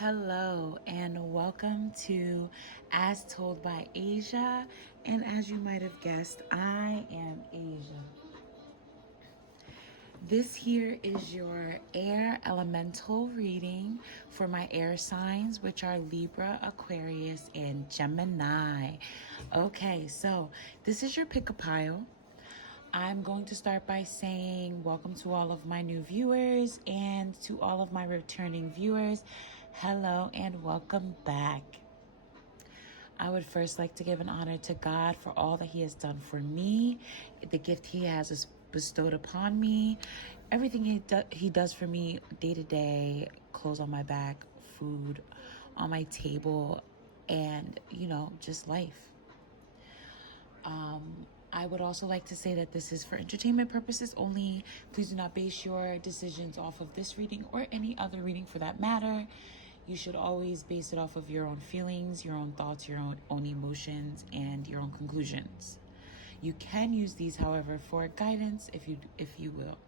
Hello and welcome to As Told by Asiah. And as you might have guessed, I am Asiah. This here is your air elemental reading for my air signs, which are Libra, Aquarius, and Gemini. Okay, so this is your pick a pile. I'm going to start by saying welcome to all of my new viewers and to all of my returning viewers. Hello and welcome back. I would first like to give an honor to God for all that He has done for me, the gift He has bestowed upon me, everything He does for me day to day, clothes on my back, food on my table, and, just life. I would also like to say that this is for entertainment purposes only. Please do not base your decisions off of this reading or any other reading for that matter. You should always base it off of your own feelings, your own thoughts, your own emotions, and your own conclusions. You can use these, however, for guidance if you will.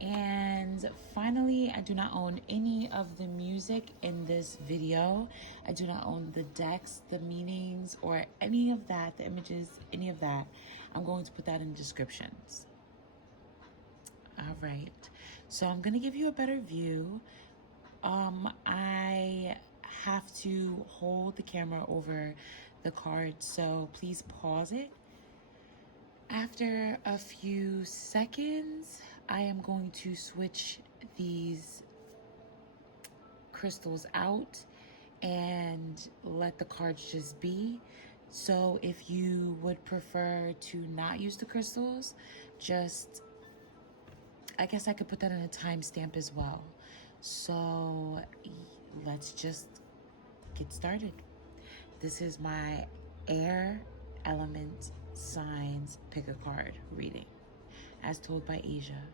And finally, I do not own any of the music in this video. I do not own the decks, the meanings, or any of that, the images, any of that. I'm going to put that in descriptions. All right, so I'm going to give you a better view. I have to hold the camera over the card, so please pause it. After a few seconds, I am going to switch these crystals out and let the cards just be. So if you would prefer to not use the crystals, I guess I could put that in a timestamp as well. So let's just get started. This is my air element signs pick a card reading, as told by Asiah.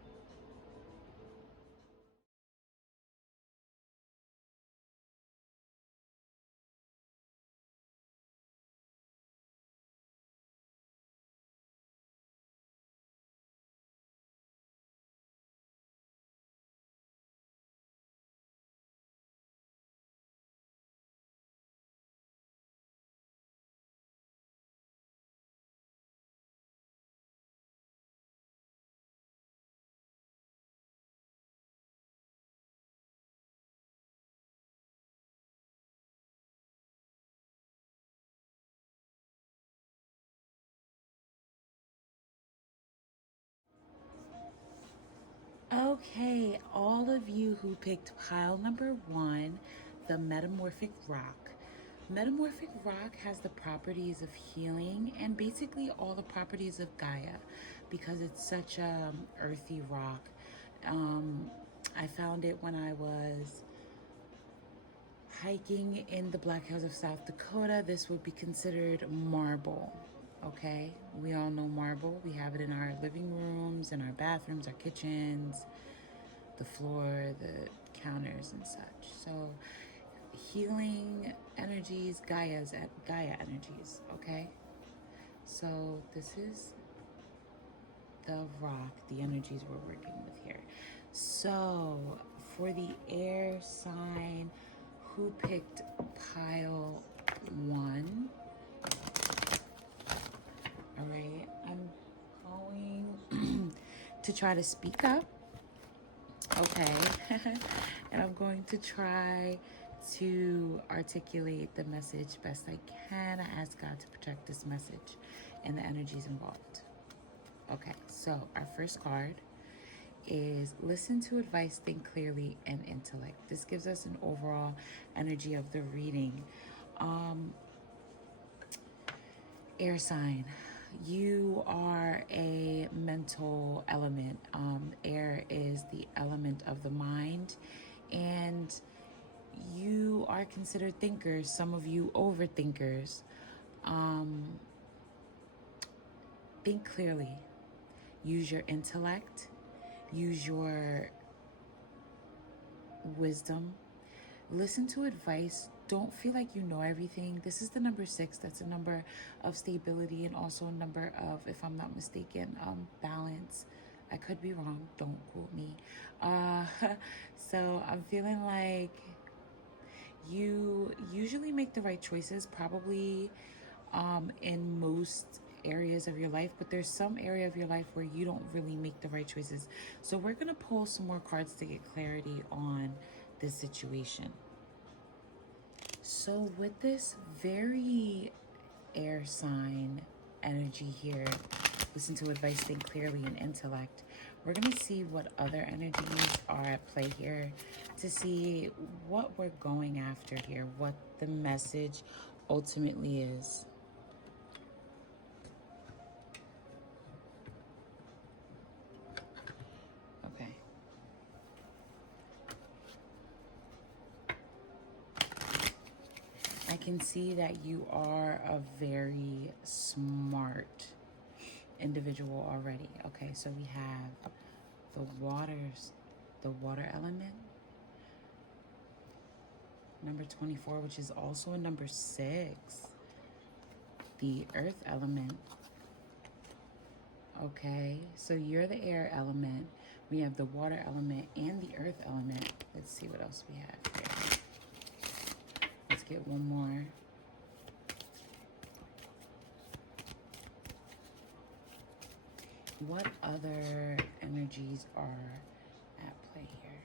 Okay, all of you who picked pile number 1, the Metamorphic Rock. Metamorphic Rock has the properties of healing and basically all the properties of Gaia because it's such a earthy rock. I found it when I was hiking in the Black Hills of South Dakota. This would be considered marble. Okay, we all know marble. We have it in our living rooms, in our bathrooms, our kitchens, the floor, the counters and such. So healing energies, Gaia energies, okay? So this is the rock, the energies we're working with here. So for the air sign who picked pile 1, all right, I'm going to try to speak up, okay? And I'm going to try to articulate the message best I can. I ask God to protect this message and the energies involved. Okay, so our first card is listen to advice, think clearly, and intellect. This gives us an overall energy of the reading. Air sign, you are a mental element. Air is the element of the mind, and you are considered thinkers. Some of you overthinkers. Think clearly. Use your intellect. Use your wisdom. Listen to advice. Don't feel like you know everything. This is the number 6. That's a number of stability and also a number of, if I'm not mistaken, balance, I could be wrong. Don't quote me. So I'm feeling like you usually make the right choices, probably in most areas of your life, but there's some area of your life where you don't really make the right choices. So we're going to pull some more cards to get clarity on this situation. So with this very air sign energy here, listen to advice, think clearly, and intellect. We're going to see what other energies are at play here to see what we're going after here, what the message ultimately is. Okay. I can see that you are a very smart individual already. Okay, so we have the water element, number 24, which is also a number 6. The earth element. Okay, so you're the air element. We have the water element and the earth element. Let's see what else we have here. Let's get one more. What other energies are at play here?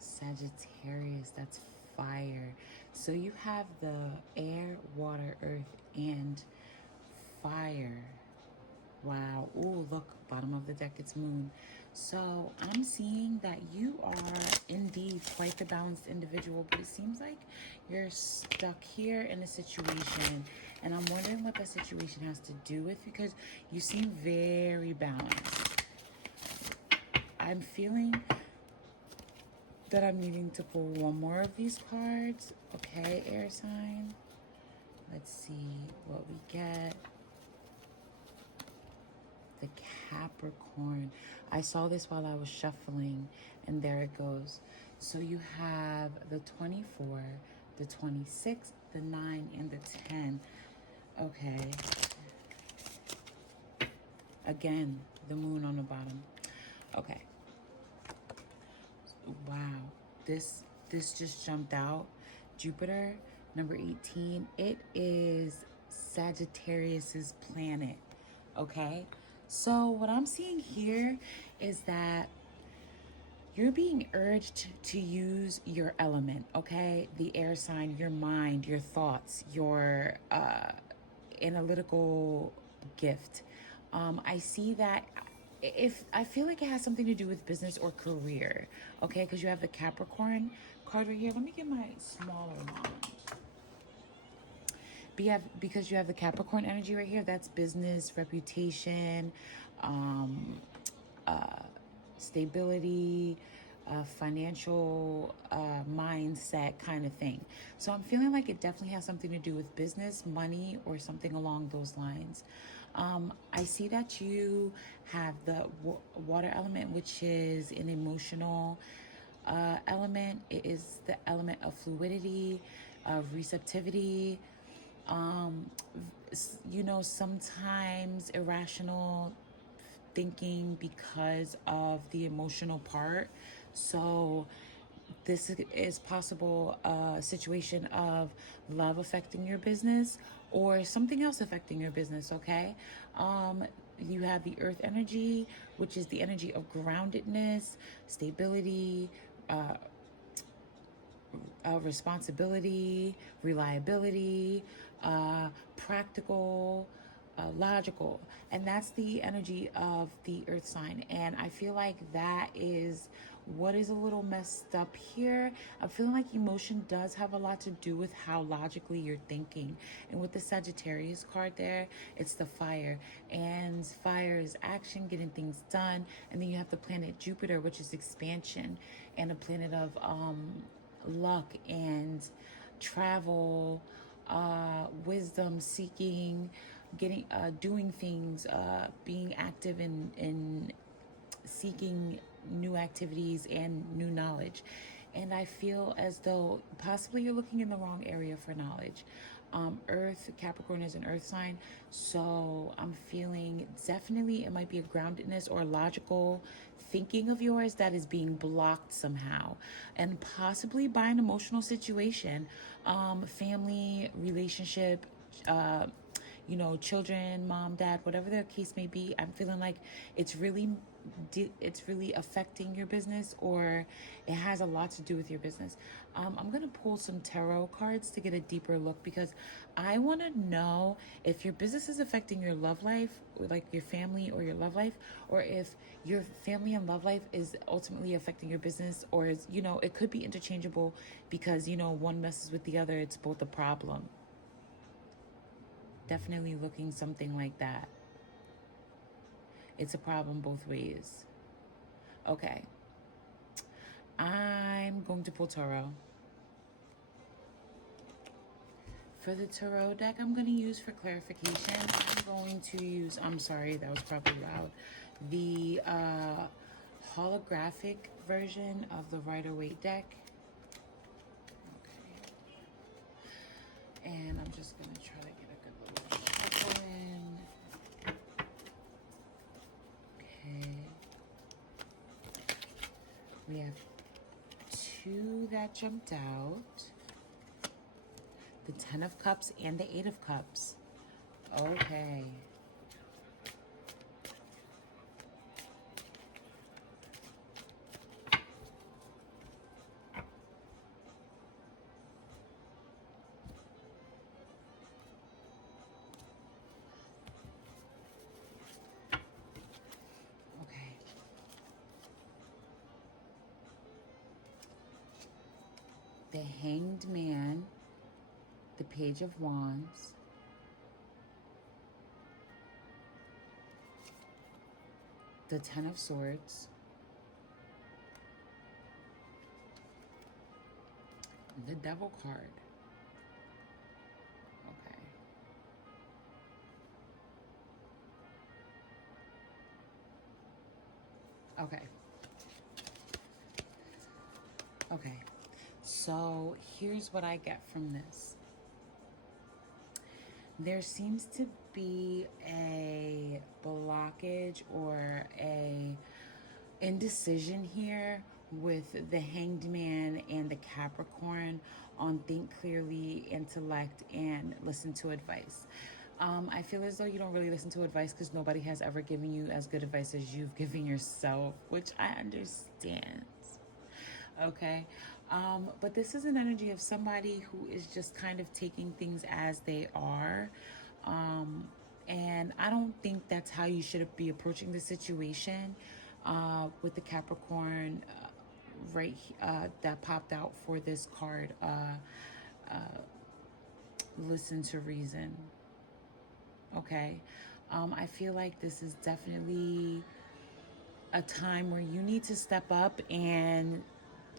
Sagittarius, that's fire. So you have the air, water, earth, and fire. Wow. Oh, look, bottom of the deck, it's moon. So I'm seeing that you are indeed quite the balanced individual, but it seems like you're stuck here in a situation, and I'm wondering what that situation has to do with, because you seem very balanced. I'm feeling that I'm needing to pull one more of these cards. Okay, air sign. Let's see what we get. The Capricorn. I saw this while I was shuffling, and there it goes. So you have the 24, the 26, the 9, and the 10. Okay. Again, the moon on the bottom. Okay. Wow. This just jumped out. Jupiter, number 18. It is Sagittarius's planet. Okay. So what I'm seeing here is that you're being urged to use your element, okay? The air sign, your mind, your thoughts, your analytical gift. I see that if I feel like it has something to do with business or career, okay? Because you have the Capricorn card right here. Let me get my smaller one. Because you have the Capricorn energy right here, that's business, reputation, stability, financial mindset kind of thing. So I'm feeling like it definitely has something to do with business, money, or something along those lines. I see that you have the water element, which is an emotional element. It is the element of fluidity, of receptivity, sometimes irrational thinking because of the emotional part. So this is possible a situation of love affecting your business or something else affecting your business, okay? You have the earth energy, which is the energy of groundedness, stability, responsibility, reliability, practical, logical. And that's the energy of the earth sign. And I feel like that is what is a little messed up here. I'm feeling like emotion does have a lot to do with how logically you're thinking. And with the Sagittarius card there, it's the fire. And fire is action, getting things done. And then you have the planet Jupiter, which is expansion, and a planet of luck and travel, wisdom seeking, getting doing things, being active in seeking new activities and new knowledge. And I feel as though possibly you're looking in the wrong area for knowledge. Earth, Capricorn is an earth sign. So I'm feeling definitely it might be a groundedness or logical thinking of yours that is being blocked somehow, and possibly by an emotional situation, family, relationship, you know, children, mom, dad, whatever the case may be. I'm feeling like it's really affecting your business, or it has a lot to do with your business. I'm gonna pull some tarot cards to get a deeper look, because I want to know if your business is affecting your love life, like your family or your love life, or if your family and love life is ultimately affecting your business, or is, you know, it could be interchangeable, because, you know, one messes with the other, it's both a problem. Definitely looking something like that. It's a problem both ways. Okay. I'm going to pull tarot. For the tarot deck I'm going to use for clarification, I'm going to use, I'm sorry, that was probably loud, the holographic version of the Rider-Waite deck. Okay. And I'm just going to try to get a good little shuffle in. Okay. We have two that jumped out. The 10 of Cups and the 8 of Cups. Okay. Okay. The Hanged Man, the Page of Wands, the 10 of Swords, the Devil card. Okay. Okay. Okay. So here's what I get from this. There seems to be a blockage or a indecision here with the Hanged Man and the Capricorn on think clearly, intellect, and listen to advice. I feel as though you don't really listen to advice because nobody has ever given you as good advice as you've given yourself, which I understand. Okay. But this is an energy of somebody who is just kind of taking things as they are. And I don't think that's how you should be approaching the situation with the Capricorn that popped out for this card. Listen to reason. Okay. I feel like this is definitely a time where you need to step up and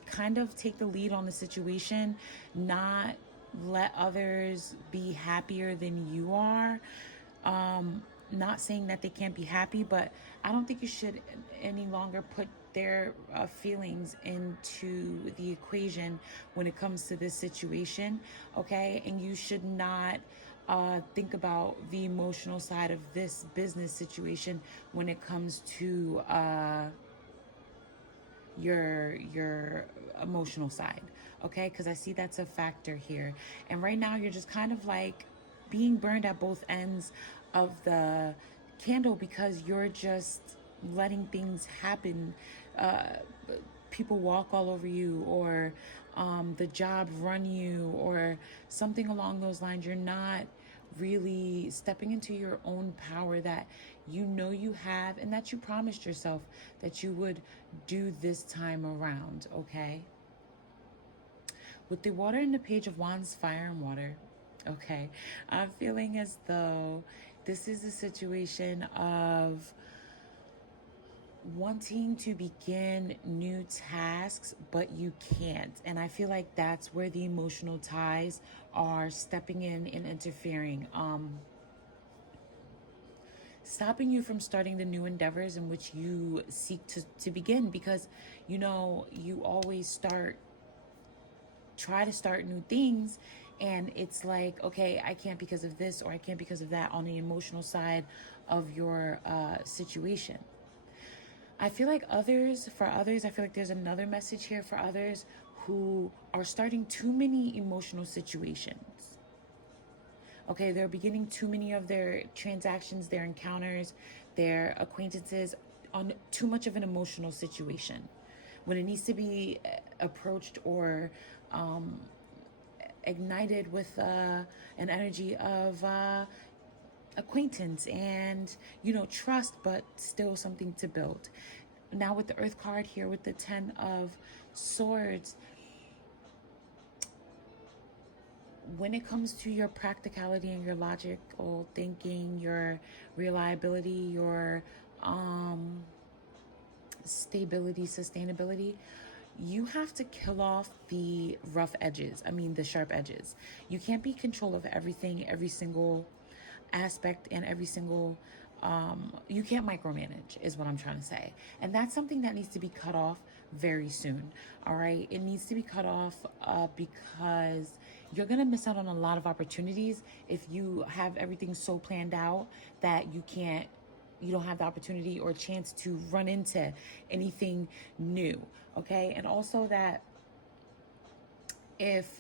kind of take the lead on the situation, not let others be happier than you are. Not saying that they can't be happy, but I don't think you should any longer put their feelings into the equation when it comes to this situation, okay? And you should not think about the emotional side of this business situation when it comes to your emotional side, okay? Because I see that's a factor here. And right now you're just kind of like being burned at both ends of the candle, because you're just letting things happen. People walk all over you, or the job run you, or something along those lines. You're not really stepping into your own power that you know you have, and that you promised yourself that you would do this time around, okay? With the water and the Page of Wands, fire and water, okay? I'm feeling as though this is a situation of wanting to begin new tasks, but you can't. And I feel like that's where the emotional ties are stepping in and interfering, stopping you from starting the new endeavors in which you seek to begin. Because, you know, you always try to start new things, And it's like, okay, I can't because of this, or I can't because of that on the emotional side of your situation. I feel like for others, I feel like there's another message here for others who are starting too many emotional situations. Okay, they're beginning too many of their transactions, their encounters, their acquaintances on too much of an emotional situation when it needs to be approached or ignited with an energy of acquaintance and, you know, trust, but still something to build. Now with the Earth card here with the 10 of Swords, when it comes to your practicality and your logical thinking, your reliability, your stability, sustainability, you have to kill off the rough edges. I mean, the sharp edges. You can't be in control of everything, every single aspect, and every single you can't micromanage is what I'm trying to say. And that's something that needs to be cut off very soon. All right, it needs to be cut off because you're gonna miss out on a lot of opportunities if you have everything so planned out that you don't have the opportunity or chance to run into anything new. Okay, and also that if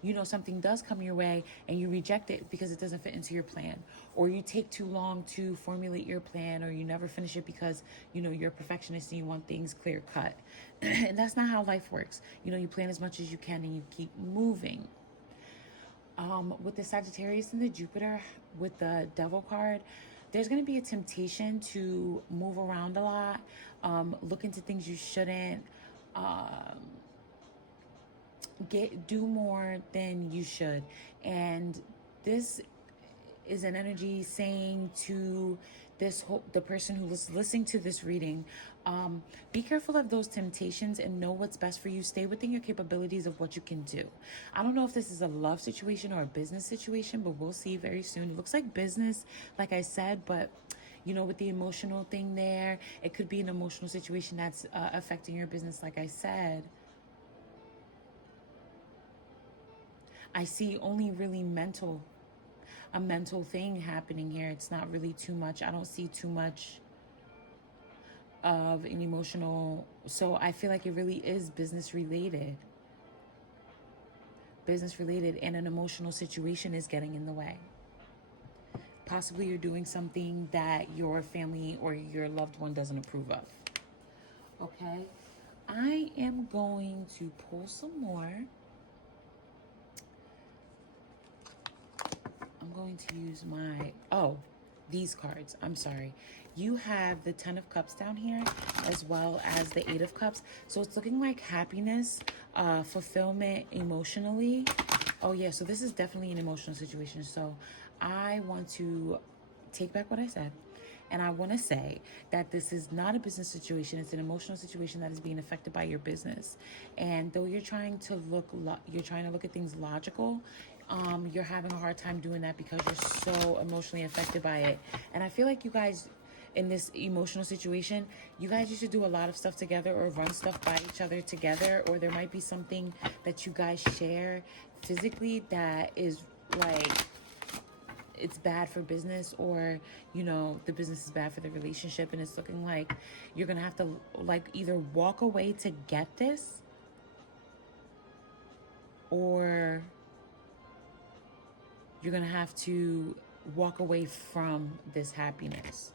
you know, something does come your way and you reject it because it doesn't fit into your plan, or you take too long to formulate your plan, or you never finish it because, you know, you're a perfectionist and you want things clear cut. And that's not how life works. You know, you plan as much as you can and you keep moving. With the Sagittarius and the Jupiter, with the Devil card, there's going to be a temptation to move around a lot, look into things you shouldn't, do more than you should. And this is an energy saying to the person who was listening to this reading, be careful of those temptations and know what's best for you. Stay within your capabilities of what you can do. I don't know if this is a love situation or a business situation, but we'll see very soon. It looks like business, like I said, but you know, with the emotional thing there, it could be an emotional situation that's affecting your business, like I said. I see only really a mental thing happening here. It's not really too much. I don't see too much of an emotional. So I feel like it really is business related. And an emotional situation is getting in the way. Possibly you're doing something that your family or your loved one doesn't approve of. Okay. I am going to pull some more. I'm going to use these cards. I'm sorry. You have the 10 of Cups down here as well as the 8 of Cups. So it's looking like happiness, fulfillment emotionally. Oh yeah, so this is definitely an emotional situation. So I want to take back what I said. And I want to say that this is not a business situation. It's an emotional situation that is being affected by your business. And though you're trying to look at things logical, you're having a hard time doing that because you're so emotionally affected by it. And I feel like you guys, in this emotional situation, you guys used to do a lot of stuff together or run stuff by each other together, or there might be something that you guys share physically that is like, it's bad for business, or you know, the business is bad for the relationship, and it's looking like you're gonna have to like either walk away to get this, or you're gonna have to walk away from this happiness.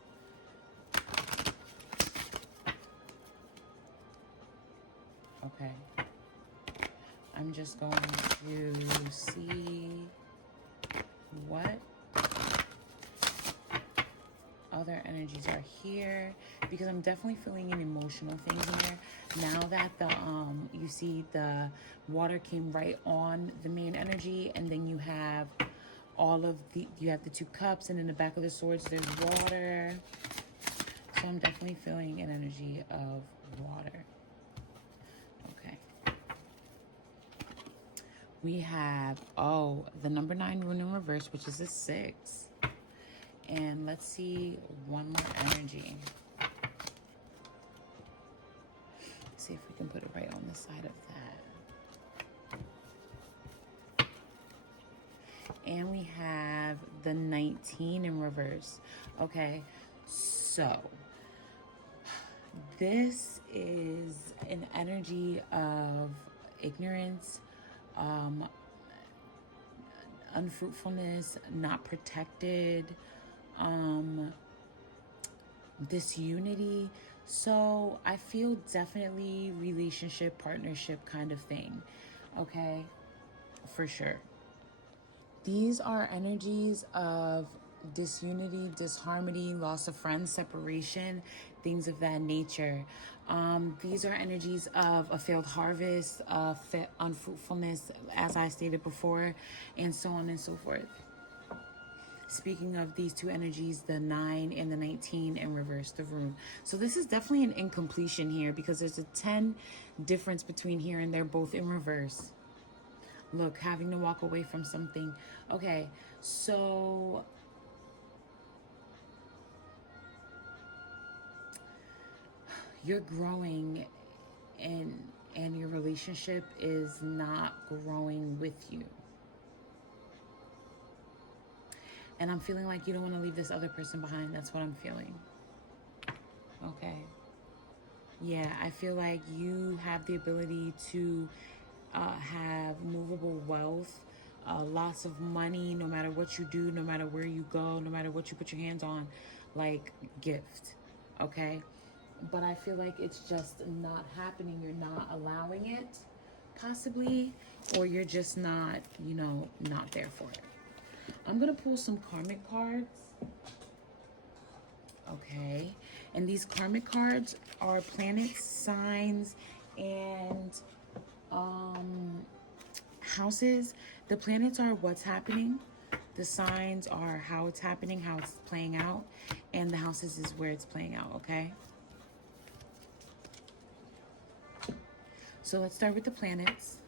Okay, I'm just going to see what other energies are here, because I'm definitely feeling an emotional things in here. Now that the you see the water came right on the main energy, and then you have you have the 2 cups, and in the back of the swords there's water. So I'm definitely feeling an energy of water. Okay. We have the number 9 rune in reverse, which is a 6. And let's see one more energy. See if we can put it right on the side of that. and we have the 19 in reverse. Okay, so this is an energy of ignorance, unfruitfulness, not protected, disunity. So I feel definitely relationship, partnership kind of thing. Okay, for sure. These are energies of disunity, disharmony, loss of friends, separation, things of that nature. These are energies of a failed harvest, unfruitfulness, as I stated before, and so on and so forth. Speaking of these two energies, the 9 and the 19 in reverse, the rune. So this is definitely an incompletion here because there's a 10 difference between here and they're both in reverse. Look, having to walk away from something. Okay, so you're growing and your relationship is not growing with you. And I'm feeling like you don't want to leave this other person behind. That's what I'm feeling. Okay. Yeah, I feel like you have the ability to have movable wealth, lots of money, no matter what you do, no matter where you go, no matter what you put your hands on, like gift. Okay. But I feel like it's just not happening. You're not allowing it, possibly, or you're just not, you know, not there for it. I'm going to pull some karmic cards. Okay. And these karmic cards are planets, signs, and houses. The planets are what's happening. The signs are how it's happening, how it's playing out. And the houses is where it's playing out, okay? So let's start with the planets.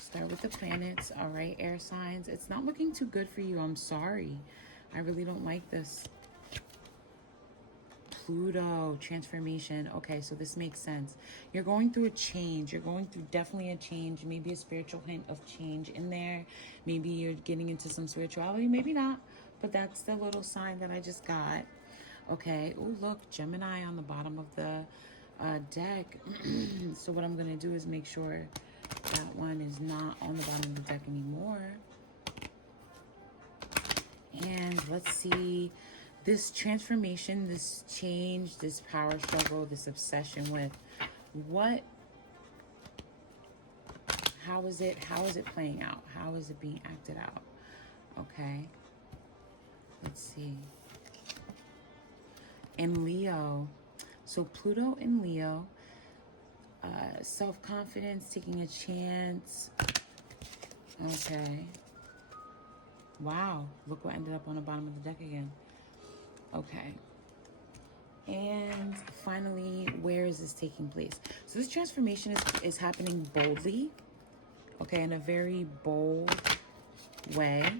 Start with the planets. All right, air signs. It's not looking too good for you. I'm sorry. I really don't like this. Pluto, transformation. Okay, so this makes sense. You're going through a change. You're going through definitely a change. Maybe a spiritual hint of change in there. Maybe you're getting into some spirituality. Maybe not. But that's the little sign that I just got. Okay. Oh, look, Gemini on the bottom of the deck. So what I'm going to do is make sure that one is not on the bottom of the deck anymore. And let's see. This transformation, this change, this power struggle, this obsession with what, how is it playing out? How is it being acted out? Okay. Let's see. In Leo, so Pluto in Leo, self-confidence, taking a chance. Okay. Wow, look what ended up on the bottom of the deck again. Okay. And finally, where is this taking place? So this transformation is happening boldly. Okay, in a very bold way.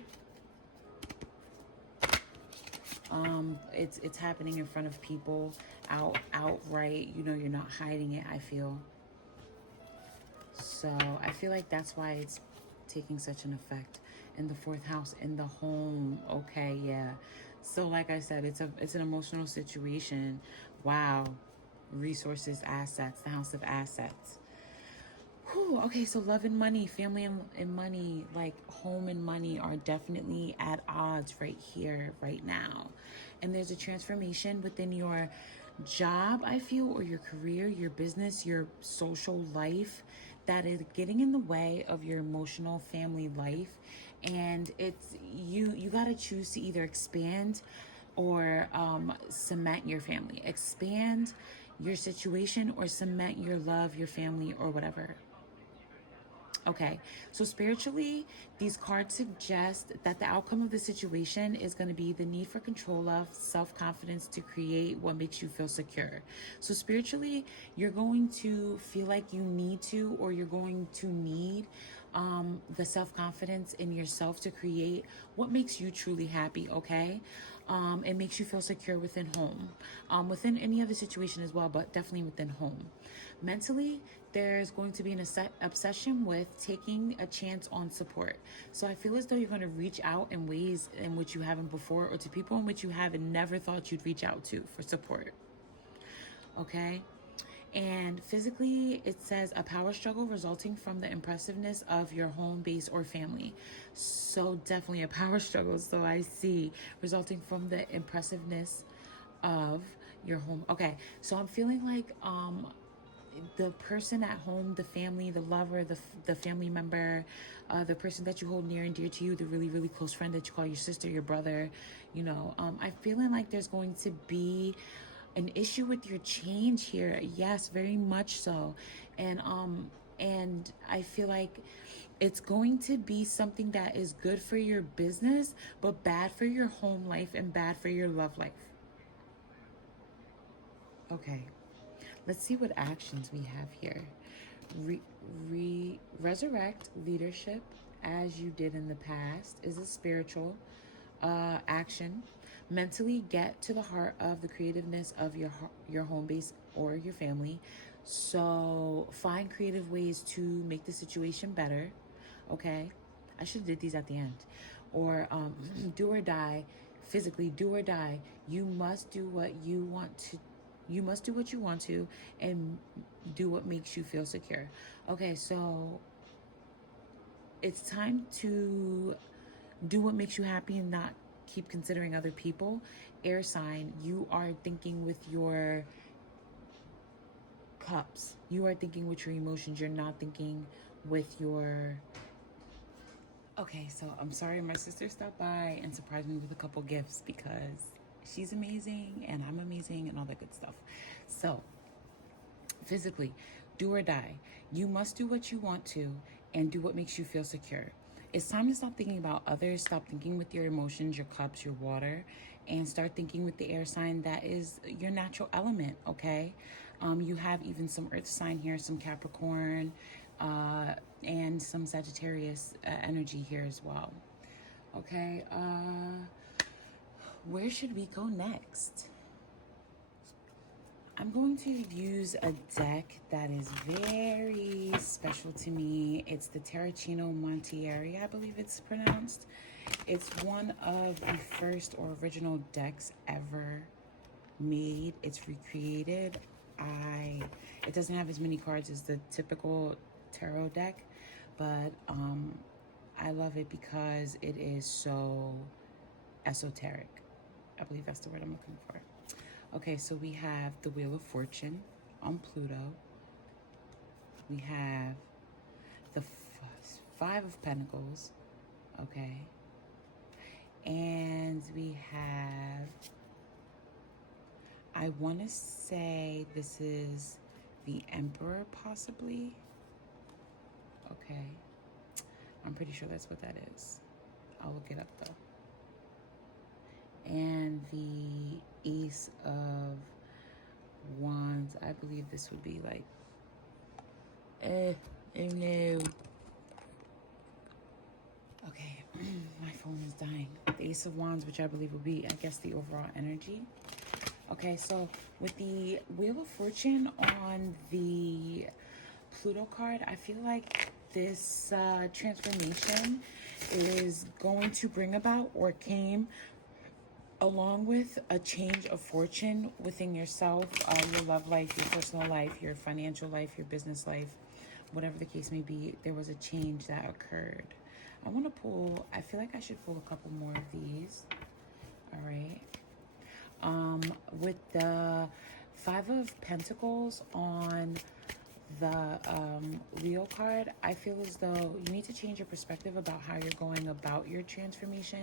It's happening in front of people, outright. You know, you're not hiding it, I feel. So I feel like that's why it's taking such an effect in the 4th house, in the home. Okay, yeah. So like I said, it's an emotional situation. Wow. Resources, assets, the house of assets. Whew, okay, so love and money, family and money, like home and money are definitely at odds right here, right now. And there's a transformation within your job, I feel, or your career, your business, your social life that is getting in the way of your emotional family life. And it's you got to choose to either expand or cement your family. Expand your situation or cement your love, your family, or whatever. Okay, so spiritually, these cards suggest that the outcome of the situation is going to be the need for control of self-confidence to create what makes you feel secure. So spiritually, you're going to feel like you need to, or you're going to need the self-confidence in yourself to create what makes you truly happy, okay? It makes you feel secure within home, within any other situation as well, but definitely within home. Mentally, there's going to be an obsession with taking a chance on support. So I feel as though you're going to reach out in ways in which you haven't before, or to people in which you haven't never thought you'd reach out to for support. Okay? And physically, it says a power struggle resulting from the impressiveness of your home base or family. So definitely a power struggle. So I see resulting from the impressiveness of your home. Okay, so I'm feeling like the person at home, the family, the lover, the family member, the person that you hold near and dear to you, the really, really close friend that you call your sister, your brother, you know, I'm feeling like there's going to be an issue with your change here. Yes, very much so. And I feel like it's going to be something that is good for your business, but bad for your home life and bad for your love life. Okay, let's see what actions we have here. Resurrect leadership as you did in the past is a spiritual action. Mentally get to the heart of the creativeness of your home base or your family. So find creative ways to make the situation better. Okay, I should have did these at the end. Or do or die. Physically, do or die. You must do what you want to. You must do what you want to and do what makes you feel secure. Okay, so it's time to do what makes you happy and not keep considering other people. Air sign, you are thinking with your cups. You are thinking with your emotions. You're not thinking with your... Okay, so I'm sorry my sister stopped by and surprised me with a couple gifts because she's amazing and I'm amazing and all that good stuff. So, physically, do or die. You must do what you want to and do what makes you feel secure. It's time to stop thinking about others, stop thinking with your emotions, your cups, your water, and start thinking with the air sign that is your natural element, okay? You have even some earth sign here, some Capricorn, and some Sagittarius energy here as well. Okay, where should we go next? I'm going to use a deck that is very special to me. It's the Tarocchino Montieri, I believe it's pronounced. It's one of the first or original decks ever made. It's recreated. It doesn't have as many cards as the typical tarot deck, but I love it because it is so esoteric. I believe that's the word I'm looking for. Okay, so we have the Wheel of Fortune on Pluto. We have the Five of Pentacles, okay. And we have, I want to say this is the Emperor, possibly. Okay, I'm pretty sure that's what that is. I'll look it up though. And the Ace of Wands, I believe this would be like, oh no. Okay, my phone is dying. The Ace of Wands, which I believe would be, I guess, the overall energy. Okay, so with the Wheel of Fortune on the Pluto card, I feel like this transformation is going to bring about or came along with a change of fortune within yourself, your love life, your personal life, your financial life, your business life, whatever the case may be. There was a change that occurred. I want to pull, I feel like I should pull a couple more of these. All right. With the Five of Pentacles on the Leo card, I feel as though you need to change your perspective about how you're going about your transformation.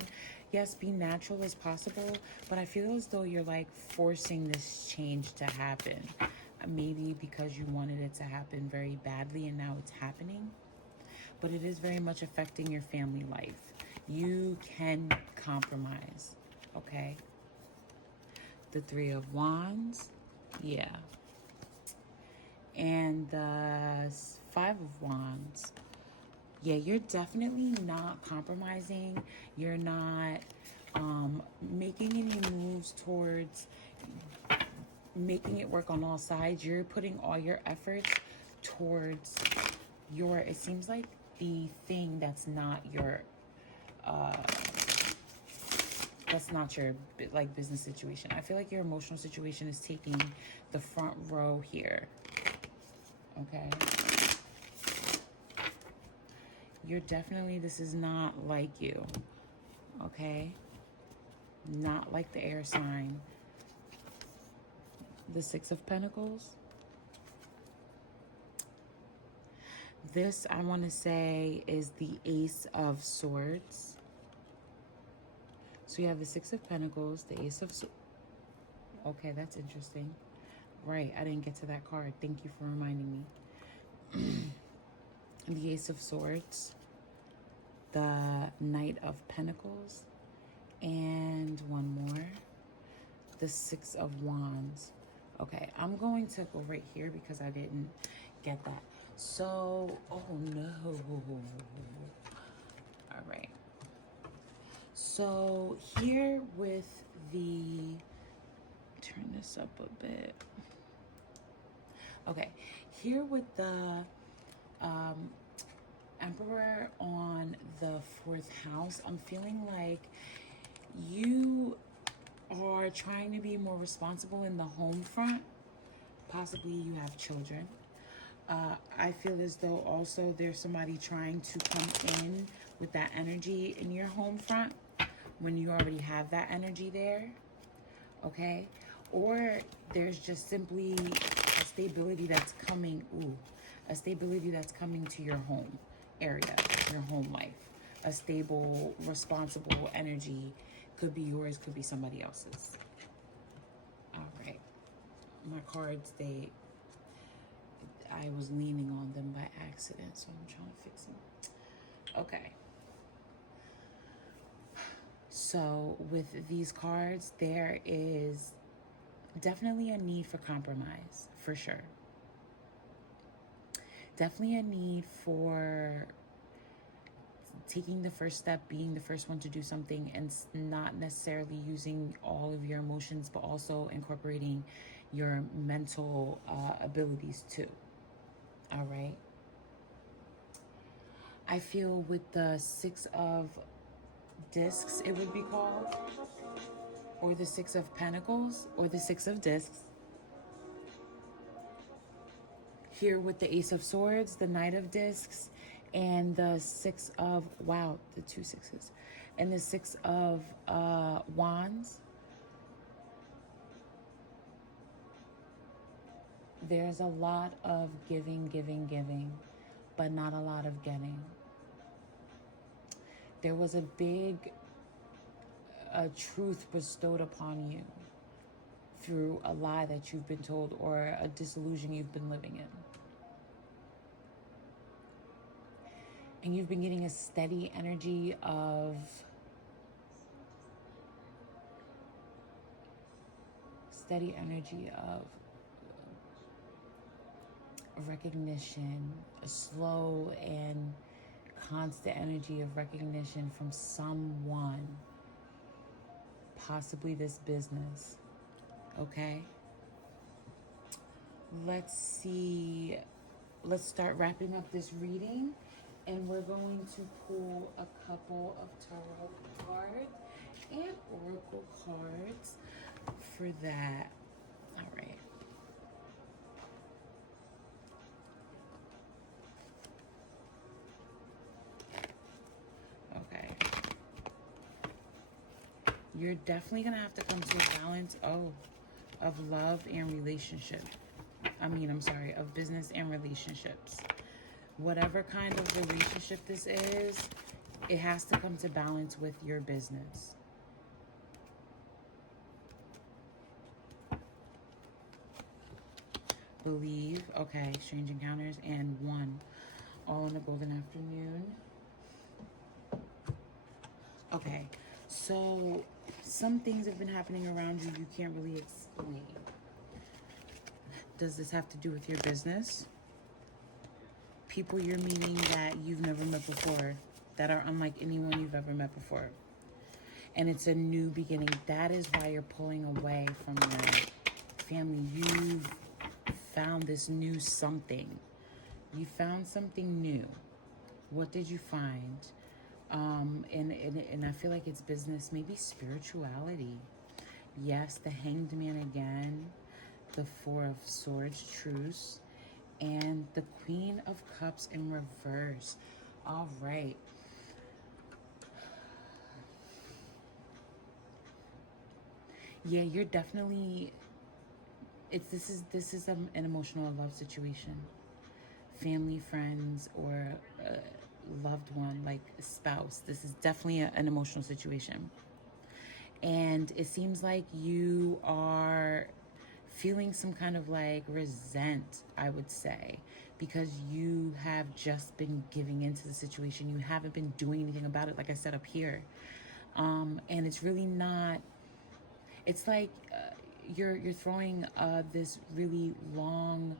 Yes, be natural as possible, but I feel as though you're like forcing this change to happen. Maybe because you wanted it to happen very badly and now it's happening. But it is very much affecting your family life. You can compromise, okay? The Three of Wands, yeah. And the Five of Wands, yeah, you're definitely not compromising. You're not making any moves towards making it work on all sides. You're putting all your efforts towards your, it seems like the thing that's not your like business situation. I feel like your emotional situation is taking the front row here. Okay. You're definitely, this is not like you. Okay. Not like the air sign. The Six of Pentacles. This, I want to say, is the Ace of Swords. So you have the Six of Pentacles, the Ace of Swords. Okay, that's interesting. Right, I didn't get to that card. Thank you for reminding me. The Ace of Swords, the Knight of Pentacles, and one more, the Six of Wands. Okay, I'm going to go right here because I didn't get that. So, oh no. All right. So here with the, turn this up a bit. Okay, here with the Emperor on the 4th house, I'm feeling like you are trying to be more responsible in the home front. Possibly you have children. I feel as though also there's somebody trying to come in with that energy in your home front when you already have that energy there. Okay? Or there's just simply a stability that's coming, a stability that's coming to your home area, your home life. A stable, responsible energy. Could be yours, could be somebody else's. All right. My cards, I was leaning on them by accident, so I'm trying to fix them. Okay. So with these cards, there is definitely a need for compromise, for sure. Definitely a need for taking the first step, being the first one to do something, and not necessarily using all of your emotions, but also incorporating your mental abilities too. All right. I feel with the Six of Discs, it would be called, or the Six of Pentacles, or the Six of Discs. Here with the Ace of Swords, the Knight of Discs, and the Six of, wow, the 2 sixes, and the Six of Wands. There's a lot of giving, but not a lot of getting. There was a big truth bestowed upon you through a lie that you've been told or a disillusion you've been living in. And you've been getting a steady energy of recognition, a slow and constant energy of recognition from someone, possibly this business. Okay? Let's see. Let's start wrapping up this reading, and we're going to pull a couple of tarot cards and oracle cards for that. All right. Okay. You're definitely going to have to come to a balance of love and relationship. Of business and relationships. Whatever kind of relationship this is, it has to come to balance with your business. Believe, okay, strange encounters, and 1, all in a golden afternoon. Okay, so some things have been happening around you can't really explain. Does this have to do with your business? People you're meeting that you've never met before, that are unlike anyone you've ever met before. And it's a new beginning. That is why you're pulling away from your family, you found this new something. You found something new. What did you find? And I feel like it's business, maybe spirituality. Yes, the Hanged Man again, the Four of Swords, truce, and the Queen of Cups in reverse. All right. Yeah, you're definitely, this is an emotional love situation. Family, friends, or loved one, like a spouse. This is definitely an emotional situation. And it seems like you are feeling some kind of like resent, I would say, because you have just been giving into the situation. You haven't been doing anything about it, like I said up here. And it's really not, it's like you're throwing this really long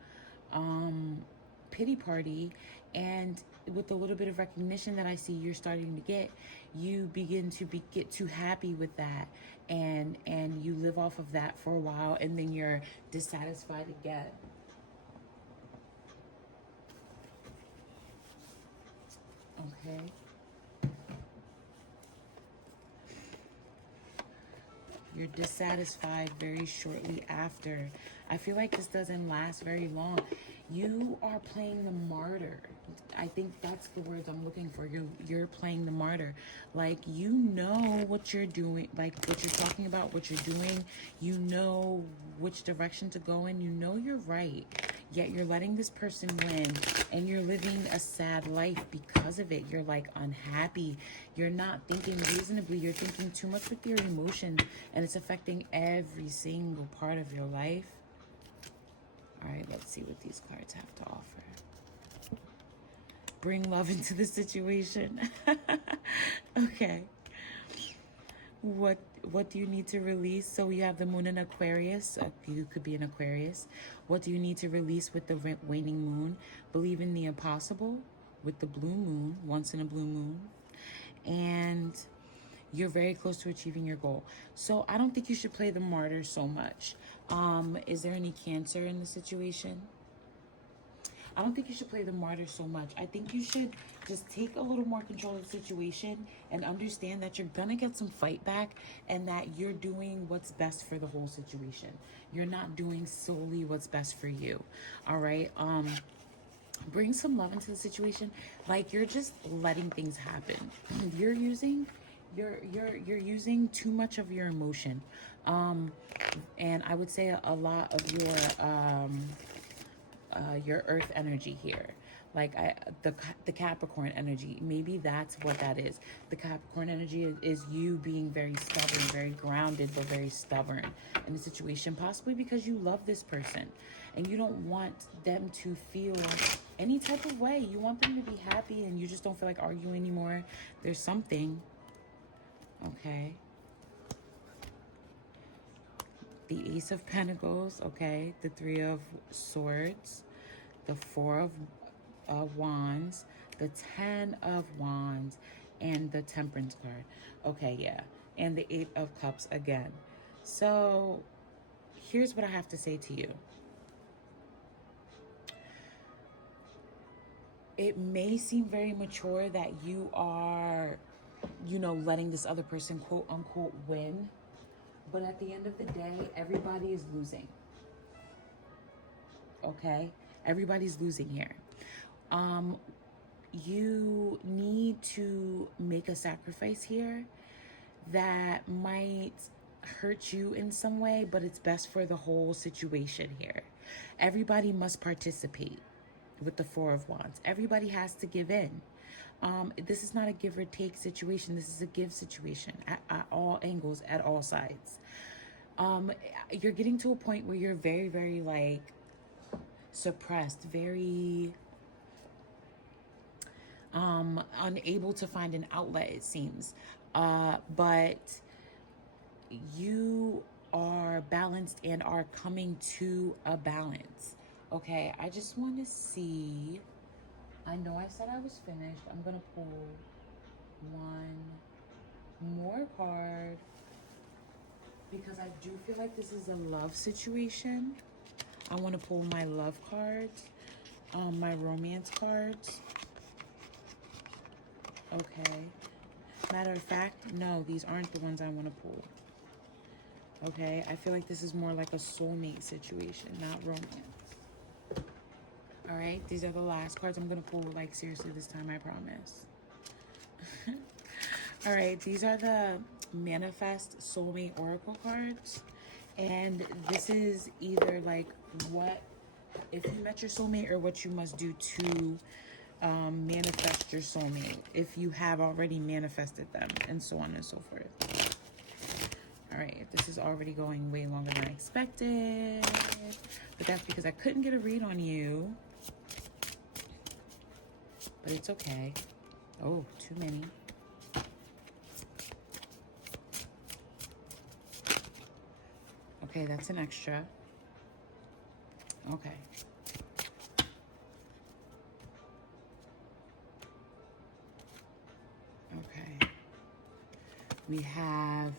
pity party, and with a little bit of recognition that I see you're starting to get, you begin to get too happy with that, and you live off of that for a while, and then you're dissatisfied again. Okay. You're dissatisfied very shortly after. I feel like this doesn't last very long. You are playing the martyr. I think that's the words I'm looking for. You're playing the martyr. Like, you know what you're doing, like what you're talking about, what you're doing. You know which direction to go in. You know you're right. Yet you're letting this person win, and you're living a sad life because of it. You're like unhappy. You're not thinking reasonably. You're thinking too much with your emotions, and it's affecting every single part of your life. All right, let's see what these cards have to offer. Bring love into the situation. Okay. What do you need to release? So you have the moon in Aquarius. You could be an Aquarius. What do you need to release with the waning moon? Believe in the impossible with the blue moon, once in a blue moon. And you're very close to achieving your goal. So I don't think you should play the martyr so much. Is there any Cancer in the situation? I don't think you should play the martyr so much. I think you should just take a little more control of the situation and understand that you're gonna get some fight back, and that you're doing what's best for the whole situation. You're not doing solely what's best for you. All right. Bring some love into the situation. Like, you're just letting things happen. You're using too much of your emotion. And I would say a lot of your earth energy here, like the Capricorn energy. Maybe that's what that is. The Capricorn energy is you being very stubborn, very grounded, but very stubborn in the situation, possibly because you love this person and you don't want them to feel any type of way. You want them to be happy, and you just don't feel like arguing anymore. There's something. Okay. The Ace of Pentacles, okay, the Three of Swords, the Four of Wands, the 10 of Wands, and the Temperance card. Okay, yeah, and the 8 of Cups again. So here's what I have to say to you. It may seem very mature that you are, letting this other person, quote unquote, win. But at the end of the day, everybody is losing. Okay? Everybody's losing here. You need to make a sacrifice here that might hurt you in some way, but it's best for the whole situation here. Everybody must participate with the Four of Wands. Everybody has to give in. This is not a give or take situation. This is a give situation at all angles, at all sides. You're getting to a point where you're very, very like suppressed, very unable to find an outlet, it seems. But you are balanced and are coming to a balance. Okay, I just want to see. I know I said I was finished. I'm going to pull one more card. because I do feel like this is a love situation. I want to pull my love cards, my romance cards. Okay. Matter of fact, no, these aren't the ones I want to pull. Okay, I feel like this is more like a soulmate situation, not romance. All right, these are the last cards I'm going to pull, like, seriously this time, I promise. All right, these are the Manifest Soulmate Oracle cards. And this is either, like, what, if you met your soulmate, or what you must do to manifest your soulmate, if you have already manifested them, and so on and so forth. All right, this is already going way longer than I expected, but that's because I couldn't get a read on you. But it's okay. Oh, too many. Okay, that's an extra. Okay. Okay. We have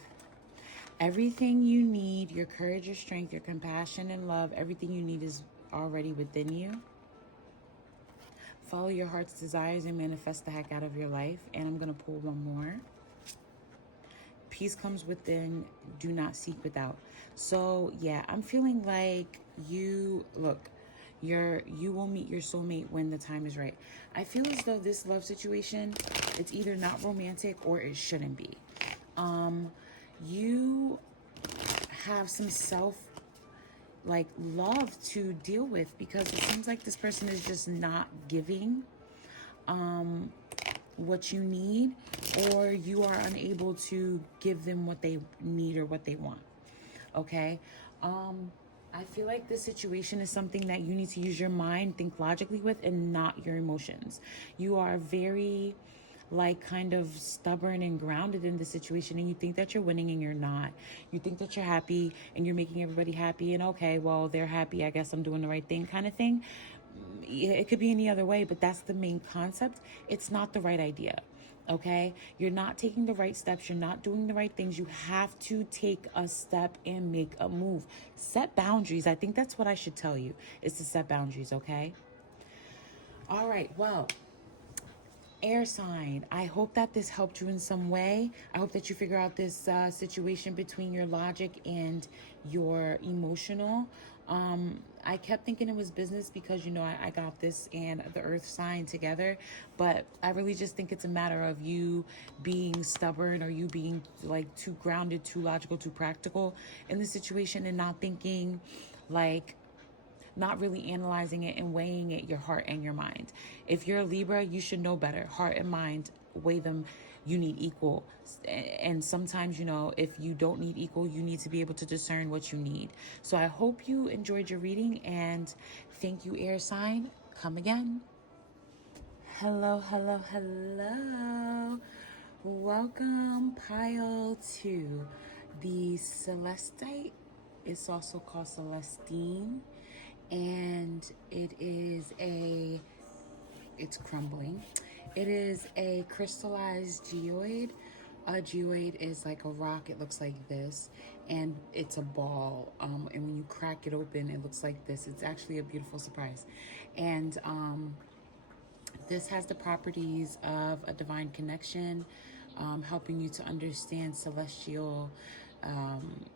everything you need, your courage, your strength, your compassion and love, everything you need is already within you. Follow your heart's desires and manifest the heck out of your life. And I'm going to pull one more. Peace comes within, do not seek without. So yeah, I'm feeling like you will meet your soulmate when the time is right. I feel as though this love situation, it's either not romantic or it shouldn't be. You have some love to deal with, because it seems like this person is just not giving what you need, or you are unable to give them what they need or what they want. Okay. I feel like this situation is something that you need to use your mind, think logically with, and not your emotions. You are very, like, kind of stubborn and grounded in the situation, and you think that you're winning and you're not. You think that you're happy and you're making everybody happy, and okay, well, they're happy, I guess I'm doing the right thing, kind of thing. It could be any other way, but that's the main concept. It's not the right idea. Okay, you're not taking the right steps. You're not doing the right things. You have to take a step and make a move. Set boundaries. I think that's what I should tell you, is to set boundaries. Okay. All right. Well, air sign, I hope that this helped you in some way. I hope that you figure out this situation between your logic and your emotional. I kept thinking it was business because, you know, I got this and the earth sign together, but I really just think it's a matter of you being stubborn, or you being like too grounded, too logical, too practical in the situation, and not thinking, like, not really analyzing it and weighing it, your heart and your mind. If you're a Libra, you should know better. Heart and mind, weigh them. You need equal. And sometimes, you know, if you don't need equal, you need to be able to discern what you need. So I hope you enjoyed your reading, and thank you, air sign. Come again. Hello, hello, hello. Welcome, pile 2. The Celesite. It's also called Celestine. And it's crumbling. It is a crystallized geoid. A geoid is like a rock. It looks like this, and it's a ball. And when you crack it open, it looks like this. It's actually a beautiful surprise. And this has the properties of a divine connection, helping you to understand celestial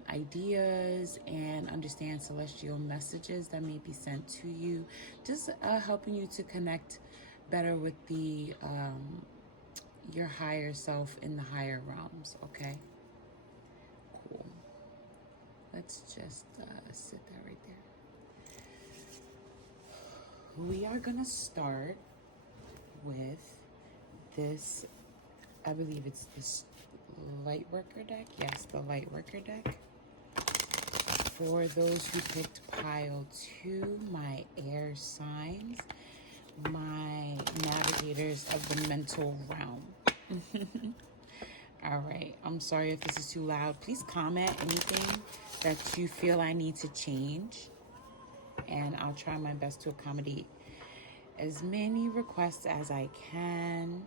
ideas and understand celestial messages that may be sent to you, just helping you to connect better with the your higher self in the higher realms. Okay, cool. Let's just sit that right there. We are gonna start with this, I believe it's this light worker deck. Yes, the light worker deck. For those who picked pile 2, my air signs, my navigators of the mental realm. All right, I'm sorry if this is too loud. Please comment anything that you feel I need to change, and I'll try my best to accommodate as many requests as I can.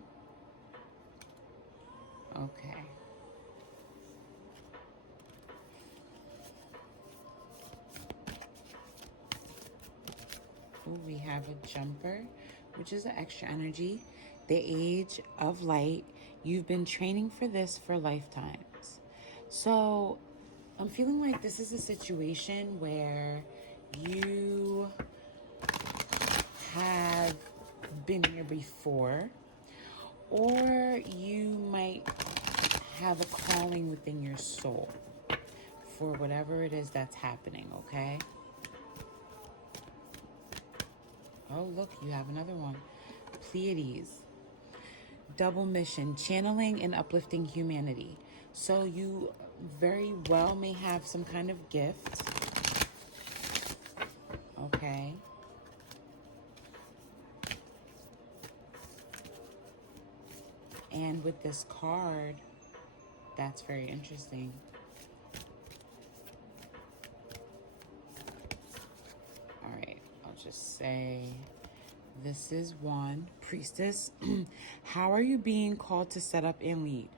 Okay. Ooh, we have a jumper, which is an extra energy. The age of light. You've been training for this for lifetimes. So I'm feeling like this is a situation where you have been here before, or you might have a calling within your soul for whatever it is that's happening, okay? Oh, look, you have another one. Pleiades. Double mission, channeling and uplifting humanity. So you very well may have some kind of gift. Okay. And with this card, that's very interesting. All right, I'll just say this is one. Priestess. How are you being called to set up and lead?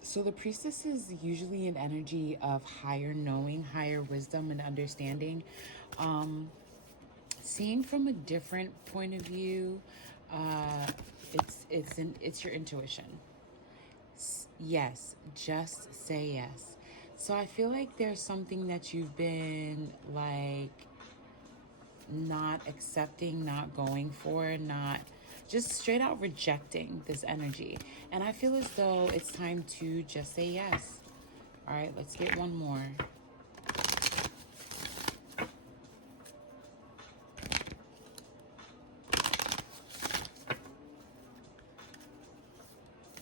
So the priestess is usually an energy of higher knowing, higher wisdom and understanding. Seeing from a different point of view, it's your intuition. Yes, just say yes. So I feel like there's something that you've been like not accepting, not going for, not just straight out rejecting this energy. And I feel as though it's time to just say yes. All right, let's get one more.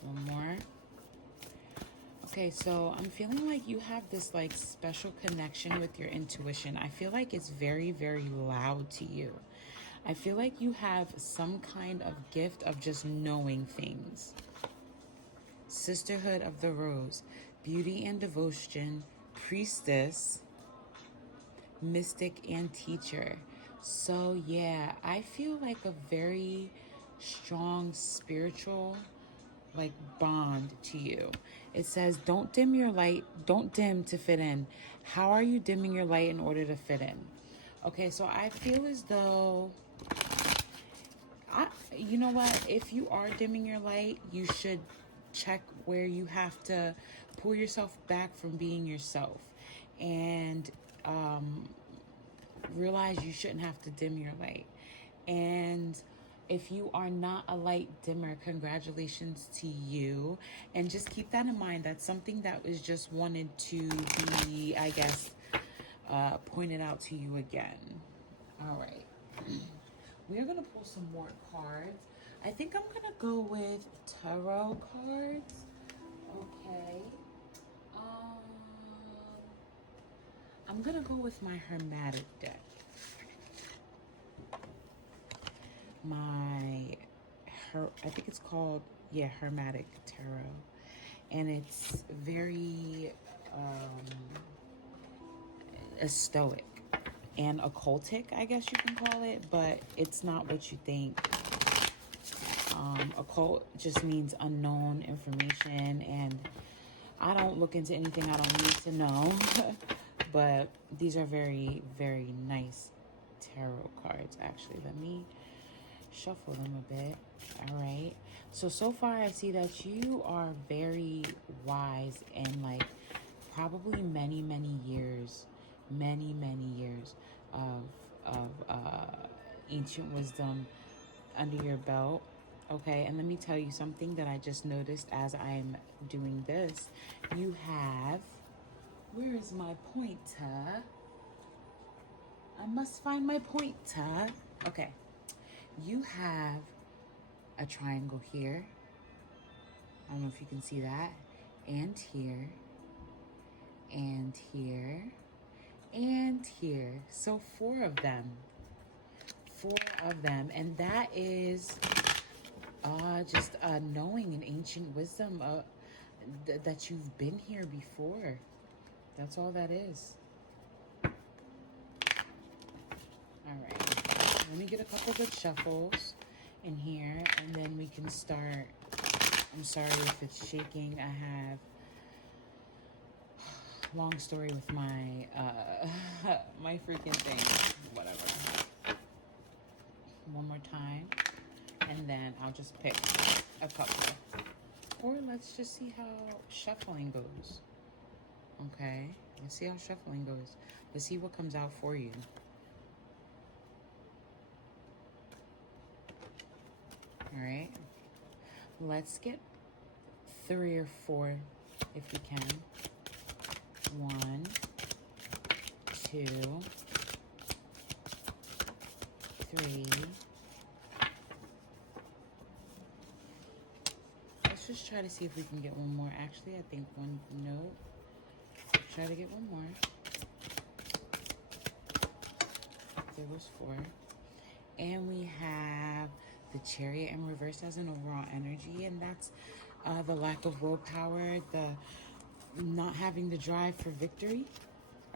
One more. Okay, so I'm feeling like you have this like special connection with your intuition. I feel like it's very, very loud to you. I feel like you have some kind of gift of just knowing things. Sisterhood of the Rose, beauty and devotion, priestess, mystic and teacher. So yeah, I feel like a very strong spiritual like bond to you. It says, don't dim your light, don't dim to fit in. How are you dimming your light in order to fit in? Okay, so I feel as though, you know what? If you are dimming your light, you should check where you have to pull yourself back from being yourself and realize you shouldn't have to dim your light. And if you are not a light dimmer, congratulations to you. And just keep that in mind. That's something that was just wanted to be, I guess, pointed out to you again. All right. We're going to pull some more cards. I think I'm going to go with tarot cards. Okay. I'm going to go with my Hermetic deck. I think it's called, Hermetic Tarot. And it's very stoic and occultic, I guess you can call it, but it's not what you think. Occult just means unknown information, and I don't look into anything I don't need to know. But these are very, very nice tarot cards, actually. Let me shuffle them a bit. All right. So far I see that you are very wise and like probably many years of ancient wisdom under your belt. Okay, and let me tell you something that I just noticed as I'm doing this. You have, where is my pointer? I must find my pointer. Okay, you have a triangle here. I don't know if you can see that. And here, and here, and here. So four of them. And that is just knowing an ancient wisdom that you've been here before. That's all that is. All right. Let me get a couple good shuffles in here, and then we can start. I'm sorry if it's shaking. I have long story with my my freaking thing. Whatever. one more time, and then I'll just pick a couple. Or let's just see how shuffling goes. Okay, let's see how shuffling goes. Let's see what comes out for you. All right, let's get 3 or 4 if we can. 1, 2, 3. Let's just try to see if we can get one more. Actually, I think one, no. Let's try to get one more. There was 4. And we have the Chariot in reverse as an overall energy, and that's the lack of willpower, the not having the drive for victory.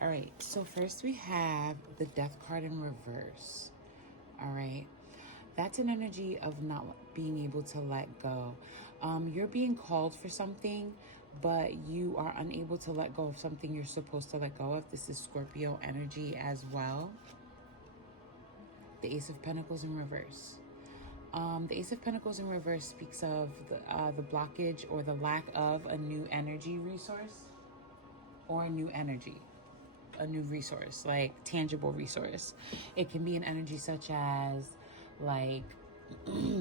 All right, so first we have the Death card in reverse. All right, that's an energy of not being able to let go. You're being called for something, but you are unable to let go of something you're supposed to let go of. This is Scorpio energy as well. The Ace of Pentacles in reverse. The Ace of Pentacles in reverse speaks of the blockage or the lack of a new energy resource, or a new energy, a new resource, like tangible resource. It can be an energy such as like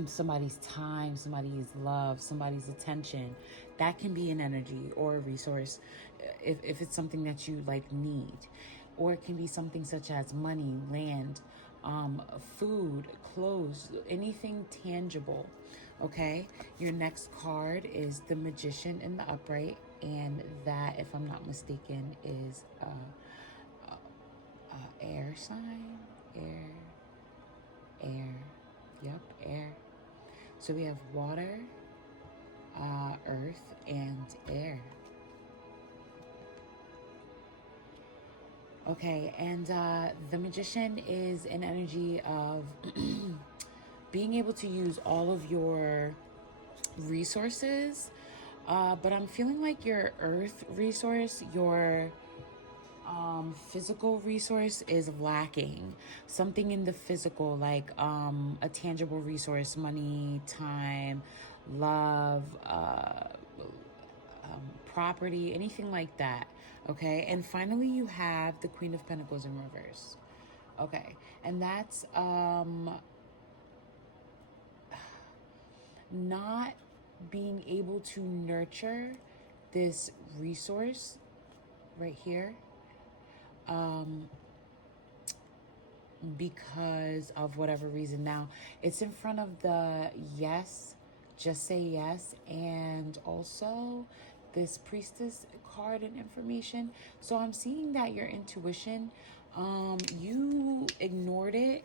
somebody's time, somebody's love, somebody's attention. That can be an energy or a resource if it's something that you like need. Or it can be something such as money, land, food, clothes, anything tangible. Okay, your next card is the Magician in the upright, and that, if I'm not mistaken, is air sign. Air. Yep, air. So we have water, earth, and air. Okay, and the Magician is an energy of being able to use all of your resources, but I'm feeling like your earth resource, your physical resource is lacking. Something in the physical, like a tangible resource, money, time, love, property, anything like that. Okay, and finally you have the Queen of Pentacles in reverse. Okay, and that's not being able to nurture this resource right here, because of whatever reason. Now it's in front of the yes, just say yes, and also this Priestess card and information. So I'm seeing that your intuition, you ignored it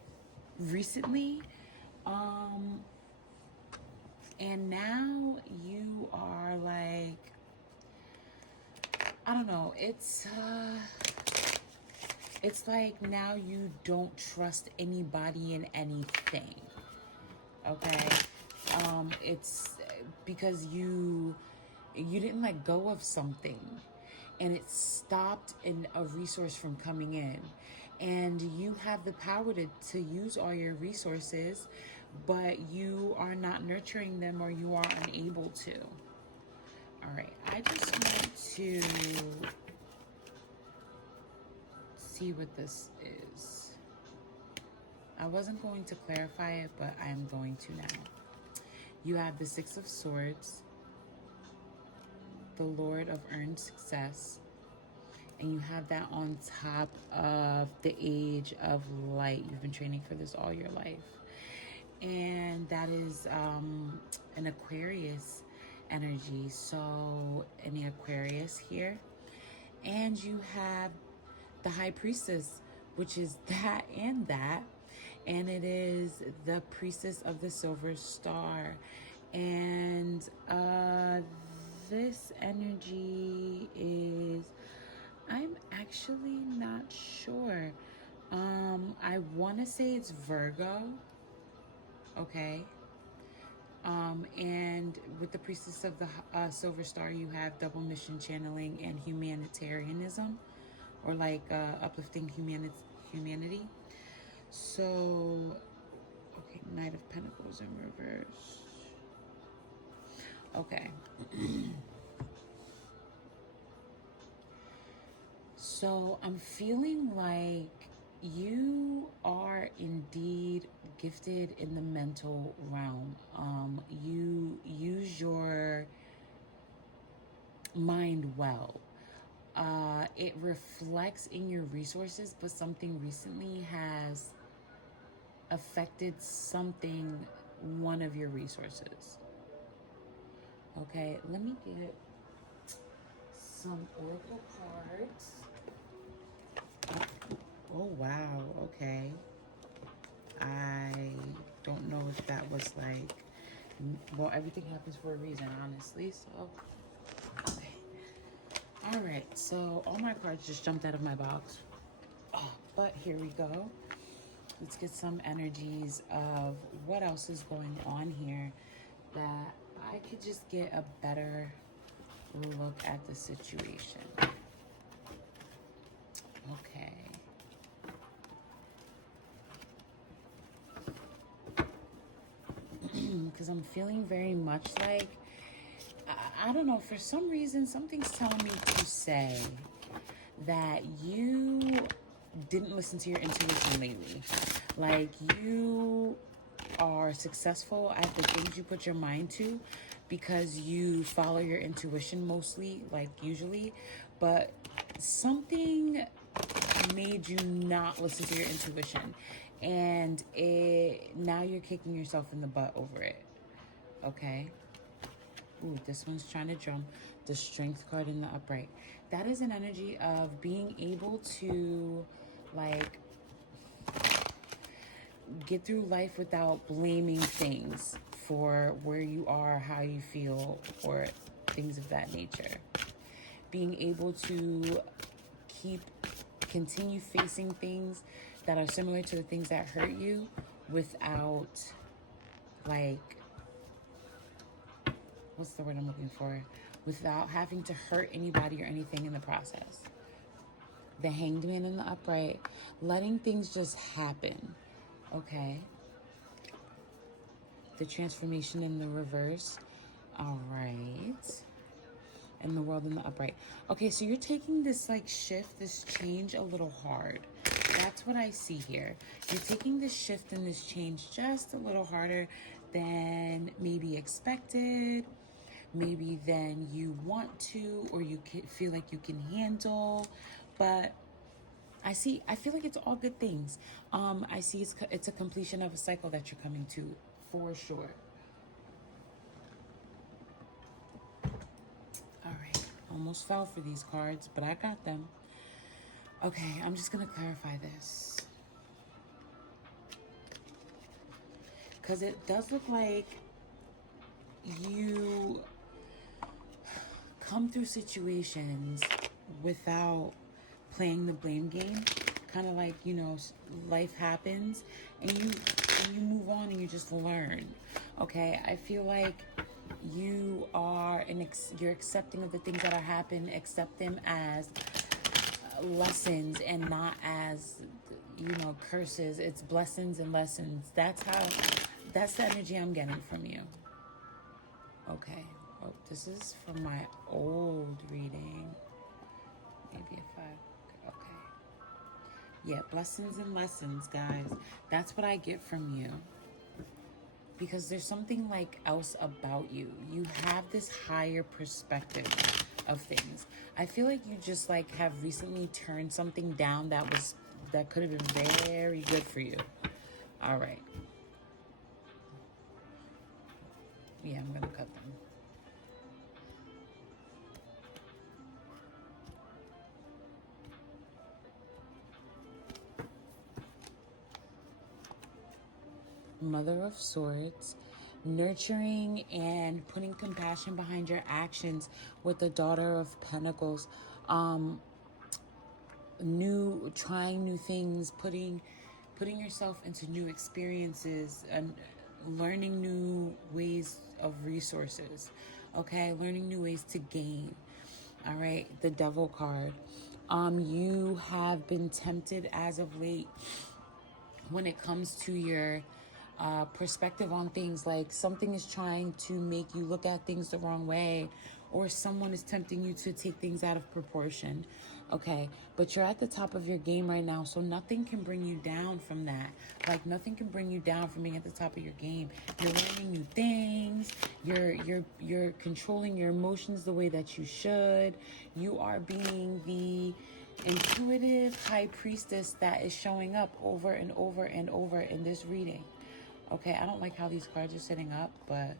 recently, and now you are like, I don't know, it's like now you don't trust anybody in anything. Okay, it's because you didn't let go of something, and it stopped a resource from coming in, and you have the power to use all your resources, but you are not nurturing them, or you are unable to. All right, I just want to see what this is. I wasn't going to clarify it, but I am going to now. You have the Six of Swords, the Lord of Earned Success, and you have that on top of the Age of Light. You've been training for this all your life. And that is an Aquarius energy. So any Aquarius here. And you have the High Priestess, which is that and that. And it is the Priestess of the Silver Star. And this energy is, I'm actually not sure. I want to say it's Virgo. Okay. And with the Priestess of the Silver Star, you have double mission channeling and humanitarianism, or like uplifting humanity. So, okay, Knight of Pentacles in reverse. Okay. So I'm feeling like you are indeed gifted in the mental realm. You use your mind well. It reflects in your resources, but something recently has affected one of your resources. Okay, let me get some oracle cards. Oh, wow, okay. I don't know if that was like, well, everything happens for a reason, honestly, so, okay. All right, so all my cards just jumped out of my box, but here we go. Let's get some energies of what else is going on here that I could just get a better look at the situation. Okay. Because I'm feeling very much like, I don't know, for some reason, something's telling me to say that you didn't listen to your intuition lately. Like, you are successful at the things you put your mind to because you follow your intuition mostly, like usually, but something made you not listen to your intuition, and now you're kicking yourself in the butt over it. Okay. Ooh, this one's trying to jump the Strength card in the upright. That is an energy of being able to, like, get through life without blaming things for where you are, how you feel, or things of that nature. Being able to continue facing things that are similar to the things that hurt you without, like, what's the word I'm looking for? Without having to hurt anybody or anything in the process. The Hanged Man in the upright, letting things just happen. Okay. The Transformation in the reverse. All right. And the World in the upright. Okay, so you're taking this like shift, this change a little hard. That's what I see here. You're taking this shift and this change just a little harder than maybe expected, maybe than you want to, or you feel like you can handle. But I feel like it's all good things. I see it's a completion of a cycle that you're coming to, for sure. All right, almost fell for these cards, but I got them. Okay, I'm just gonna clarify this, because it does look like you come through situations without playing the blame game. Kind of like, you know, life happens and you move on and you just learn. Okay, I feel like you are you're accepting of the things that are happening. Accept them as lessons and not as, you know, curses. It's blessings and lessons. That's the energy I'm getting from you. Okay. Oh, this is from my old reading. Maybe if I, okay. Yeah, blessings and lessons, guys. That's what I get from you. Because there's something like else about you. You have this higher perspective of things. I feel like you just like have recently turned something down that could have been very good for you. All right. Yeah, I'm gonna cut them. Mother of Swords, nurturing and putting compassion behind your actions with the Daughter of Pentacles. Trying new things, putting yourself into new experiences and learning new ways of resources. Okay, learning new ways to gain. All right, the Devil card. You have been tempted as of late when it comes to your perspective on things. Like something is trying to make you look at things the wrong way, or someone is tempting you to take things out of proportion. Okay, but you're at the top of your game right now, so nothing can bring you down from that. Like nothing can bring you down from being at the top of your game. You're learning new things. You're controlling your emotions the way that you should. You are being the intuitive high priestess that is showing up over and over and over in this reading. Okay, I don't like how these cards are sitting up, but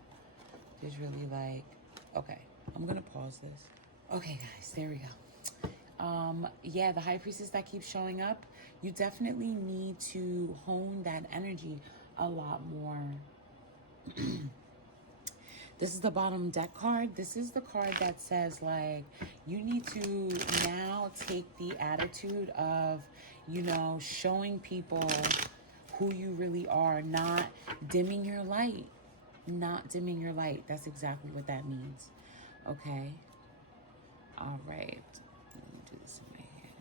there's really like, okay, I'm gonna pause this. Okay, guys, there we go. Yeah, the high priestess that keeps showing up, you definitely need to hone that energy a lot more. This is the bottom deck card. This is the card that says, like, you need to now take the attitude of, you know, showing people who you really are, not dimming your light. Not dimming your light. That's exactly what that means. Okay. All right. Let me do this in my hand.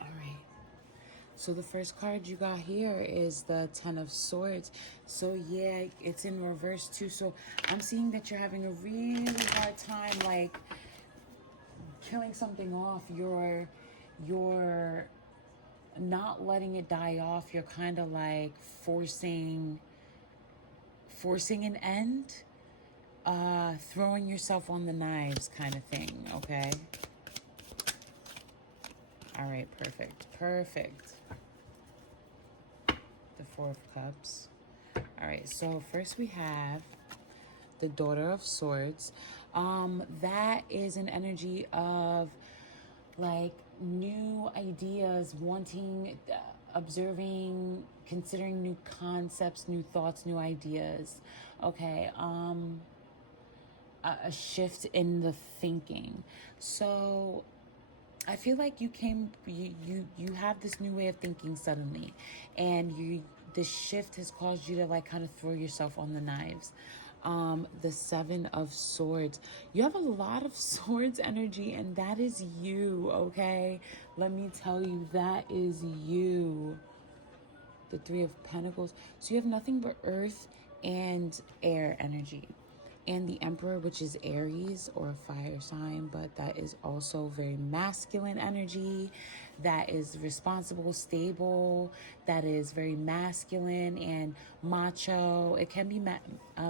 All right. So the first card you got here is the Ten of Swords. So yeah, it's in reverse too. So I'm seeing that you're having a really hard time, like, killing something off. You're not letting it die off. You're kind of like forcing an end, throwing yourself on the knives kind of thing. Okay. All right, perfect. The Four of Cups. All right, so first we have the Daughter of Swords. That is an energy of like new ideas, wanting, observing, considering new concepts, new thoughts, new ideas. Okay, a shift in the thinking. So I feel like you have this new way of thinking suddenly, and the shift has caused you to like kind of throw yourself on the knives. The Seven of Swords. You have a lot of swords energy, and that is you, okay? Let me tell you, that is you. The Three of Pentacles. So you have nothing but earth and air energy. And the Emperor, which is Aries or a fire sign, but that is also very masculine energy. That is responsible, stable. That is very masculine and macho. It can be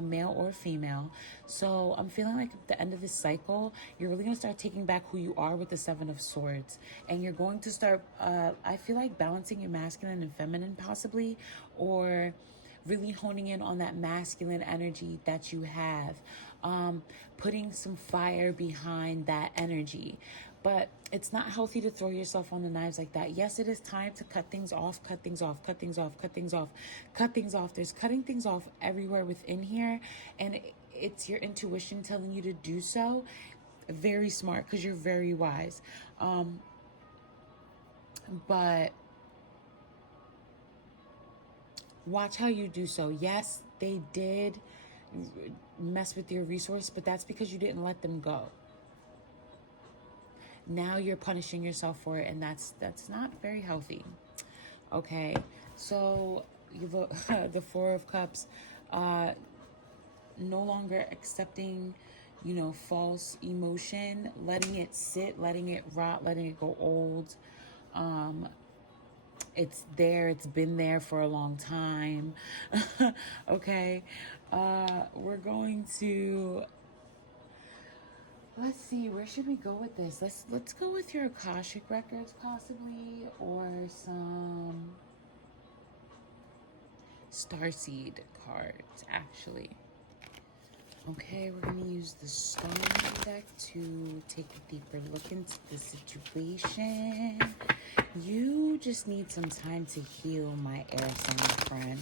male or female. So I'm feeling like at the end of this cycle, you're really going to start taking back who you are with the Seven of Swords. And you're going to start, I feel like, balancing your masculine and feminine possibly, or really honing in on that masculine energy that you have, putting some fire behind that energy. But it's not healthy to throw yourself on the knives like that. Yes, it is time to cut things off. There's cutting things off everywhere within here, and it's your intuition telling you to do so. Very smart, because you're very wise. But watch how you do so. Yes, they did mess with your resource, but that's because you didn't let them go. Now you're punishing yourself for it, and that's not very healthy. Okay, so the Four of Cups, no longer accepting, you know, false emotion, letting it sit, letting it rot, letting it go old. It's there. It's been there for a long time. Okay. We're going to, let's see, where should we go with this? Let's go with your Akashic records possibly, or some Starseed cards actually. Okay, we're going to use the Starman deck to take a deeper look into the situation. You just need some time to heal, my air sign friend.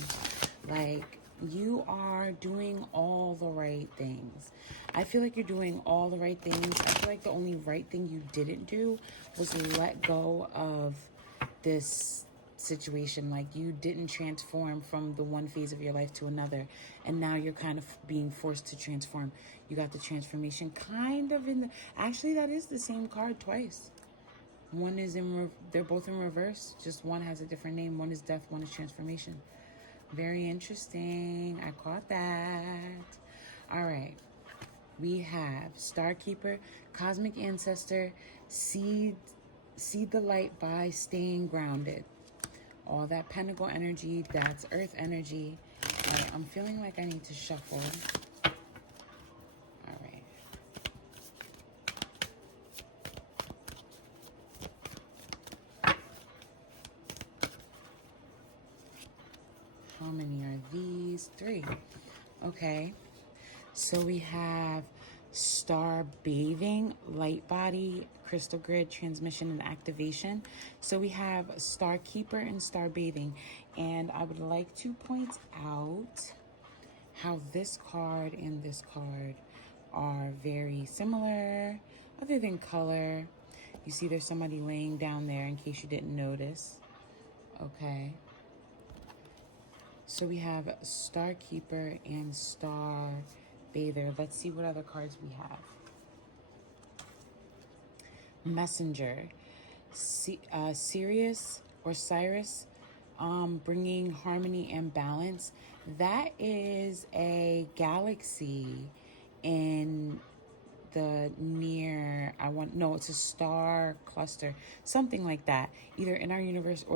Like, you are doing all the right things. I feel like you're doing all the right things. I feel like the only right thing you didn't do was let go of this situation. Like, you didn't transform from the one phase of your life to another, and now you're kind of being forced to transform. You got the transformation kind of in the, actually that is the same card twice. One is they're both in reverse. Just one has a different name. One is death, one is transformation. Very interesting. I caught that. All right. We have Starkeeper, Cosmic Ancestor, seed the light by staying grounded. All that pentacle energy, that's earth energy. All right, I'm feeling like I need to shuffle. All right. How many are these? 3. Okay. So we have star bathing, light body, crystal grid, transmission, and activation. So we have star keeper and star bathing. And I would like to point out how this card and this card are very similar, other than color. You see there's somebody laying down there in case you didn't notice. Okay. So we have Star Keeper and Star Bather. Let's see what other cards we have. Messenger. Sirius or Cyrus, bringing harmony and balance. That is a galaxy in the near, it's a star cluster, something like that, either in our universe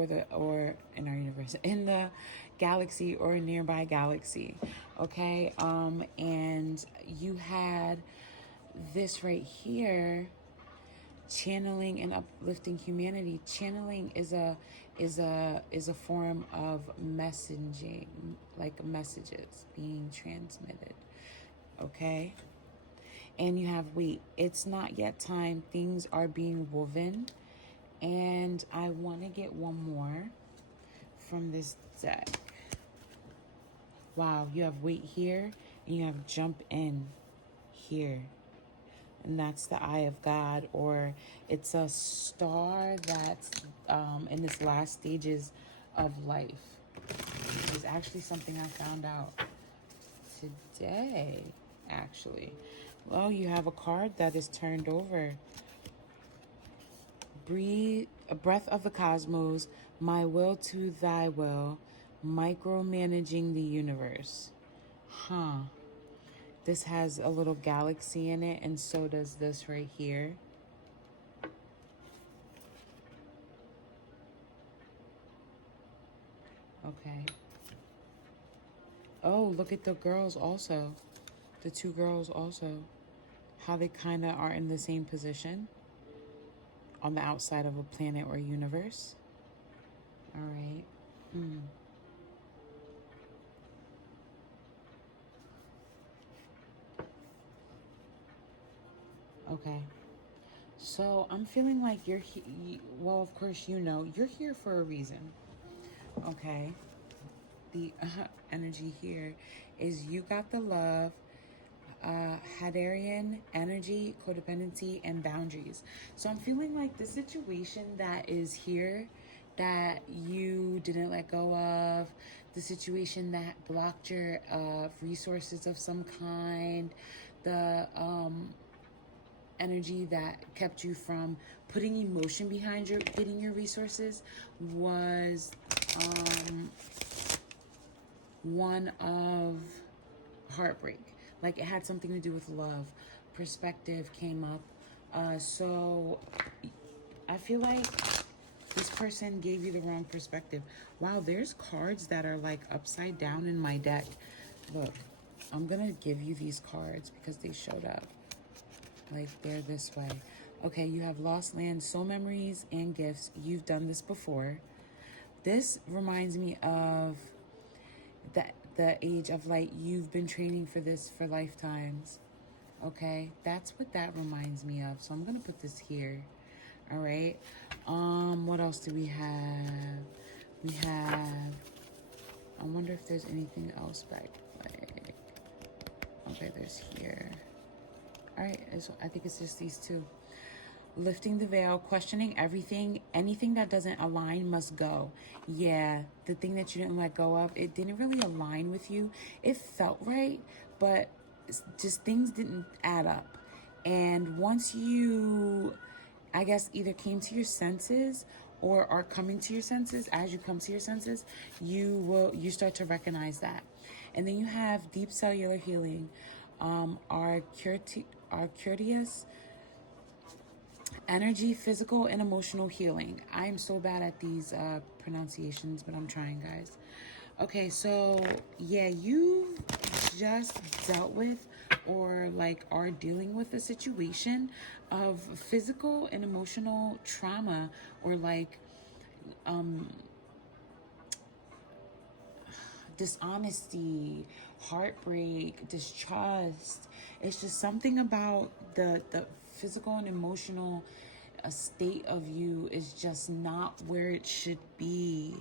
in the galaxy or a nearby galaxy. Okay. And you had this right here, channeling and uplifting humanity. Channeling is a form of messaging, like messages being transmitted. Okay. And you have wait, it's not yet time, things are being woven. And I want to get one more from this deck. Wow, you have wait here and you have jump in here. And that's the eye of God, or it's a star that's in its last stages of life. Which is actually something I found out today, actually. Well, you have a card that is turned over. Breathe, a breath of the cosmos, my will to thy will, micromanaging the universe. Huh. This has a little galaxy in it, and so does this right here. Okay. Oh, look at the girls also. The 2 girls also. How they kind of are in the same position on the outside of a planet or universe. All right. Okay. So I'm feeling like you're well, of course, you're here for a reason. Okay. The energy here is you got the love, Hadarian energy, codependency, and boundaries. So I'm feeling like the situation that is here that you didn't let go of, the situation that blocked your resources of some kind, the energy that kept you from putting emotion behind getting your resources was one of heartbreak. Like it had something to do with love. Perspective came up. So I feel like this person gave you the wrong perspective. Wow, there's cards that are like upside down in my deck. Look, I'm gonna give you these cards because they showed up. Like they're this way. Okay, you have lost land, soul memories, and gifts. You've done this before. This reminds me of the age of light. You've been training for this for lifetimes. Okay, that's what that reminds me of. So I'm gonna put this here. All right. What else do we have? We have. I wonder if there's anything else back. Like, okay, there's here. All right, I think it's just these 2. Lifting the veil, questioning everything, anything that doesn't align must go. Yeah, the thing that you didn't let go of, it didn't really align with you. It felt right, but just things didn't add up. And once you I guess, either came to your senses or are coming to your senses. As you come to your senses, you start to recognize that. And then you have deep cellular healing, our courteous energy, physical and emotional healing. I'm so bad at these pronunciations, but I'm trying, guys. Okay, so yeah, you just dealt with or like are dealing with a situation of physical and emotional trauma, or like dishonesty, heartbreak, distrust. It's just something about the physical and emotional state of you is just not where it should be.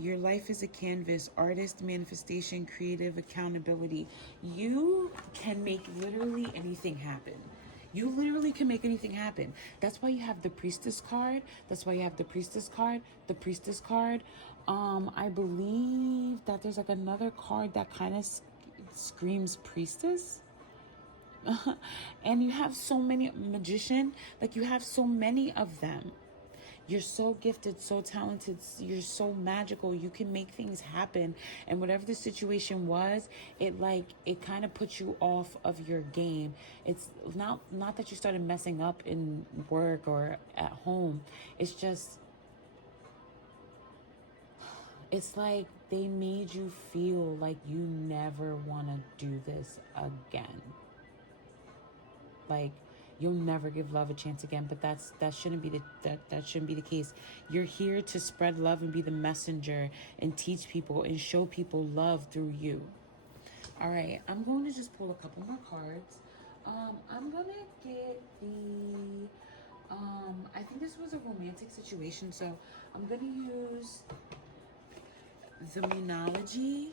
Your life is a canvas, artist, manifestation, creative, accountability. You can make literally anything happen. You literally can make anything happen. That's why you have the priestess card. That's why you have the priestess card. The priestess card. I believe that there's like another card that kind of screams priestess. And you have so many, magician, like you have so many of them. You're so gifted, so talented, you're so magical, you can make things happen. And whatever the situation was, it kind of puts you off of your game. It's not that you started messing up in work or at home. It's just, it's like they made you feel like you never want to do this again. Like, you'll never give love a chance again. But that shouldn't be the case. You're here to spread love and be the messenger and teach people and show people love through you. All right, I'm going to just pull a couple more cards. I'm gonna get the I think this was a romantic situation, so I'm gonna use the Moonology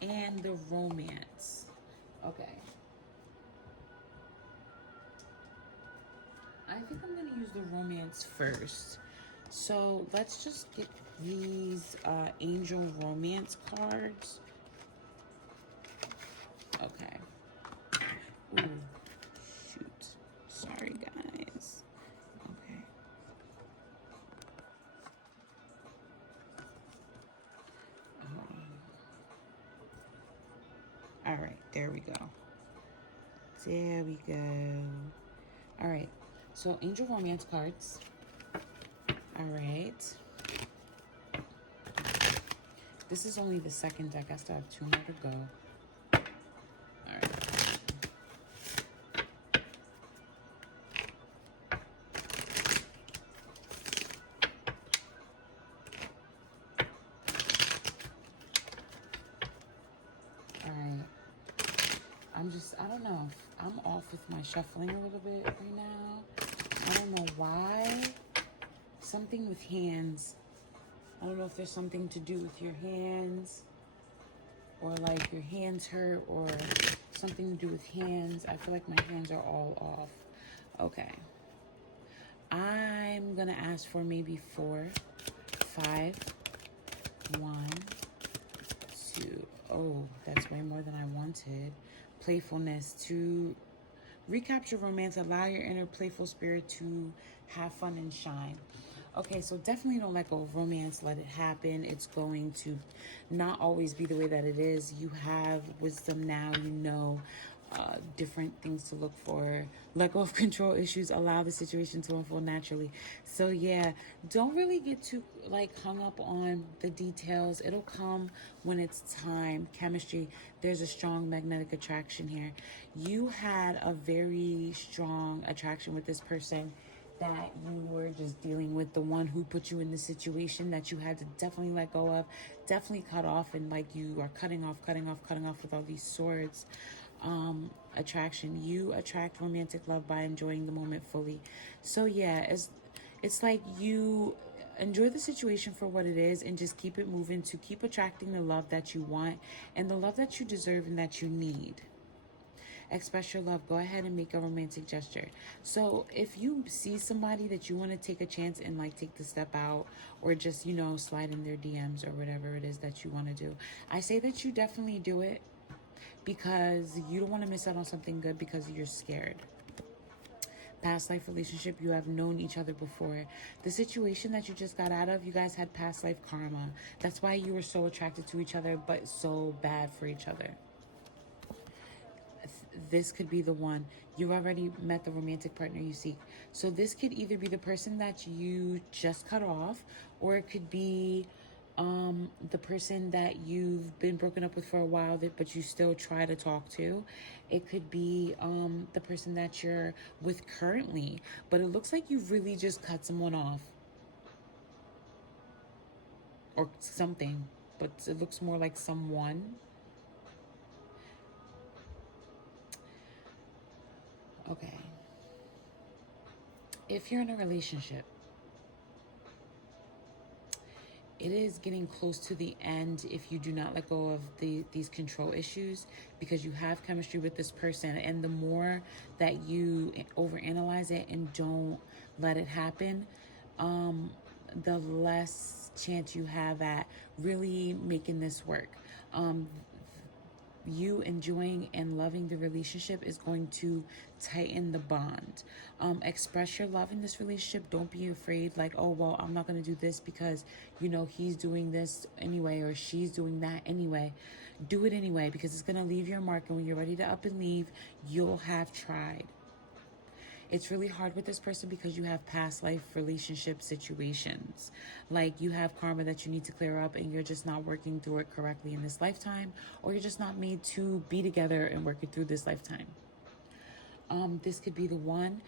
and the Romance. Okay. I think I'm going to use the Romance first. So let's just get these Angel Romance cards. Okay. Ooh, shoot. Sorry, guys. Okay. All right, there we go. There we go. All right. So, Angel Romance cards. All right. This is only the second deck. I still have 2 more to go. All right. All right. I don't know. I'm off with my shuffling a little bit right now. I don't know why. Something with hands. I don't know if there's something to do with your hands, or like your hands hurt, or something to do with hands. I feel like my hands are all off. Okay. I'm gonna ask for maybe 4, 5, 1, 2. Oh, that's way more than I wanted. Playfulness. To recapture romance, allow your inner playful spirit to have fun and shine. Okay, so definitely don't let go of romance. Let it happen. It's going to not always be the way that it is. You have wisdom now. You know different things to look for. Let go of control issues. Allow the situation to unfold naturally. So yeah, don't really get too hung up on the details. It'll come when it's time. Chemistry. There's a strong magnetic attraction here. You had a very strong attraction with this person that you were just dealing with, the one who put you in the situation that you had to definitely let go of, definitely cut off, and like you are cutting off with all these swords. Attraction. You attract romantic love by enjoying the moment fully. So yeah, it's like you enjoy the situation for what it is and just keep it moving to keep attracting the love that you want and the love that you deserve and that you need. Express your love. Go ahead and make a romantic gesture. So if you see somebody that you want to take a chance and take the step out, or just, slide in their DMs or whatever it is that you want to do, I say that you definitely do it, because you don't want to miss out on something good because you're scared. past life relationship. You have known each other before. The situation that you just got out of, you guys had past life karma. That's why you were so attracted to each other, but so bad for each other. This could be the one. You've already met the romantic partner you seek. So this could either be the person that you just cut off, or it could be the person that you've been broken up with for a while, but you still try to talk to. It could be the person that you're with currently, but it looks like you've really just cut someone off or something, but it looks more like someone. Okay. If you're in a relationship, it is getting close to the end if you do not let go of these control issues, because you have chemistry with this person. And the more that you overanalyze it and don't let it happen, the less chance you have at really making this work. You enjoying and loving the relationship is going to tighten the bond. Express your love in this relationship. Don't be afraid like, oh, well, I'm not going to do this because, you know, he's doing this anyway, or she's doing that anyway. Do it anyway, because it's going to leave your mark. And when you're ready to up and leave, you'll have tried. It's really hard with this person because you have past life relationship situations. Like you have karma that you need to clear up, and you're just not working through it correctly in this lifetime, or you're just not made to be together and work it through this lifetime. This could be the one.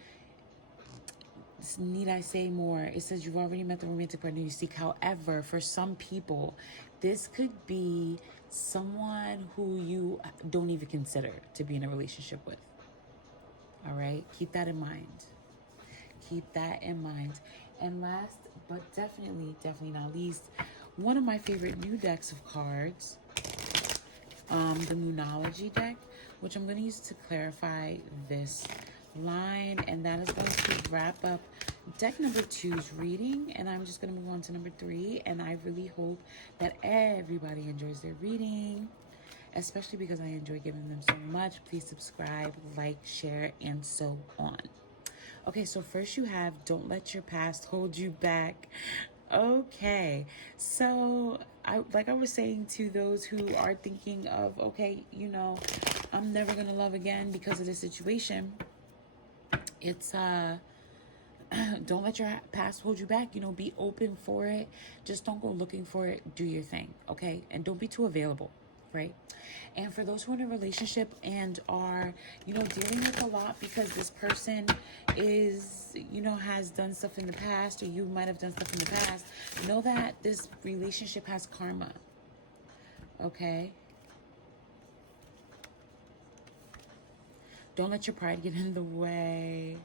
Need I say more? It says you've already met the romantic partner you seek. However, for some people, this could be someone who you don't even consider to be in a relationship with. All right, keep that in mind. Keep that in mind. And last, but definitely not least, one of my favorite new decks of cards, the Moonology deck, which I'm going to use to clarify this line. And that is going to wrap up deck number 2's reading. And I'm just going to move on to number 3. And I really hope that everybody enjoys their reading, especially because I enjoy giving them so much. Please subscribe, like, share, and so on. Okay, so first you have Don't Let Your Past Hold You Back. Okay, so like I was saying to those who are thinking of, okay, you know, I'm never going to love again because of this situation. It's, don't let your past hold you back. You know, be open for it. Just don't go looking for it. Do your thing, okay? And don't be too available. Right? And for those who are in a relationship and are, you know, dealing with a lot because this person is, you know, has done stuff in the past, or you might have done stuff in the past, know that this relationship has karma. Okay? Don't let your pride get in the way.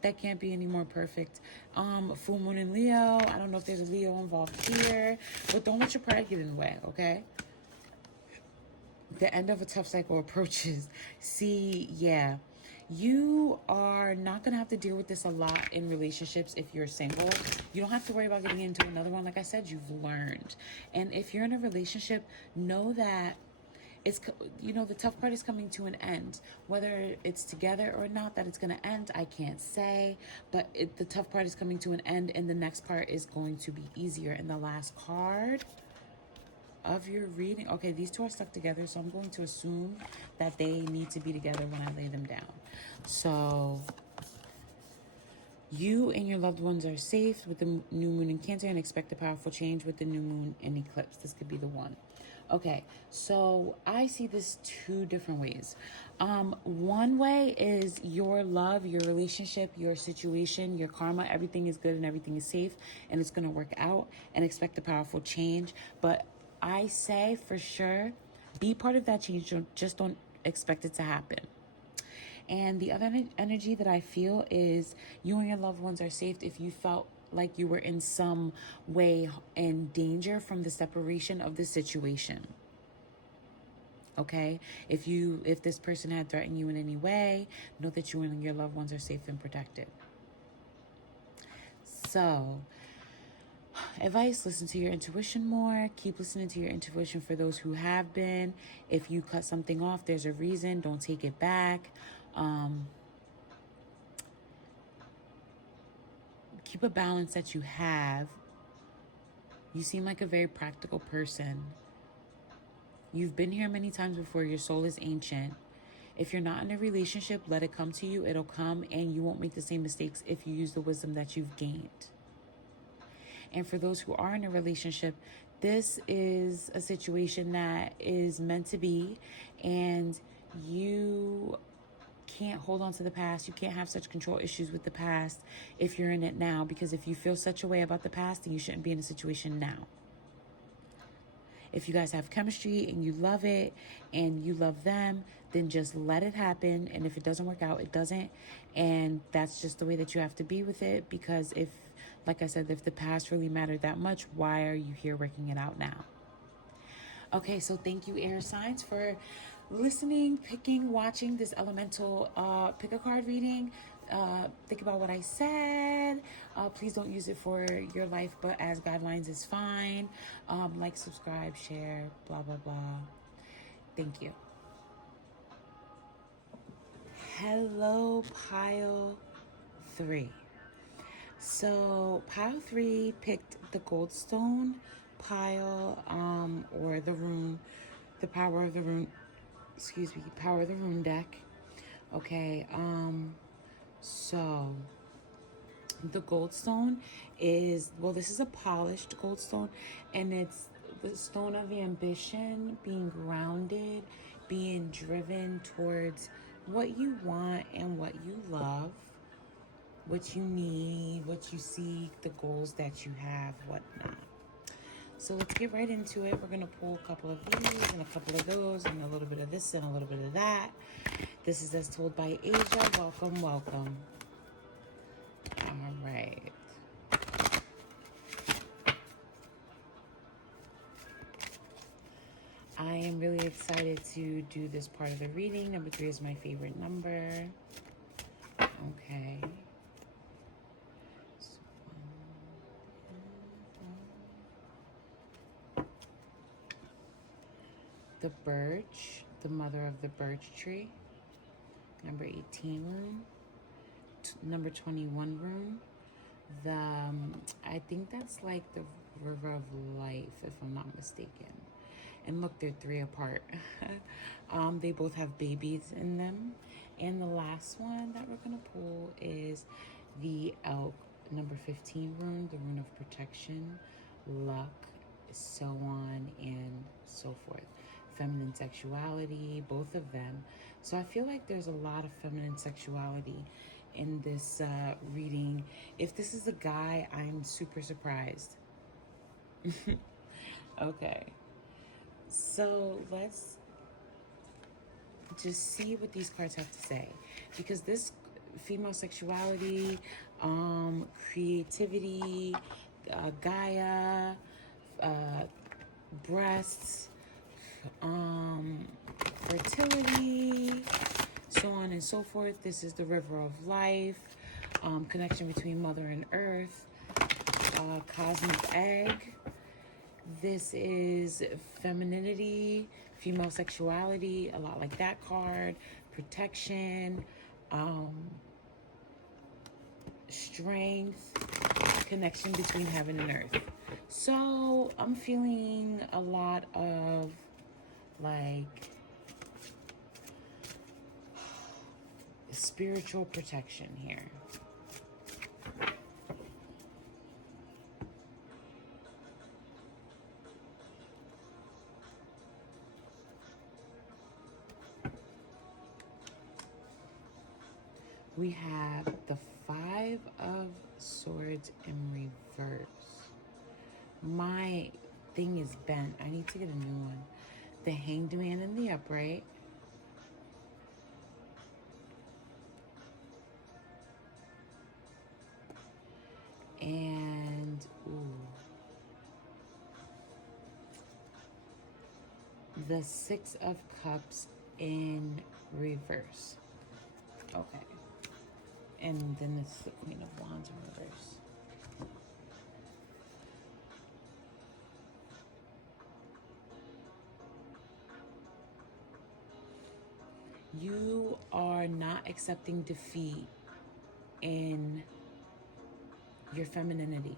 That can't be any more perfect. Full moon in Leo. I don't know if there's a Leo involved here, but don't let your pride get in the way, okay? The end of a tough cycle approaches. See, yeah, you are not going to have to deal with this a lot in relationships if you're single. You don't have to worry about getting into another one. Like I said, you've learned. And if you're in a relationship, know that it's, you know, the tough part is coming to an end. Whether it's together or not that it's going to end, I can't say. But the tough part is coming to an end, and the next part is going to be easier. And the last card of your reading, okay, these two are stuck together, so I'm going to assume that they need to be together when I lay them down. So you and your loved ones are safe with the new moon in Cancer, and expect a powerful change with the new moon in eclipse. This could be the one. Okay, so I see this 2 different ways. One way is your love, your relationship, your situation, your karma, everything is good and everything is safe, and it's going to work out, and expect a powerful change. But I say for sure, be part of that change. Just don't expect it to happen. And the other energy that I feel is you and your loved ones are safe if you felt like you were in some way in danger from the separation of the situation. Okay? If this person had threatened you in any way, know that you and your loved ones are safe and protected. So, advice, listen to your intuition more. Keep listening to your intuition for those who have been. If you cut something off, there's a reason. Don't take it back. keep a balance that you have. You seem like a very practical person. You've been here many times before. Your soul is ancient. If you're not in a relationship, let it come to you. It'll come, and you won't make the same mistakes if you use the wisdom that you've gained. And for those who are in a relationship, this is a situation that is meant to be, and you can't hold on to the past. You can't have such control issues with the past if you're in it now, because if you feel such a way about the past, then you shouldn't be in a situation now. If you guys have chemistry and you love it and you love them, then just let it happen. And if it doesn't work out, it doesn't. And that's just the way that you have to be with it. Because if, like I said, if the past really mattered that much, why are you here working it out now? Okay, so thank you, air signs, for listening, picking, watching this elemental pick a card reading. Think about what I said. Please don't use it for your life, but as guidelines is fine. Like, subscribe, share, blah, blah, blah. Thank you. Hello, pile 3. So pile 3 picked the GoldStone pile, or the rune, the power of the rune, power of the rune deck. Okay, so the GoldStone is, well, this is a polished GoldStone, and it's the stone of ambition, being grounded, being driven towards what you want and what you love, what you need, what you seek, the goals that you have, whatnot. So let's get right into it. We're going to pull a couple of these and a couple of those and a little bit of this and a little bit of that. This is as told by Asiah. Welcome, welcome. All right. I am really excited to do this part of the reading. Number 3 is my favorite number. Okay. The birch, the mother of the birch tree. Number 18 rune. Number 21 rune. I think that's like the river of life, if I'm not mistaken. And look, they're 3 apart. They both have babies in them. And the last one that we're gonna pull is the elk, number 15 rune, the rune of protection, luck, so on and so forth. Feminine sexuality, both of them. So I feel like there's a lot of feminine sexuality in this reading. If this is a guy, I'm super surprised. Okay. So let's just see what these cards have to say. Because this female sexuality, creativity, Gaia, breasts, fertility, so on and so forth. This is the river of life, connection between mother and earth, cosmic egg. This is femininity, female sexuality, a lot like that card, protection, strength, connection between heaven and earth. So I'm feeling a lot of like spiritual protection here. We have the 5 of Swords in reverse. My thing is bent. I need to get a new one. The Hanged Man in the upright. And, the 6 of Cups in reverse. Okay. And then it's the Queen of Wands in reverse. You are not accepting defeat in your femininity.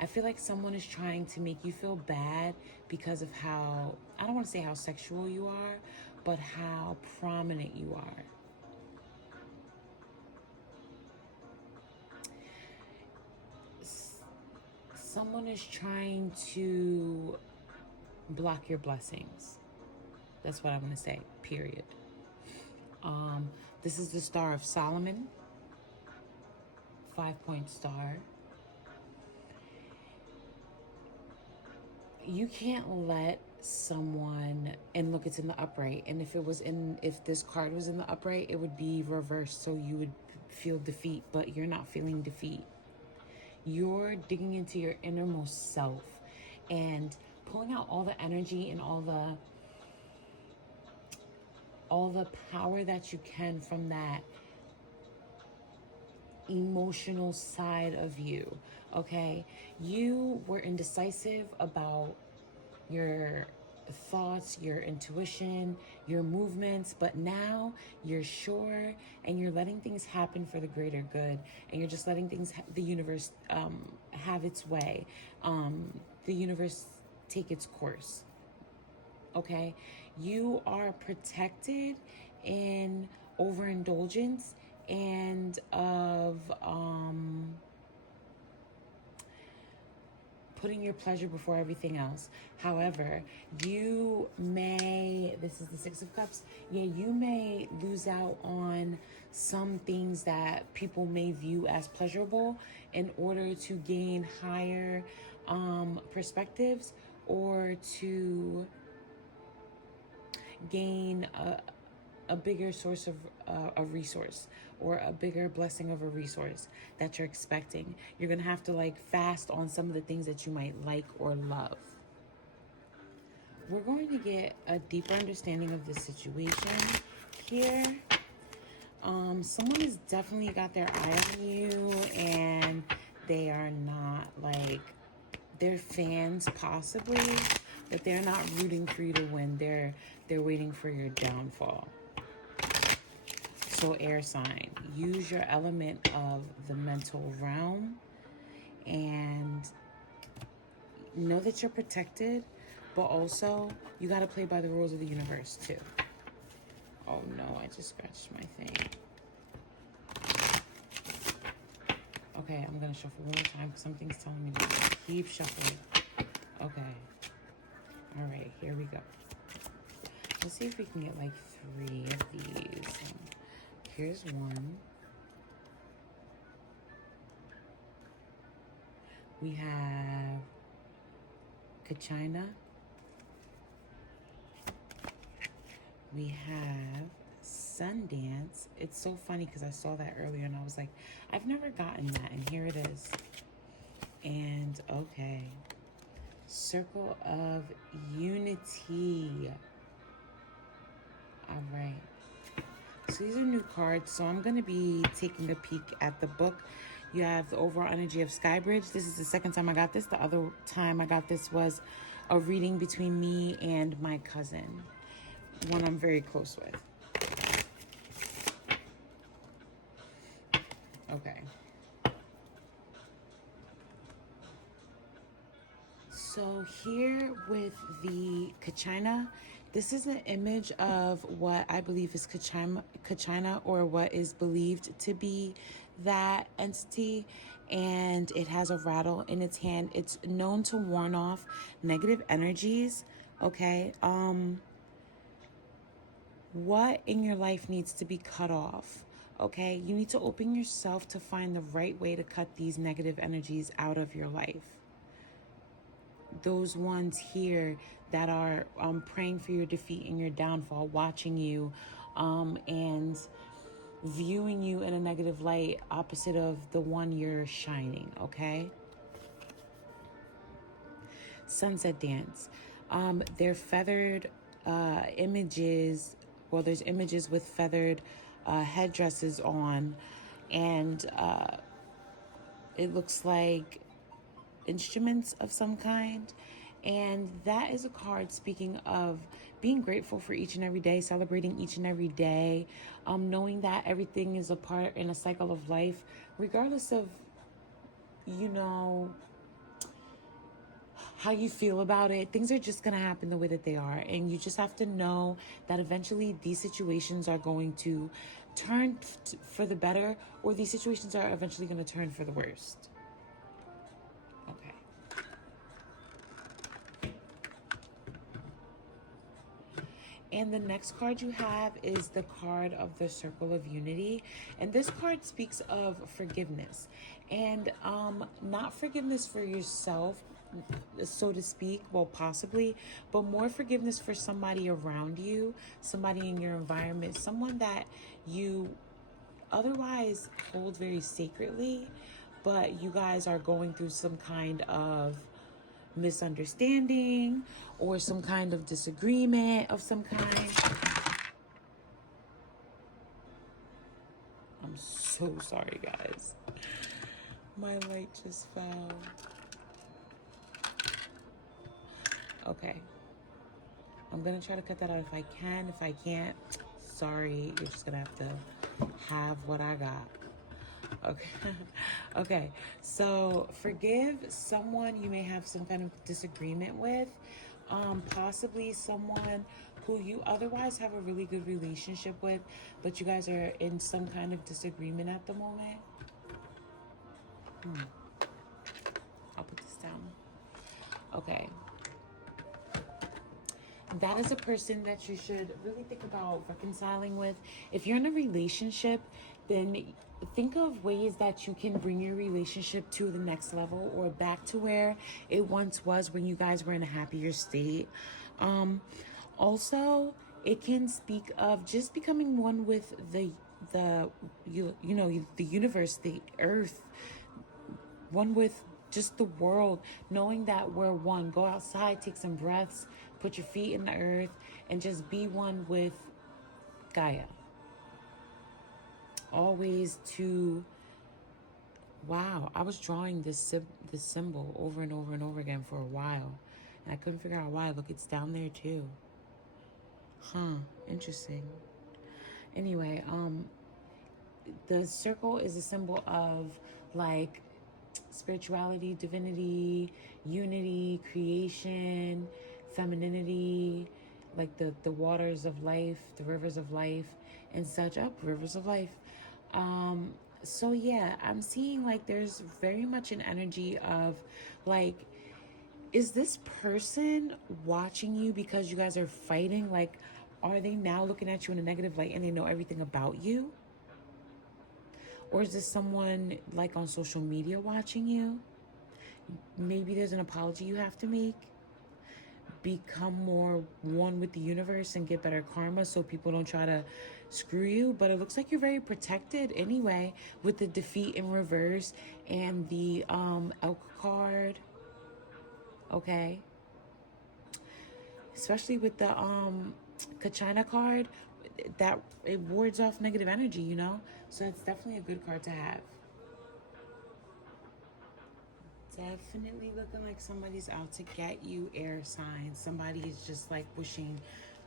I feel like someone is trying to make you feel bad because of how, I don't want to say how sexual you are, but how prominent you are. Someone is trying to block your blessings. That's what I'm going to say, period. This is the Star of Solomon, 5-point star. You can't let someone, and look, it's in the upright, and if this card was in the upright, it would be reversed, so you would feel defeat, but you're not feeling defeat. You're digging into your innermost self and pulling out all the energy and all the power that you can from that emotional side of you, okay? You were indecisive about your thoughts, your intuition, your movements, but now you're sure and you're letting things happen for the greater good, and you're just letting things, the universe have its way, the universe take its course, okay? You are protected in overindulgence and of putting your pleasure before everything else. However, you may, this is the Six of Cups, yeah, you may lose out on some things that people may view as pleasurable in order to gain higher perspectives, or to gain a bigger source of a resource, or a bigger blessing of a resource that you're expecting. You're gonna have to like fast on some of the things that you might like or love. We're going to get a deeper understanding of the situation here. Someone has definitely got their eye on you, and they are not like, they're fans possibly, but they're not rooting for you to win. They're waiting for your downfall. So air sign, use your element of the mental realm and know that you're protected, but also you got to play by the rules of the universe too. Oh no, I just scratched my thing. Okay, I'm going to shuffle one more time because something's telling me to keep shuffling. Okay. All right, here we go. Let's see if we can get like 3 of these. Here's one. We have Kachina. We have Sundance. It's so funny because I saw that earlier and I was like, I've never gotten that, and here it is. And okay. Circle of Unity. All right. So these are new cards. So I'm going to be taking a peek at the book. You have the overall energy of Skybridge. This is the second time I got this. The other time I got this was a reading between me and my cousin, one I'm very close with. Okay. So here with the Kachina, this is an image of what I believe is Kachina, or what is believed to be that entity, and it has a rattle in its hand. It's known to warn off negative energies, okay? What in your life needs to be cut off? Okay, you need to open yourself to find the right way to cut these negative energies out of your life. Those ones here that are praying for your defeat and your downfall, watching you and viewing you in a negative light, opposite of the one you're shining, okay? Sunset Dance. They're feathered images. Well, there's images with feathered headdresses on, and it looks like instruments of some kind. And that is a card speaking of being grateful for each and every day, celebrating each and every day, knowing that everything is a part in a cycle of life, regardless of you know, how you feel about it. Things are just going to happen the way that they are. And you just have to know that eventually these situations are going to turn for the better, or these situations are eventually going to turn for the worst. Okay. And the next card you have is the card of the Circle of Unity. And this card speaks of forgiveness. And not forgiveness for yourself, so to speak, well, possibly, but more forgiveness for somebody around you, somebody in your environment, someone that you otherwise hold very sacredly, but you guys are going through some kind of misunderstanding or some kind of disagreement of some kind. I'm so sorry, guys. My light just fell. Okay. I'm gonna try to cut that out if I can. If I can't, sorry, you're just gonna have to have what I got. Okay. Okay. So forgive someone you may have some kind of disagreement with. Possibly someone who you otherwise have a really good relationship with, but you guys are in some kind of disagreement at the moment. I'll put this down. Okay. That is a person that you should really think about reconciling with. If you're in a relationship, then think of ways that you can bring your relationship to the next level or back to where it once was when you guys were in a happier state. Also, it can speak of just becoming one with the universe, the earth, one with just the world, knowing that we're one. Go outside, take some breaths, put your feet in the earth, and just be one with Gaia. Always to, wow, I was drawing this symbol over and over and over again for a while, and I couldn't figure out why. Look, it's down there too. Huh, interesting. Anyway, the circle is a symbol of like spirituality, divinity, unity, creation, femininity, like the waters of life, the rivers of life and such. Up, rivers of life. So yeah, I'm seeing like there's very much an energy of like, is this person watching you because you guys are fighting? Like, are they now looking at you in a negative light and they know everything about you? Or is this someone like on social media watching you? Maybe there's an apology you have to make. Become more one with the universe and get better karma so people don't try to screw you. But it looks like you're very protected anyway with the defeat in reverse and the elk card. Okay. Especially with the Kachina card, that it wards off negative energy, you know? So it's definitely a good card to have. Definitely looking like somebody's out to get you, air signs. Somebody is just like wishing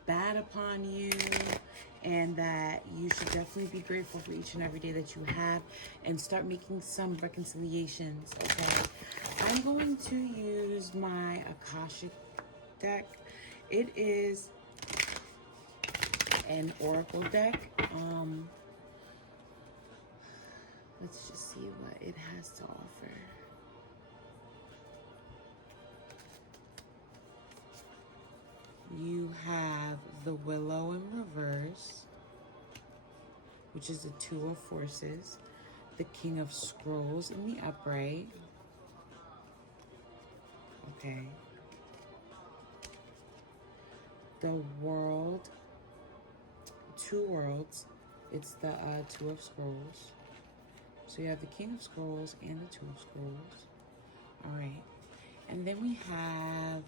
bad upon you, and that you should definitely be grateful for each and every day that you have and start making some reconciliations. Okay, I'm going to use my Akashic deck. It is an oracle deck. Let's just see what it has to offer. You have the Willow in reverse, which is the Two of Forces, the King of Scrolls in the upright. Okay. The World, Two Worlds. It's the Two of Scrolls. So you have the King of Scrolls and the Two of Scrolls. All right. And then we have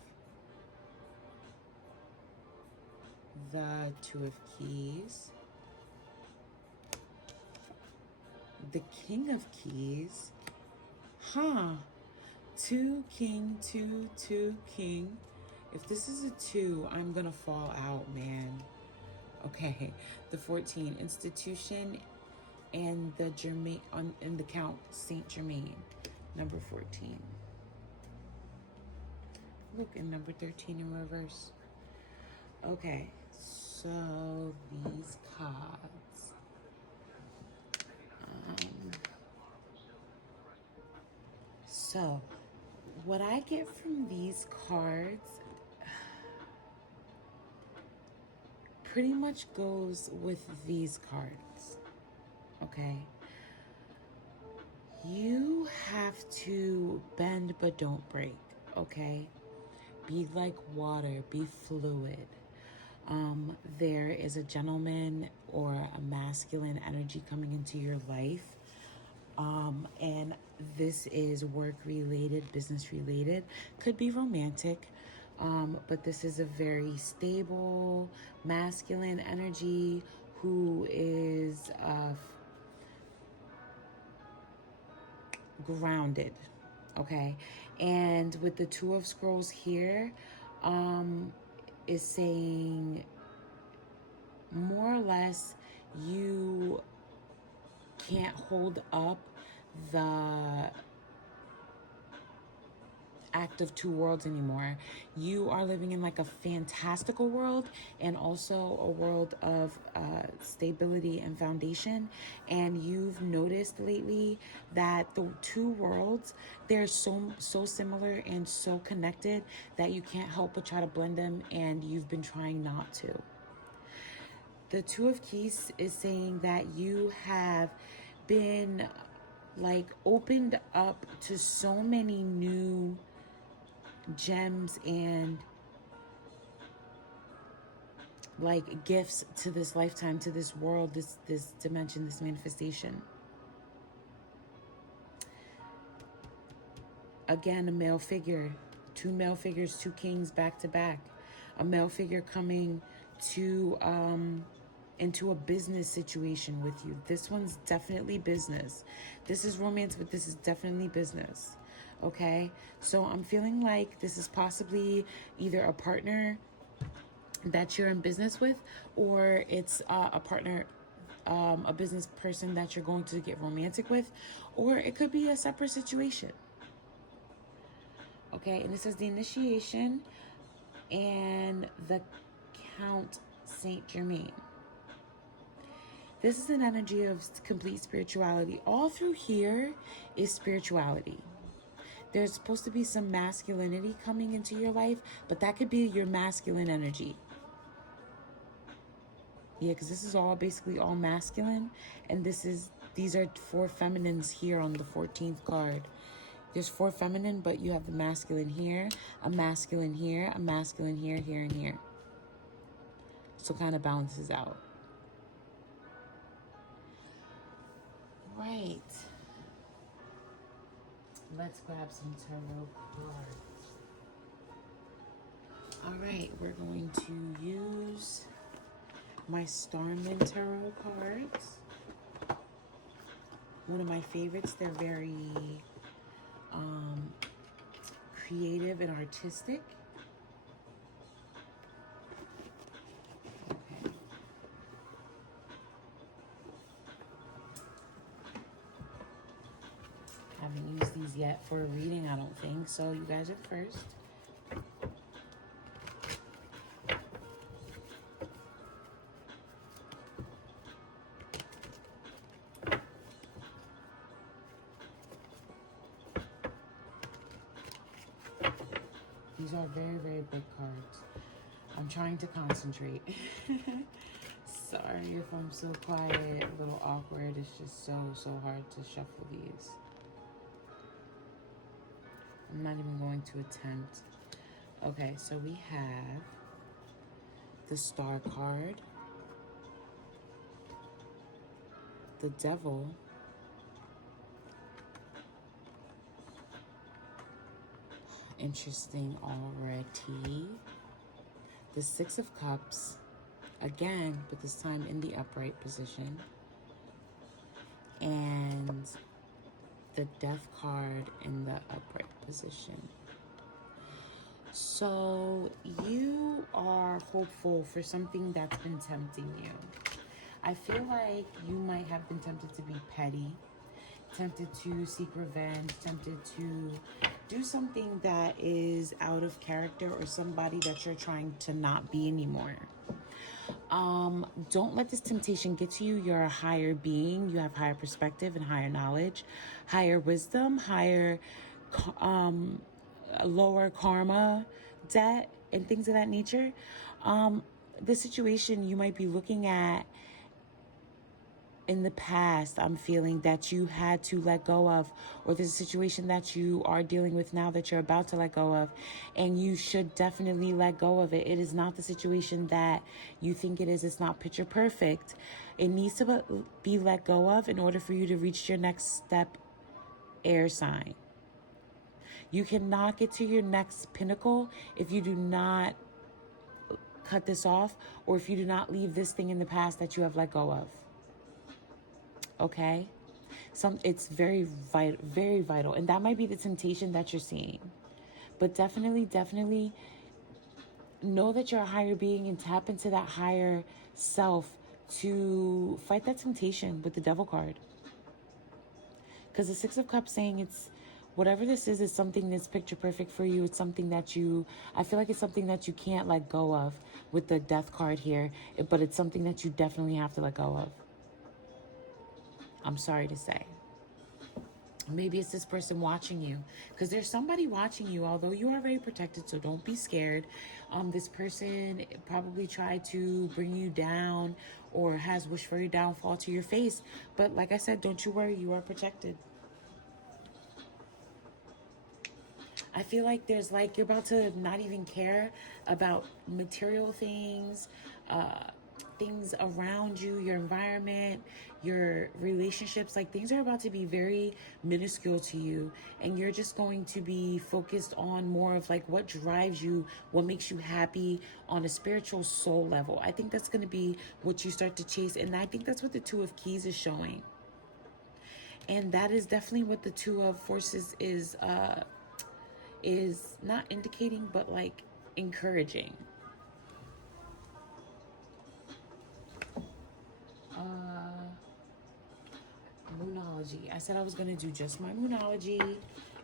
the Two of Keys, the King of Keys, two King, two King. If this is a 2, I'm gonna fall out, man. Okay, the 14, Institution, and the Germain, and the Count Saint Germain. number 14. Look, and number 13 in reverse. Okay, so these cards. So, what I get from these cards pretty much goes with these cards, okay? You have to bend but don't break, okay? Be like water, be fluid. There is a gentleman or a masculine energy coming into your life. And this is work related, business related, could be romantic. But this is a very stable, masculine energy who is grounded, okay? And with the Two of Scrolls here, is saying more or less you can't hold up the act of two worlds anymore. You are living in like a fantastical world and also a world of stability and foundation. And you've noticed lately that the two worlds, they're so similar and so connected that you can't help but try to blend them, and you've been trying not to. The Two of Keys is saying that you have been like opened up to so many new gems and like gifts to this lifetime, to this world, this dimension, this manifestation. Again, a male figure, two male figures, two kings back to back. A male figure coming to into a business situation with you. This one's definitely business. This is romance, but this is definitely business. Okay, so I'm feeling like this is possibly either a partner that you're in business with, or it's a partner, a business person that you're going to get romantic with, or it could be a separate situation. Okay, and this is the initiation and the Count Saint Germain. This is an energy of complete spirituality. All through here is spirituality. There's supposed to be some masculinity coming into your life, but that could be your masculine energy. Yeah, because this is all basically all masculine, and these are four feminines here on the 14th card. There's four feminine, but you have the masculine here, a masculine here, a masculine here, here, and here. So kind of balances out. Right. Let's grab some tarot cards. All right, we're going to use my Starman Tarot cards. One of my favorites. They're very creative and artistic. Okay. Haven't used these yet for a reading, I don't think. So you guys are first. These are very, very big cards. I'm trying to concentrate. Sorry if I'm so quiet, a little awkward. It's just so hard to shuffle these. I'm not even going to attempt. Okay, so we have the Star card, the Devil, interesting already, the Six of Cups, again, but this time in the upright position, and the Death card in the upright position. So you are hopeful for something that's been tempting you. I feel like you might have been tempted to be petty. tempted to seek revenge, tempted to do something that is out of character, or somebody that you're trying to not be anymore. Don't let this temptation get to you. You're a higher being. You have higher perspective and higher knowledge, higher wisdom, higher, lower karma debt, and things of that nature. The situation you might be looking at in the past, I'm feeling that you had to let go of, or there's a situation that you are dealing with now that you're about to let go of, and you should definitely let go of it. It is not the situation that you think it is. It's not picture perfect. It needs to be let go of in order for you to reach your next step, air sign. You cannot get to your next pinnacle if you do not cut this off, or if you do not leave this thing in the past that you have let go of. Okay? It's very vital. And that might be the temptation that you're seeing. But definitely know that you're a higher being and tap into that higher self to fight that temptation with the Devil card. Because the Six of Cups saying it's, whatever this is something that's picture perfect for you. It's something that I feel like it's something that you can't let go of with the Death card here. But it's something that you definitely have to let go of. I'm sorry to say. Maybe it's this person watching you, because there's somebody watching you, although you are very protected, so don't be scared. This person probably tried to bring you down or has wished for your downfall to your face. But like I said, don't you worry, you are protected. I feel like there's like, you're about to not even care about material things, things around you, your environment, your relationships. Like, things are about to be very minuscule to you, and you're just going to be focused on more of like what drives you, what makes you happy on a spiritual soul level. I think that's going to be what you start to chase, and I think that's what the Two of Keys is showing. And that is definitely what the Two of Forces is not indicating, but like encouraging. Moonology. I said I was going to do just my Moonology,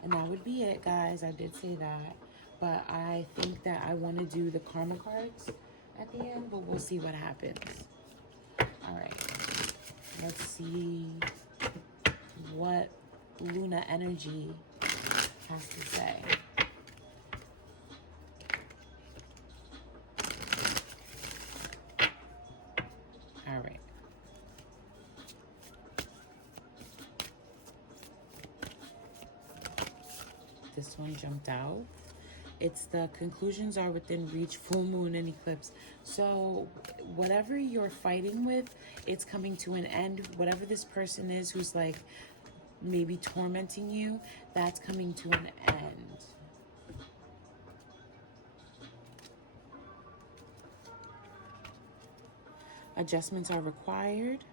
and that would be it, guys. I did say that, but I think that I want to do the Karma cards at the end, but we'll see what happens. All right, let's see what Luna energy has to say. All right. This one jumped out. It's the conclusions are within reach, full moon and eclipse. So whatever you're fighting with, it's coming to an end. Whatever this person is who's like maybe tormenting you, that's coming to an end. Adjustments are required.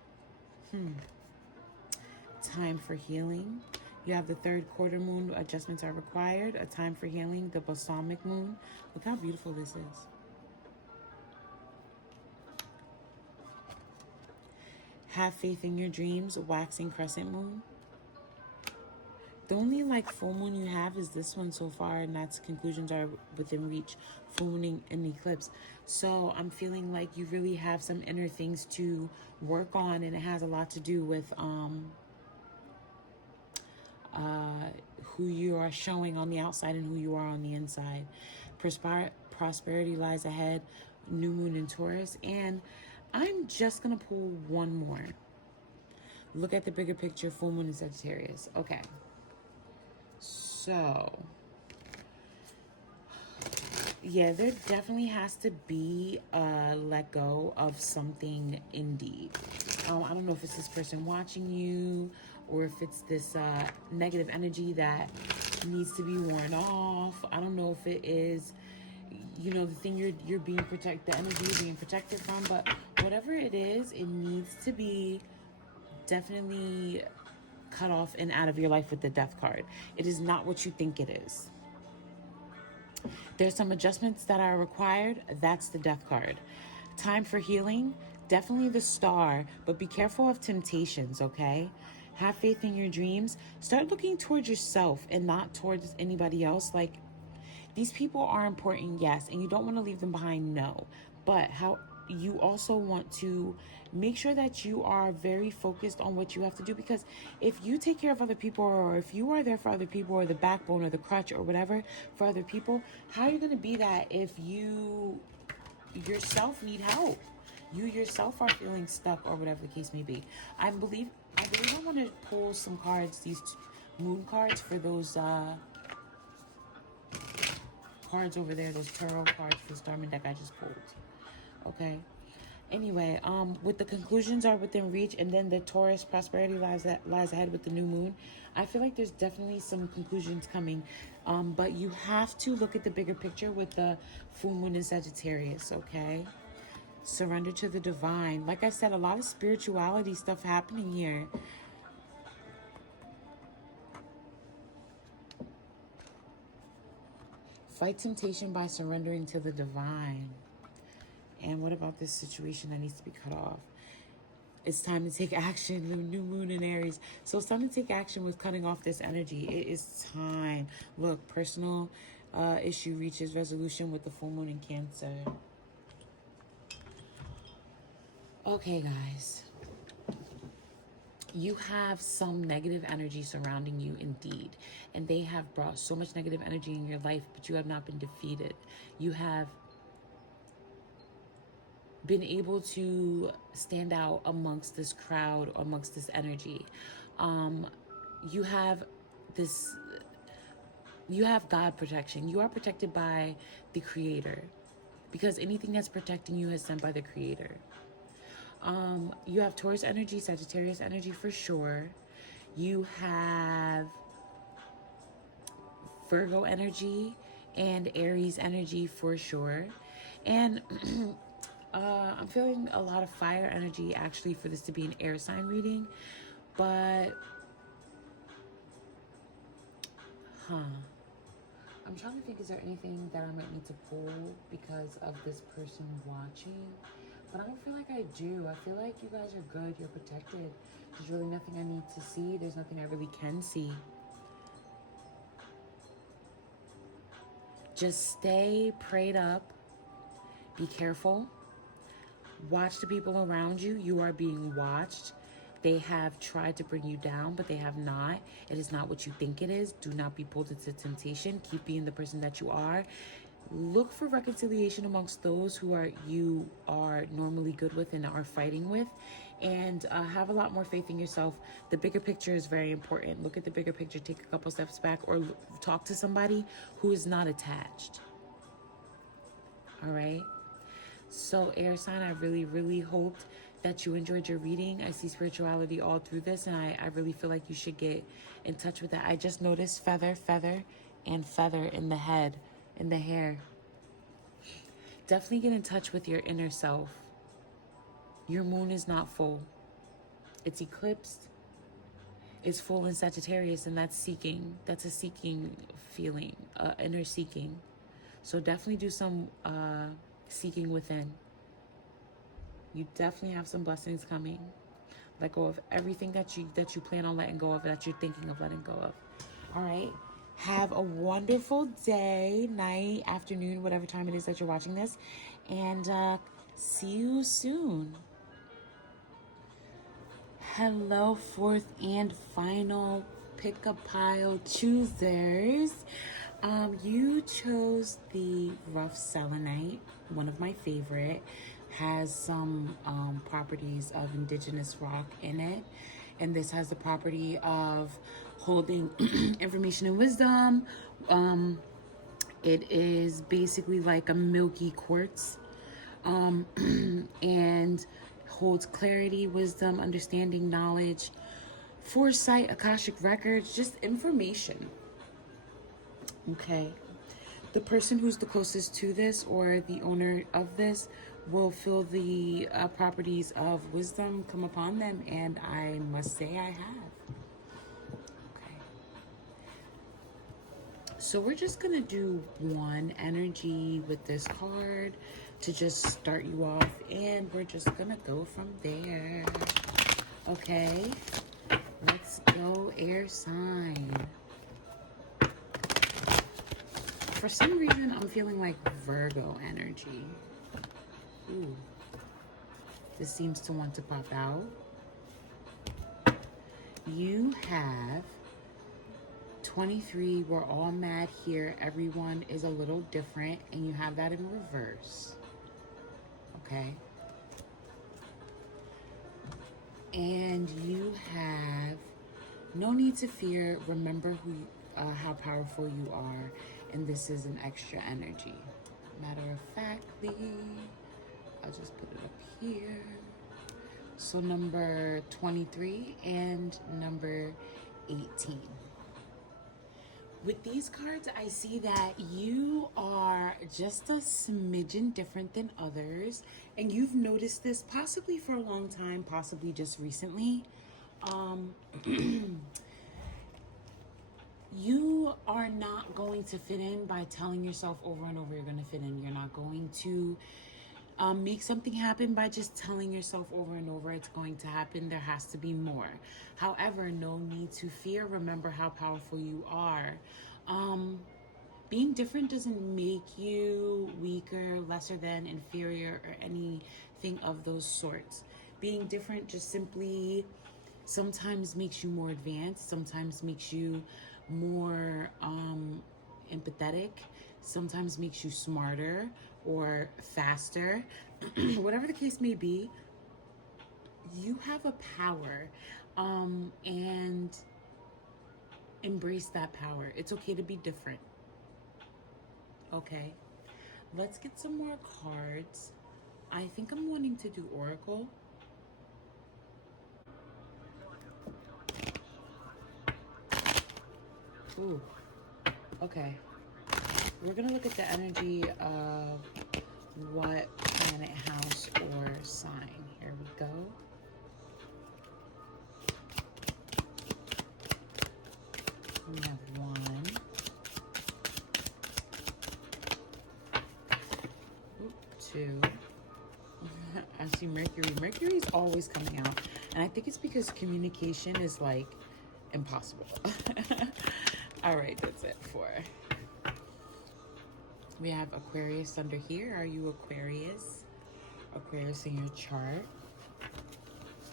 Time for healing. You have the third quarter moon. Adjustments are required. A time for healing. The balsamic moon. Look how beautiful this is. Have faith in your dreams. Waxing crescent moon. The only like full moon you have is this one so far, and that's conclusions are within reach, full moon and eclipse. So I'm feeling like you really have some inner things to work on, and it has a lot to do with who you are showing on the outside and who you are on the inside. Prosperity lies ahead. New moon in Taurus. And I'm just gonna pull one more. Look at the bigger picture. Full moon in Sagittarius. Okay, so yeah, there definitely has to be a let go of something indeed. I don't know if it's this person watching you, or if it's this negative energy that needs to be worn off. I don't know if it is, you know, the thing you're being protected, the energy you're being protected from. But whatever it is, it needs to be definitely cut off and out of your life with the Death card. It is not what you think it is. There's some adjustments that are required. That's the Death card. Time for healing, definitely the Star, but be careful of temptations, okay? Have faith in your dreams. Start looking towards yourself and not towards anybody else. Like, these people are important, yes, and you don't want to leave them behind, no. But how you also want to make sure that you are very focused on what you have to do, because if you take care of other people, or if you are there for other people, or the backbone or the crutch or whatever for other people, how are you going to be that if you yourself need help? You yourself are feeling stuck, or whatever the case may be. I believe I want to pull some cards, these moon cards, for those cards over there, those tarot cards for the Starman deck I just pulled. Okay. Anyway, with the conclusions are within reach, and then the Taurus prosperity lies ahead with the new moon. I feel like there's definitely some conclusions coming, but you have to look at the bigger picture with the full moon in Sagittarius. Okay. Surrender to the divine. Like I said, a lot of spirituality stuff happening here. Fight temptation by surrendering to the divine. And what about this situation that needs to be cut off? It's time to take action. The new moon in Aries. So it's time to take action with cutting off this energy. It is time. Look, personal issue reaches resolution with the full moon in Cancer. Okay, guys. You have some negative energy surrounding you, indeed. And they have brought so much negative energy in your life, but you have not been defeated. You have been able to stand out amongst this crowd, amongst this energy. You have God protection. You are protected by the Creator, because anything that's protecting you is sent by the Creator. You have Taurus energy, Sagittarius energy for sure. You have Virgo energy and Aries energy for sure. And I'm feeling a lot of fire energy actually for this to be an air sign reading. But, I'm trying to think, is there anything that I might need to pull because of this person watching? But I don't feel like I do. I feel like you guys are good. You're protected. There's really nothing I need to see. There's nothing I really can see. Just stay prayed up. Be careful. Watch the people around you. You are being watched. They have tried to bring you down, but they have not. It is not what you think it is. Do not be pulled into temptation. Keep being the person that you are. Look for reconciliation amongst those who you are normally good with and are fighting with, and have a lot more faith in yourself. The bigger picture is very important. Look at the bigger picture. Take a couple steps back, or talk to somebody who is not attached. All right. So air sign, I really, really hoped that you enjoyed your reading. I see spirituality all through this, and I really feel like you should get in touch with that. I just noticed feather, and feather in the head, in the hair. Definitely get in touch with your inner self. Your moon is not full. It's eclipsed. It's full in Sagittarius, and that's seeking. That's a seeking feeling, inner seeking. So definitely do some seeking within. You definitely have some blessings coming. Let go of everything that you plan on letting go of, that you're thinking of letting go of. All right. Have a wonderful day, night, afternoon, whatever time it is that you're watching this. And see you soon. Hello, fourth and final pick-a-pile choosers. You chose the rough selenite, one of my favorite. Has some properties of indigenous rock in it. And this has the property of holding information and wisdom. It is basically like a milky quartz, and holds clarity, wisdom, understanding, knowledge, foresight, Akashic records, just information. Okay. The person who's the closest to this, or the owner of this, will feel the properties of wisdom come upon them, and I must say I have. Okay. So we're just gonna do one energy with this card to just start you off, and we're just gonna go from there. Okay. Let's go, air sign. For some reason, I'm feeling like Virgo energy. Ooh. This seems to want to pop out. You have 23. We're all mad here. Everyone is a little different. And you have that in reverse. Okay. And you have no need to fear. Remember who, how powerful you are. And this is an extra energy. Matter of factly, I'll just put it up here. So number 23 and number 18. With these cards, I see that you are just a smidgen different than others. And you've noticed this possibly for a long time, possibly just recently. You are not going to fit in by telling yourself over and over you're going to fit in. You're not going to make something happen by just telling yourself over and over it's going to happen. There has to be more. However, no need to fear. Remember how powerful you are. Being different doesn't make you weaker, lesser than, inferior, or anything of those sorts. Being different just simply sometimes makes you more advanced, sometimes makes you more empathetic, sometimes makes you smarter or faster. Whatever the case may be, you have a power, and embrace that power. It's okay to be different. Okay, let's get some more cards. I think I'm wanting to do Oracle. Ooh, okay. We're gonna look at the energy of what planet, house, or sign. Here we go. We have 1. Ooh, 2. I see Mercury. Mercury is always coming out. And I think it's because communication is like impossible. All right, that's it for. We have Aquarius under here. Are you Aquarius? Aquarius in your chart.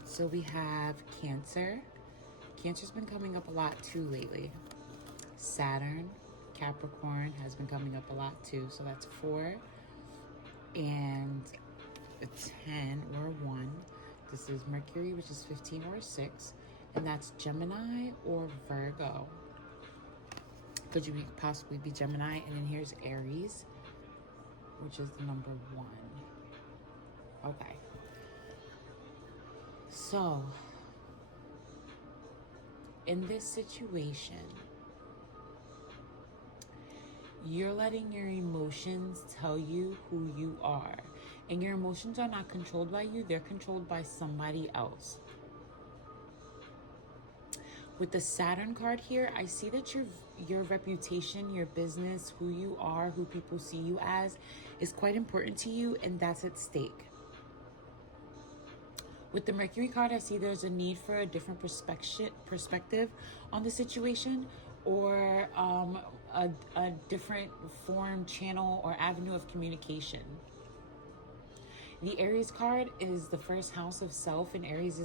So we have Cancer. Cancer's been coming up a lot too lately. Saturn, Capricorn has been coming up a lot too. So that's 4 and a 10 or a 1. This is Mercury, which is 15 or a 6. And that's Gemini or Virgo. Could you possibly be Gemini? And then here's Aries, which is the number 1. Okay. So, in this situation, you're letting your emotions tell you who you are. And your emotions are not controlled by you. They're controlled by somebody else. With the Saturn card here, I see that your reputation, your business, who you are, who people see you as, is quite important to you, and that's at stake. With the Mercury card, I see there's a need for a different perspective on the situation, or a different form, channel, or avenue of communication. The Aries card is the first house of self, and Aries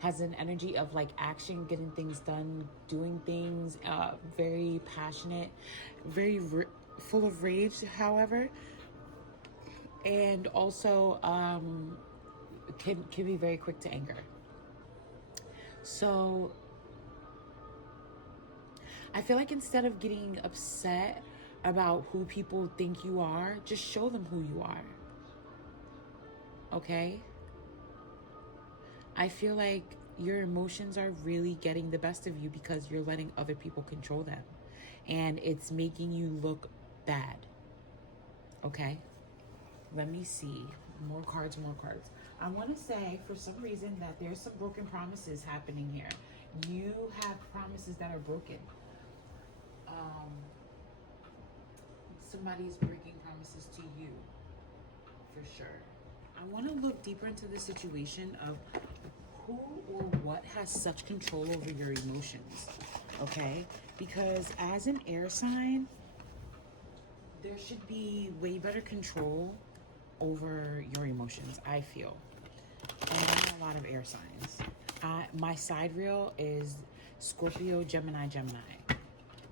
has an energy of like action, getting things done, doing things, very passionate, very full of rage, however, and also can be very quick to anger. So I feel like instead of getting upset about who people think you are, just show them who you are. Okay? I feel like your emotions are really getting the best of you because you're letting other people control them. And it's making you look bad. Okay? Let me see. More cards, more cards. I want to say, for some reason, that there's some broken promises happening here. You have promises that are broken. Somebody's breaking promises to you. For sure. I want to look deeper into the situation of who or what has such control over your emotions, okay? Because as an air sign, there should be way better control over your emotions, I feel. And I'm a lot of air signs. My sidereal is Scorpio, Gemini, Gemini.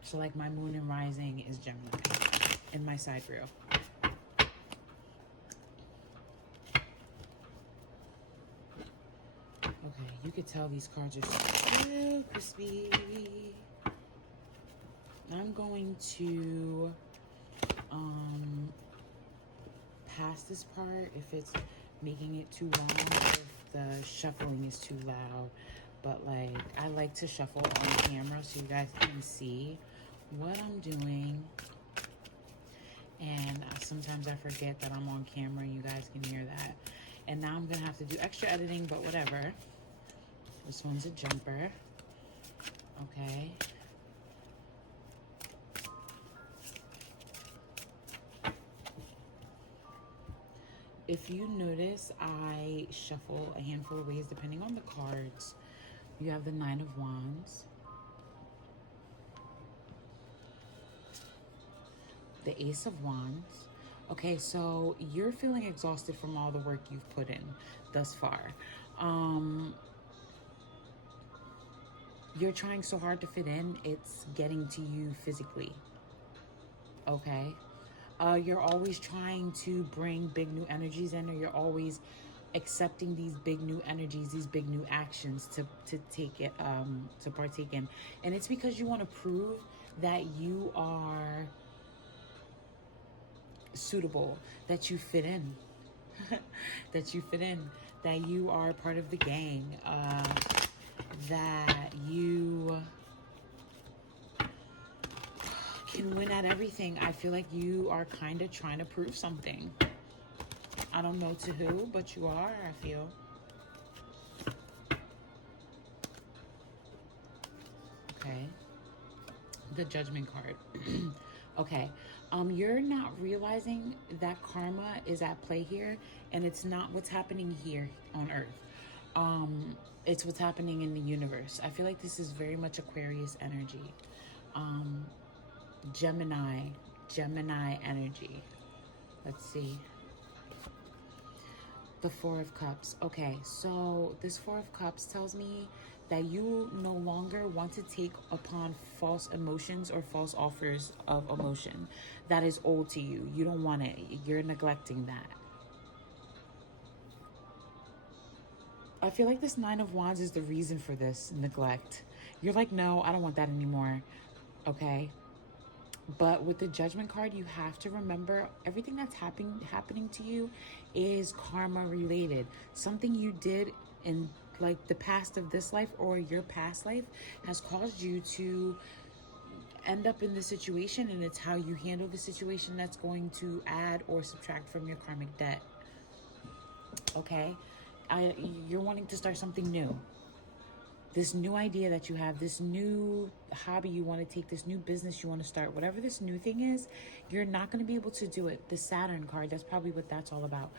So like my moon and rising is Gemini in my sidereal. Okay, you could tell these cards are so crispy. I'm going to pass this part if it's making it too long, if the shuffling is too loud. But like, I like to shuffle on camera so you guys can see what I'm doing. And sometimes I forget that I'm on camera and you guys can hear that. And now I'm gonna have to do extra editing, but whatever. This one's a jumper. Okay. If you notice, I shuffle a handful of ways depending on the cards. You have the Nine of Wands, the Ace of Wands. Okay, so you're feeling exhausted from all the work you've put in thus far. You're trying so hard to fit in, it's getting to you physically. Okay? You're always trying to bring big new energies in, or you're always accepting these big new energies, these big new actions to take it, to partake in. And it's because you want to prove that you are suitable, that you fit in, that you fit in, that you are part of the gang, that you can win at everything. I feel like you are kind of trying to prove something. I don't know to who, but you are, I feel. Okay. The Judgment card. Okay. You're not realizing that karma is at play here, and it's not what's happening here on Earth. It's what's happening in the universe. I feel like this is very much Aquarius energy. Gemini energy. Let's see. The Four of Cups. Okay, so this Four of Cups tells me that you no longer want to take upon false emotions or false offers of emotion that is old to you. You don't want it. You're neglecting that. I feel like this Nine of Wands is the reason for this neglect. You're like, no, I don't want that anymore. Okay? But with the Judgment card, you have to remember everything that's happening to you is karma related. Something you did in like the past of this life or your past life has caused you to end up in this situation, and it's how you handle the situation that's going to add or subtract from your karmic debt. Okay? You're wanting to start something new. This new idea that you have, this new hobby you want to take, this new business you want to start, whatever this new thing is, you're not going to be able to do it. The Saturn card, that's probably what that's all about.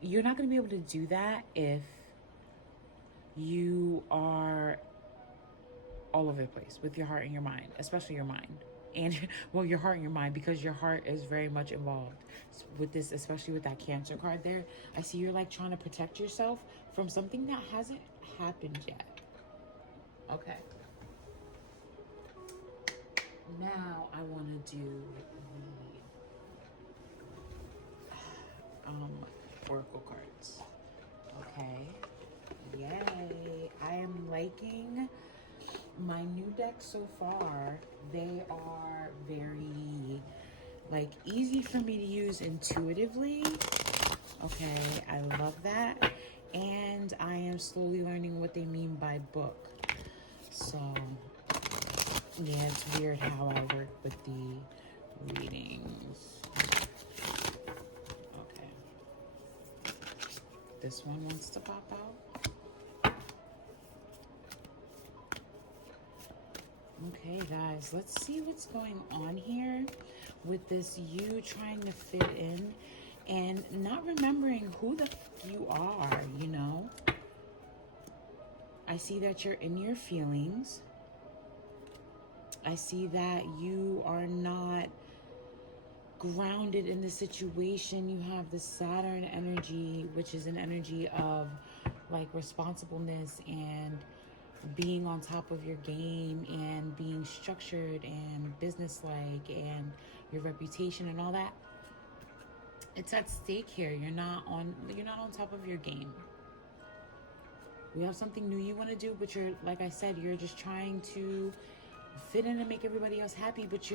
You're not going to be able to do that if you are all over the place with your heart and your mind, especially your mind. And, well, your heart and your mind, because your heart is very much involved with this, especially with that Cancer card there. I see you're like trying to protect yourself from something that hasn't happened yet. Okay. Now I want to do the Oracle cards. Okay. Yay. I am liking my new deck so far. They are very like easy for me to use intuitively. Okay, I love that. And I am slowly learning what they mean by book. So yeah, it's weird how I work with the readings. Okay. This one wants to pop out. Okay, guys, let's see what's going on here with this you trying to fit in and not remembering who the f you are, you know? I see that you're in your feelings. I see that you are not grounded in the situation. You have the Saturn energy, which is an energy of like responsibleness and being on top of your game and being structured and businesslike and your reputation and all that. It's at stake here. You're not on top of your game. We have something new you want to do, but you're, like I said, you're just trying to fit in and make everybody else happy, but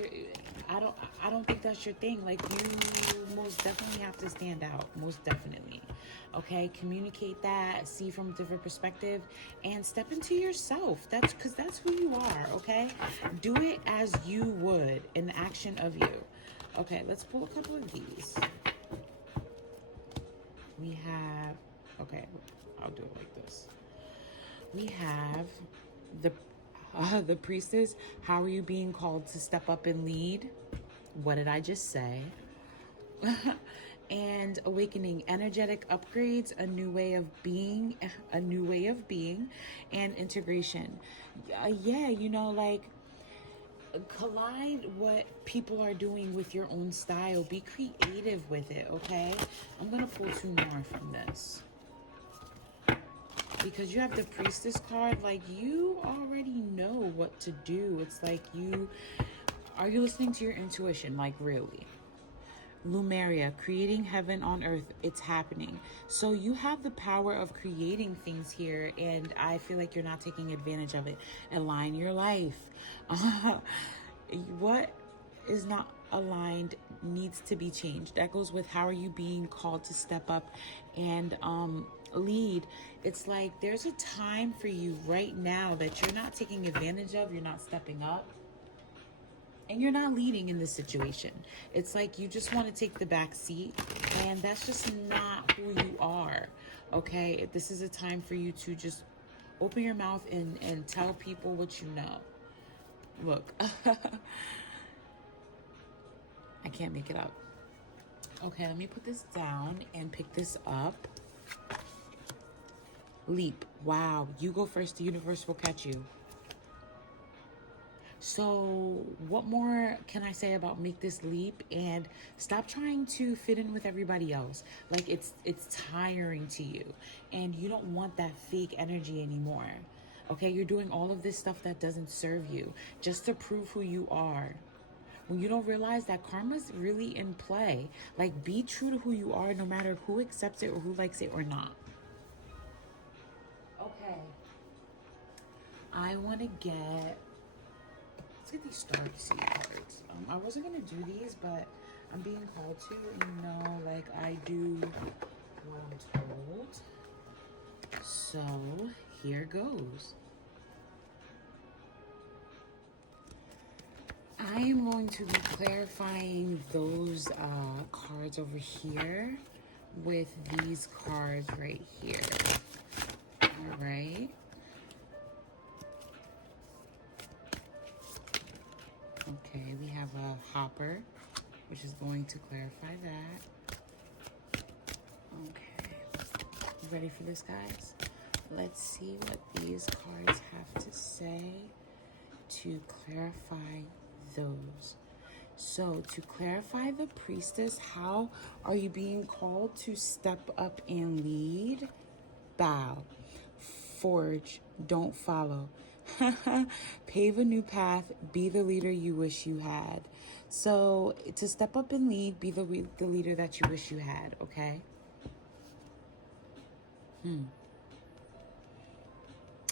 I don't think that's your thing. Like, you most definitely have to stand out, most definitely. Okay, communicate that, see from a different perspective, and step into yourself. That's because that's who you are. Okay, do it as you would, an action of you. Okay, let's pull a couple of these. We have, okay, I'll do it like this. We have the priestess. How are you being called to step up and lead? What did I just say? And awakening, energetic upgrades, a new way of being, and integration. Yeah, you know, like, collide what people are doing with your own style. Be creative with it, okay? I'm gonna pull 2 more from this. Because you have the priestess card, like, you already know what to do. It's like, are you listening to your intuition? Like, really? Lumeria, creating heaven on earth, it's happening. So you have the power of creating things here, and I feel like you're not taking advantage of it. Align your life. What is not aligned needs to be changed. That goes with how are you being called to step up and lead. It's like there's a time for you right now that you're not taking advantage of. You're not stepping up, and you're not leading in this situation. It's like you just want to take the back seat, and that's just not who you are. Okay, this is a time for you to just open your mouth and tell people what you know. Look, I can't make it up. Okay, let me put this down and pick this up. Leap. Wow, you go first, the universe will catch you. So what more can I say about make this leap and stop trying to fit in with everybody else? Like, it's tiring to you, and you don't want that fake energy anymore. Okay, you're doing all of this stuff that doesn't serve you just to prove who you are. When you don't realize that karma's really in play. Like, be true to who you are, no matter who accepts it or who likes it or not. Okay. I want to get... Let's get these star seed cards. I wasn't going to do these, but I'm being called to. You know, like, I do what I'm told. So, here goes. I am going to be clarifying those cards over here with these cards right here. All right. Okay, we have a hopper, which is going to clarify that. Okay. You ready for this, guys? Let's see what these cards have to say to clarify those. So, to clarify the priestess, how are you being called to step up and lead? Bow. Forge. Don't follow. Pave a new path. Be the leader you wish you had. So, to step up and lead, be the leader that you wish you had, okay?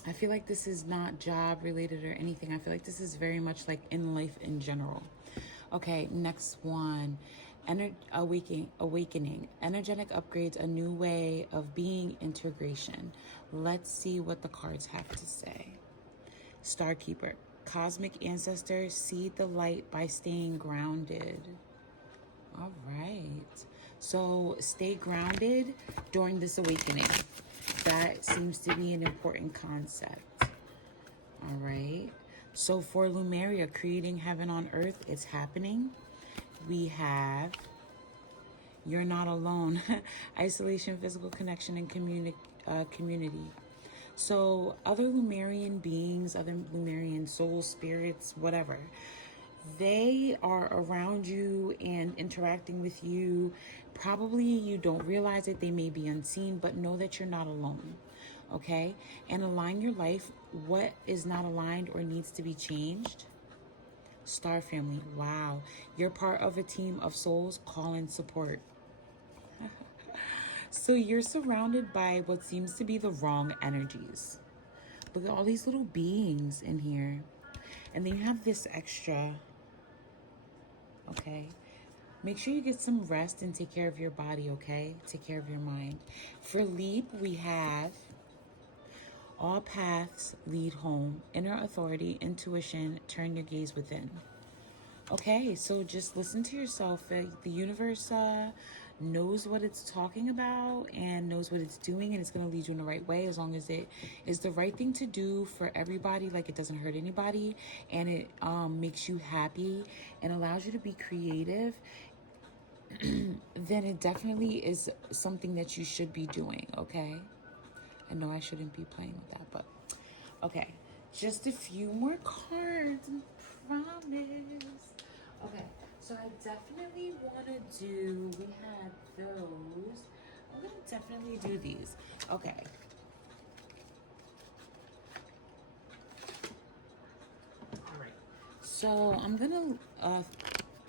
I feel like this is not job related or anything. I feel like this is very much like in life in general. Okay, next one. Awakening. Energetic upgrades, a new way of being, integration. Let's see what the cards have to say. Starkeeper. Cosmic ancestors, seed the light by staying grounded. All right. So stay grounded during this awakening. That seems to be an important concept. All right. So for Lumeria, creating heaven on earth, it's happening. We have you're not alone. Isolation, physical connection, and community. So other Lemurian beings, other Lemurian soul spirits, whatever, they are around you and interacting with you. Probably you don't realize it. They may be unseen, but know that you're not alone. Okay? And align your life. What is not aligned or needs to be changed? Star family. Wow. You're part of a team of souls. Call in support. So you're surrounded by what seems to be the wrong energies. Look at all these little beings in here. And then you have this extra. Okay. Make sure you get some rest and take care of your body, okay? Take care of your mind. For Leap, we have all paths lead home. Inner authority, intuition, turn your gaze within. Okay, so just listen to yourself. The universe knows what it's talking about and knows what it's doing, and it's going to lead you in the right way as long as it is the right thing to do for everybody, like it doesn't hurt anybody, and it makes you happy and allows you to be creative. Then it definitely is something that you should be doing, okay? I know I shouldn't be playing with that, but okay. Just a few more cards, I promise. Okay, so I definitely want to do, we had those. I'm going to definitely do these. Okay. All right. So I'm going to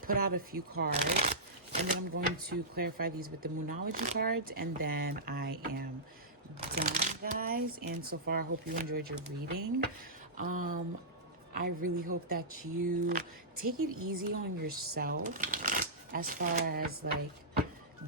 put out a few cards, and then I'm going to clarify these with the Moonology cards, and then I am done, guys. And so far, I hope you enjoyed your reading. I really hope that you take it easy on yourself as far as like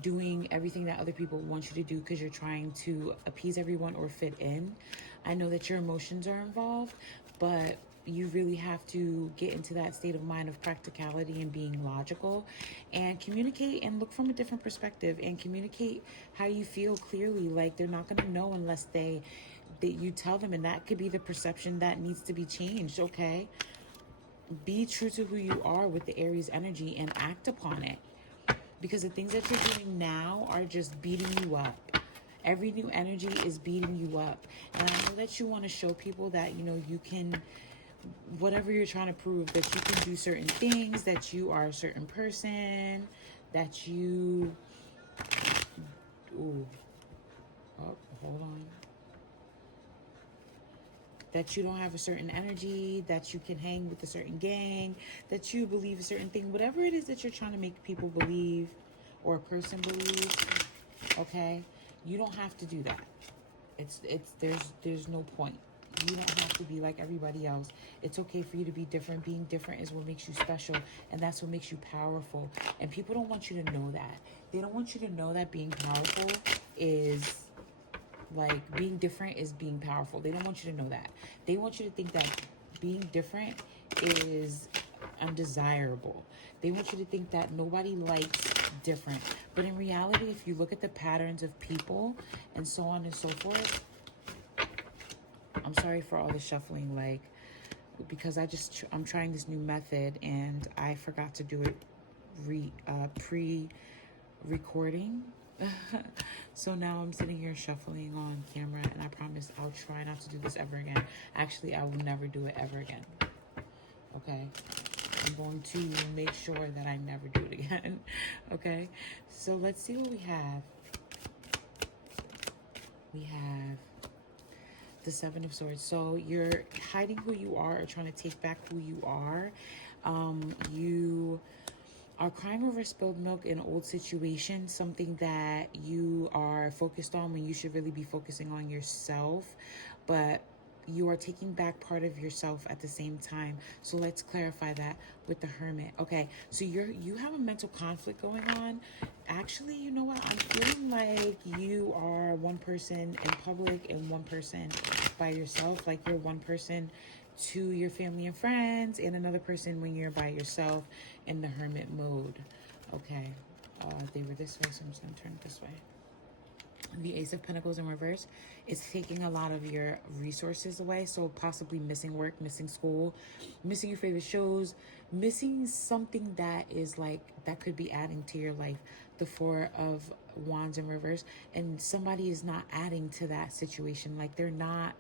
doing everything that other people want you to do because you're trying to appease everyone or fit in. I know that your emotions are involved, but you really have to get into that state of mind of practicality and being logical and communicate and look from a different perspective and communicate how you feel clearly. Like, they're not going to know unless that you tell them, and that could be the perception that needs to be changed. Okay, be true to who you are with the Aries energy and act upon it, because the things that you're doing now are just beating you up. Every new energy is beating you up, and I know that you want to show people that, you know, you can, whatever you're trying to prove, that you can do certain things, that you are a certain person, that you, ooh, oh, hold on, that you don't have a certain energy, that you can hang with a certain gang, that you believe a certain thing, whatever it is that you're trying to make people believe or a person believe, okay? You don't have to do that. There's no point. You don't have to be like everybody else. It's okay for you to be different. Being different is what makes you special, and that's what makes you powerful. And people don't want you to know that. They don't want you to know that being powerful is like, being different is being powerful. They don't want you to know that. They want you to think that being different is undesirable. They want you to think that nobody likes different. But in reality, if you look at the patterns of people and so on and so forth, I'm sorry for all the shuffling, like, because I'm trying this new method and I forgot to do it pre-recording. So now I'm sitting here shuffling on camera, and I promise I'll try not to do this ever again. Actually, I will never do it ever again. Okay? I'm going to make sure that I never do it again. Okay? So let's see what we have. We have the Seven of Swords. So you're hiding who you are or trying to take back who you are. You are crying over spilled milk in an old situation, something that you are focused on when you should really be focusing on yourself, but you are taking back part of yourself at the same time. So let's clarify that with the Hermit. Okay, so you have a mental conflict going on. Actually, you know what? I'm feeling like you are one person in public and one person by yourself. Like, you're one person to your family and friends, and another person when you're by yourself in the hermit mode. Okay, they were this way, so I'm just gonna turn it this way. The Ace of Pentacles in reverse is taking a lot of your resources away. So possibly missing work, missing school, missing your favorite shows, missing something that is like, that could be adding to your life. The Four of Wands in reverse, and somebody is not adding to that situation. Like, they're not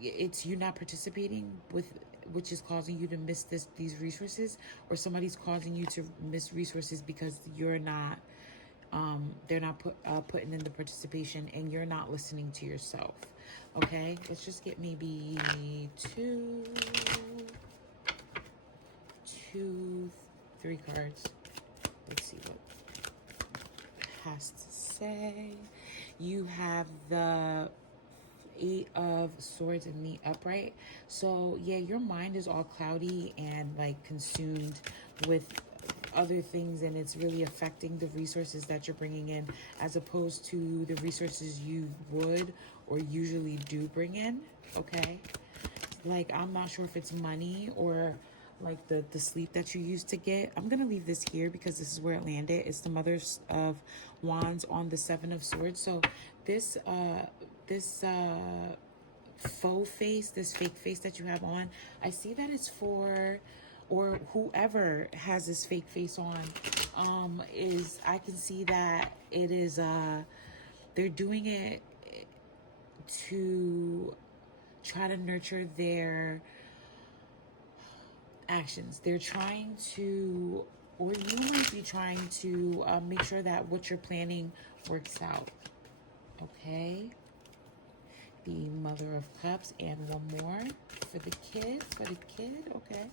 it's you not participating with, which is causing you to miss these resources, or somebody's causing you to miss resources because you're not they're not putting in the participation, and you're not listening to yourself. Okay, let's just get maybe three cards. Let's see what it has to say. You have the Eight of Swords in the upright. So yeah, your mind is all cloudy and like consumed with other things, and it's really affecting the resources that you're bringing in, as opposed to the resources you would or usually do bring in. Okay, like I'm not sure if it's money or like the sleep that you used to get. I'm gonna leave this here because this is where it landed. It's the Mother of Wands on the Seven of Swords. So this faux face, this fake face that you have on, I see that it's for, or whoever has this fake face on, is, I can see that it is they're doing it to try to nurture their actions. They're trying to, or you might be trying to make sure that what you're planning works out. Okay, the Mother of Cups, and one more for the kid. Okay,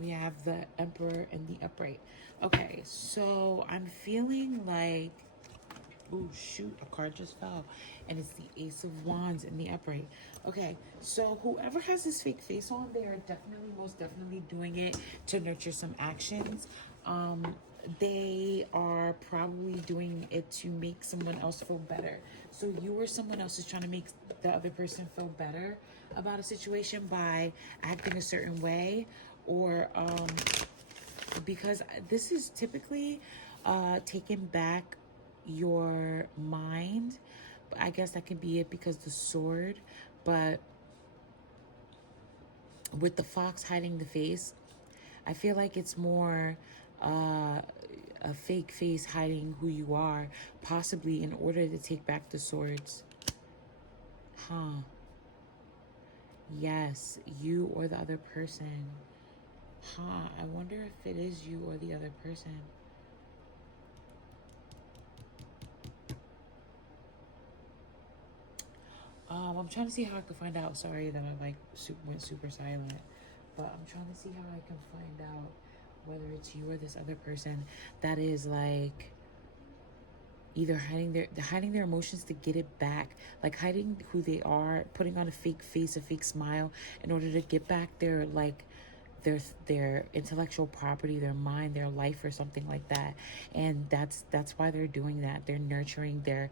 we have the Emperor and the upright. Okay, so I'm feeling like, oh shoot, a card just fell, and it's the Ace of Wands in the upright. Okay, so whoever has this fake face on, they are definitely, most definitely doing it to nurture some actions. They are probably doing it to make someone else feel better. So you or someone else is trying to make the other person feel better about a situation by acting a certain way, or because this is typically taking back your mind. I guess that can be it because the sword, but with the fox hiding the face, I feel like it's more a fake face hiding who you are, possibly in order to take back the swords. Huh. Yes, you or the other person. Huh, I wonder if it is you or the other person. I'm trying to see how I can find out. Sorry that I like went super silent, but I'm trying to see how I can find out whether it's you or this other person that is like either hiding their emotions to get it back, like hiding who they are, putting on a fake face, a fake smile, in order to get back their like their intellectual property, their mind, their life, or something like that. And that's why they're doing that. They're nurturing their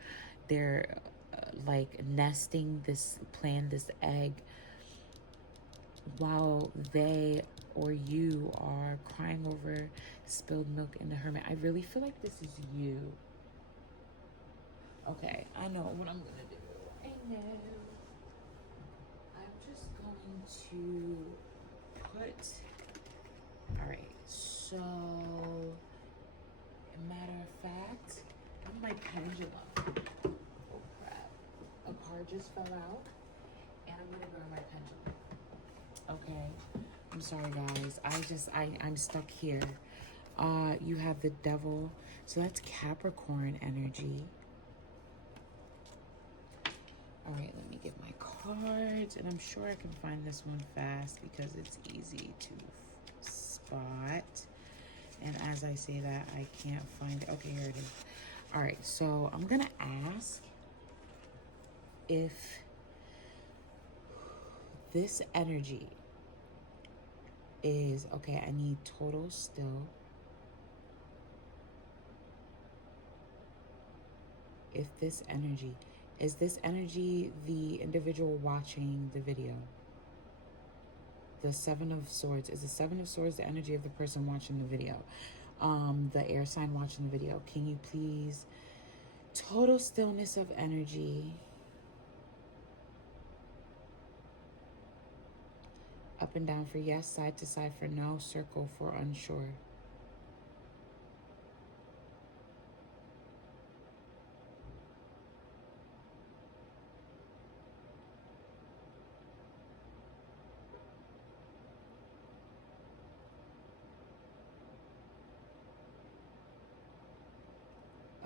like nesting this plan, this egg, while they or you are crying over spilled milk in the hermit. I really feel like this is you. Okay, I know what I'm gonna do. I know. I'm just going to put, all right, so matter of fact, on my pendulum. Oh crap, a card just fell out, and I'm gonna grab my pendulum. Okay, I'm sorry guys, I'm stuck here. You have the Devil, so that's Capricorn energy. All right, let me get my cards, and I'm sure I can find this one fast because it's easy to spot. And as I say that, I can't find it. Okay, here it is. All right, so I'm gonna ask if this energy is, okay, I need total still. If this energy, is this energy the individual watching the video? The Seven of Swords. Is the Seven of Swords the energy of the person watching the video? The air sign watching the video. Can you please, total stillness of energy. Up and down for yes, side to side for no, circle for unsure.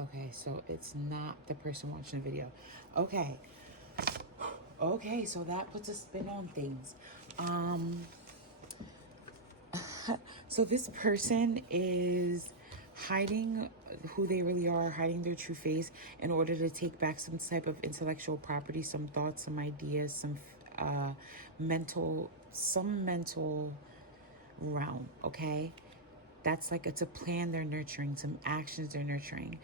Okay, so it's not the person watching the video. Okay. Okay, so that puts a spin on things. So this person is hiding who they really are, hiding their true face in order to take back some type of intellectual property, some thoughts, some ideas, some mental realm, okay? That's like, it's a plan they're nurturing, some actions they're nurturing,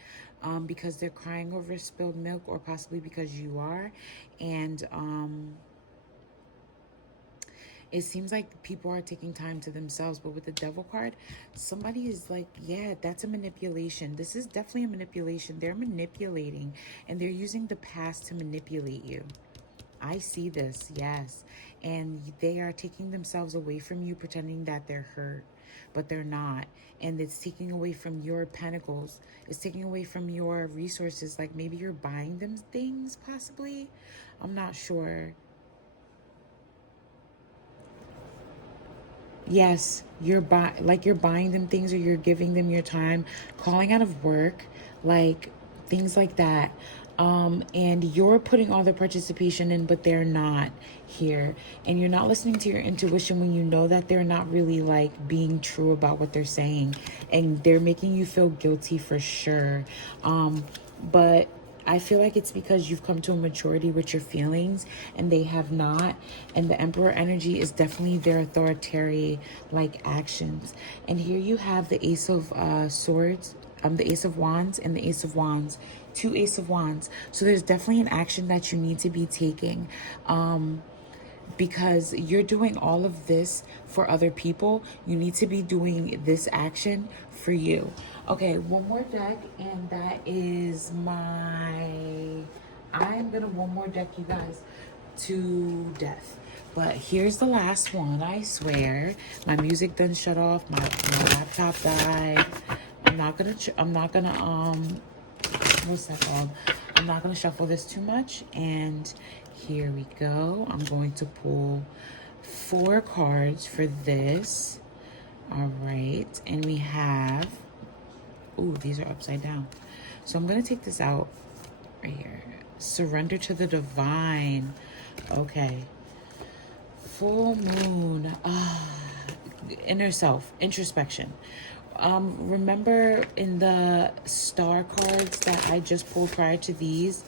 because they're crying over spilled milk, or possibly because you are. And it seems like people are taking time to themselves, but with the Devil card, somebody is like, yeah, that's a manipulation. This is definitely a manipulation. They're manipulating, and they're using the past to manipulate you. I see this, yes. And they are taking themselves away from you, pretending that they're hurt, but they're not. And it's taking away from your pentacles. It's taking away from your resources. Like, maybe you're buying them things, possibly. I'm not sure. Yes, you're buying them things, or you're giving them your time, calling out of work, like things like that. And you're putting all the participation in, but they're not here. And you're not listening to your intuition when you know that they're not really like being true about what they're saying, and they're making you feel guilty for sure. But I feel like it's because you've come to a maturity with your feelings, and they have not. And the Emperor energy is definitely their authoritarian like actions. And here you have the Ace of Swords, the Ace of Wands, and the Ace of Wands. 2 Ace of Wands. So there's definitely an action that you need to be taking. Because you're doing all of this for other people, you need to be doing this action for you. Okay, one more deck, and that is I'm gonna one more deck, you guys, to death. But here's the last one. I swear, my music done shut off. My laptop died. I'm not gonna what's that called? I'm not gonna shuffle this too much. And here we go. I'm going to pull 4 cards for this. All right, and we have, ooh, these are upside down. So I'm gonna take this out right here. Surrender to the divine. Okay. Full moon. Inner self, introspection. Remember in the star cards that I just pulled prior to these,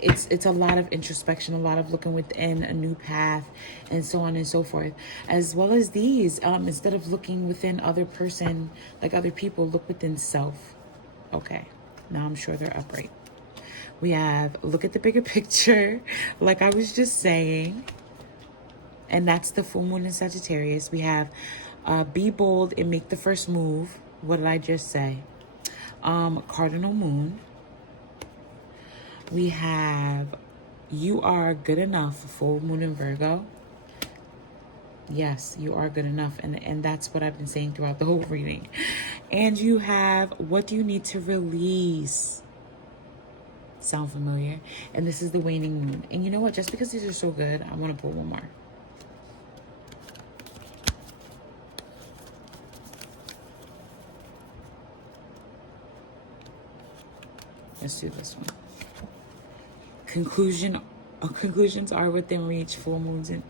it's a lot of introspection, a lot of looking within, a new path, and so on and so forth. As well as these, instead of looking within other person, like other people, look within self. Okay, now I'm sure they're upright. We have look at the bigger picture, like I was just saying, and that's the full moon in Sagittarius. We have be bold and make the first move. What did I just say? Cardinal moon. We have you are good enough, full moon in Virgo. Yes, you are good enough. And that's what I've been saying throughout the whole reading. And you have what do you need to release? Sound familiar? And this is the waning moon. And you know what? Just because these are so good, I want to pull one more. Let's do this one. Conclusions are within reach. Full moon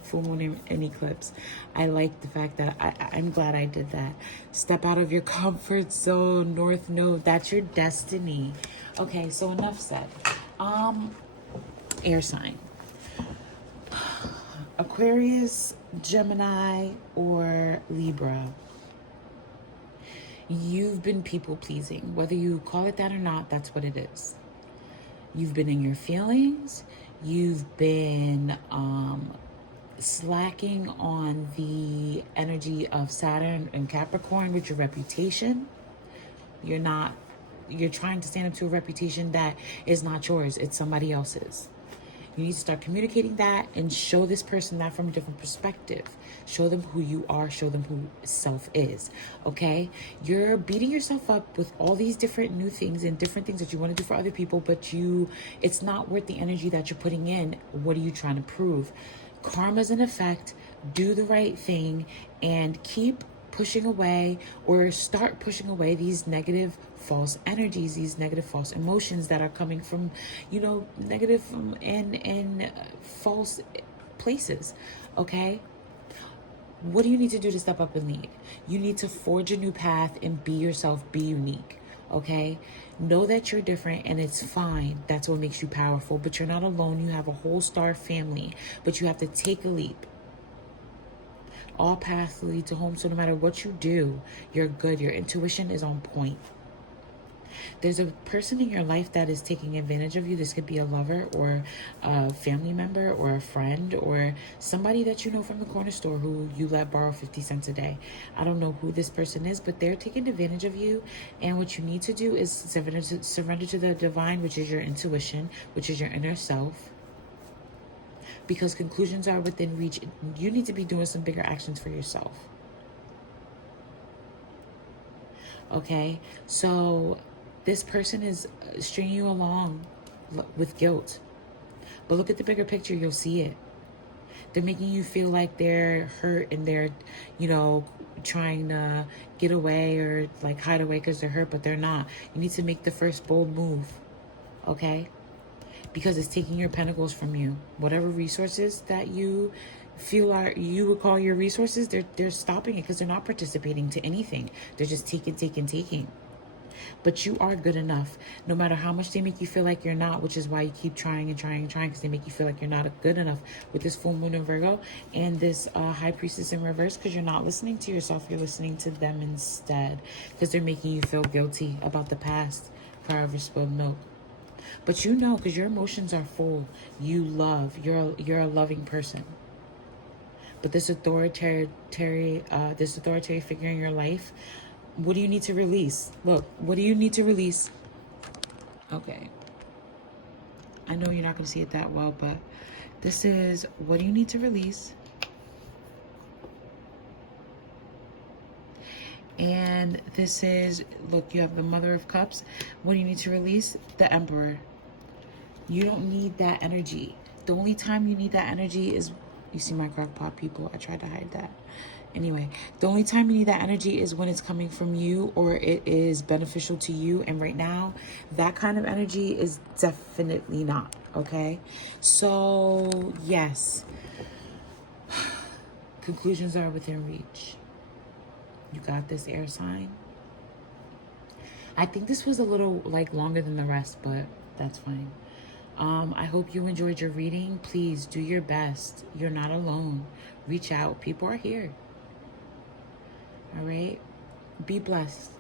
and eclipse. I like the fact that I'm glad I did that. Step out of your comfort zone. North Node. That's your destiny. Okay, so enough said. Air sign. Aquarius, Gemini, or Libra. You've been people pleasing. Whether you call it that or not, that's what it is. You've been in your feelings. You've been slacking on the energy of Saturn and Capricorn with your reputation. You're trying to stand up to a reputation that is not yours. It's somebody else's. You need to start communicating that and show this person that from a different perspective. Show them who you are. Show them who self is. Okay? You're beating yourself up with all these different new things and different things that you want to do for other people, but it's not worth the energy that you're putting in. What are you trying to prove? Karma's in effect. Do the right thing and keep pushing away, or start pushing away these negative false energies, these negative false emotions that are coming from, you know, negative and false places. Okay? What do you need to do to step up and lead? You need to forge a new path and be yourself, be unique. Okay? Know that you're different and it's fine. That's what makes you powerful. But you're not alone. You have a whole star family. But you have to take a leap. All paths lead to home. So no matter what you do, you're good. Your intuition is on point. There's a person in your life that is taking advantage of you. This could be a lover or a family member or a friend or somebody that you know from the corner store who you let borrow 50 cents a day. I don't know who this person is, but they're taking advantage of you. And what you need to do is surrender to the divine, which is your intuition, which is your inner self. Because conclusions are within reach. You need to be doing some bigger actions for yourself. Okay? So this person is stringing you along with guilt. But look at the bigger picture, you'll see it. They're making you feel like they're hurt and they're, you know, trying to get away or like hide away because they're hurt, but they're not. You need to make the first bold move, okay? Because it's taking your pentacles from you. Whatever resources that you feel are, you would call your resources, they're stopping it because they're not participating to anything. They're just taking. But you are good enough, no matter how much they make you feel like you're not, which is why you keep trying because they make you feel like you're not good enough with this full moon in Virgo and this high priestess in reverse, because you're not listening to yourself, you're listening to them instead, because they're making you feel guilty about the past, forever spilled milk. But you know, because your emotions are full, you love, you're a loving person. But this authoritarian figure in your life, what do you need to release? Look, what do you need to release? Okay. I know you're not going to see it that well, but this is what do you need to release? And this is, look, you have the Mother of Cups. What do you need to release? The Emperor. You don't need that energy. The only time you need that energy is, you see my crock pot, people? I tried to hide that. Anyway, the only time you need that energy is when it's coming from you or it is beneficial to you. And right now, that kind of energy is definitely not, okay? So, yes. Conclusions are within reach. You got this, air sign. I think this was a little, like, longer than the rest, but that's fine. I hope you enjoyed your reading. Please do your best. You're not alone. Reach out. People are here. All right? Be blessed.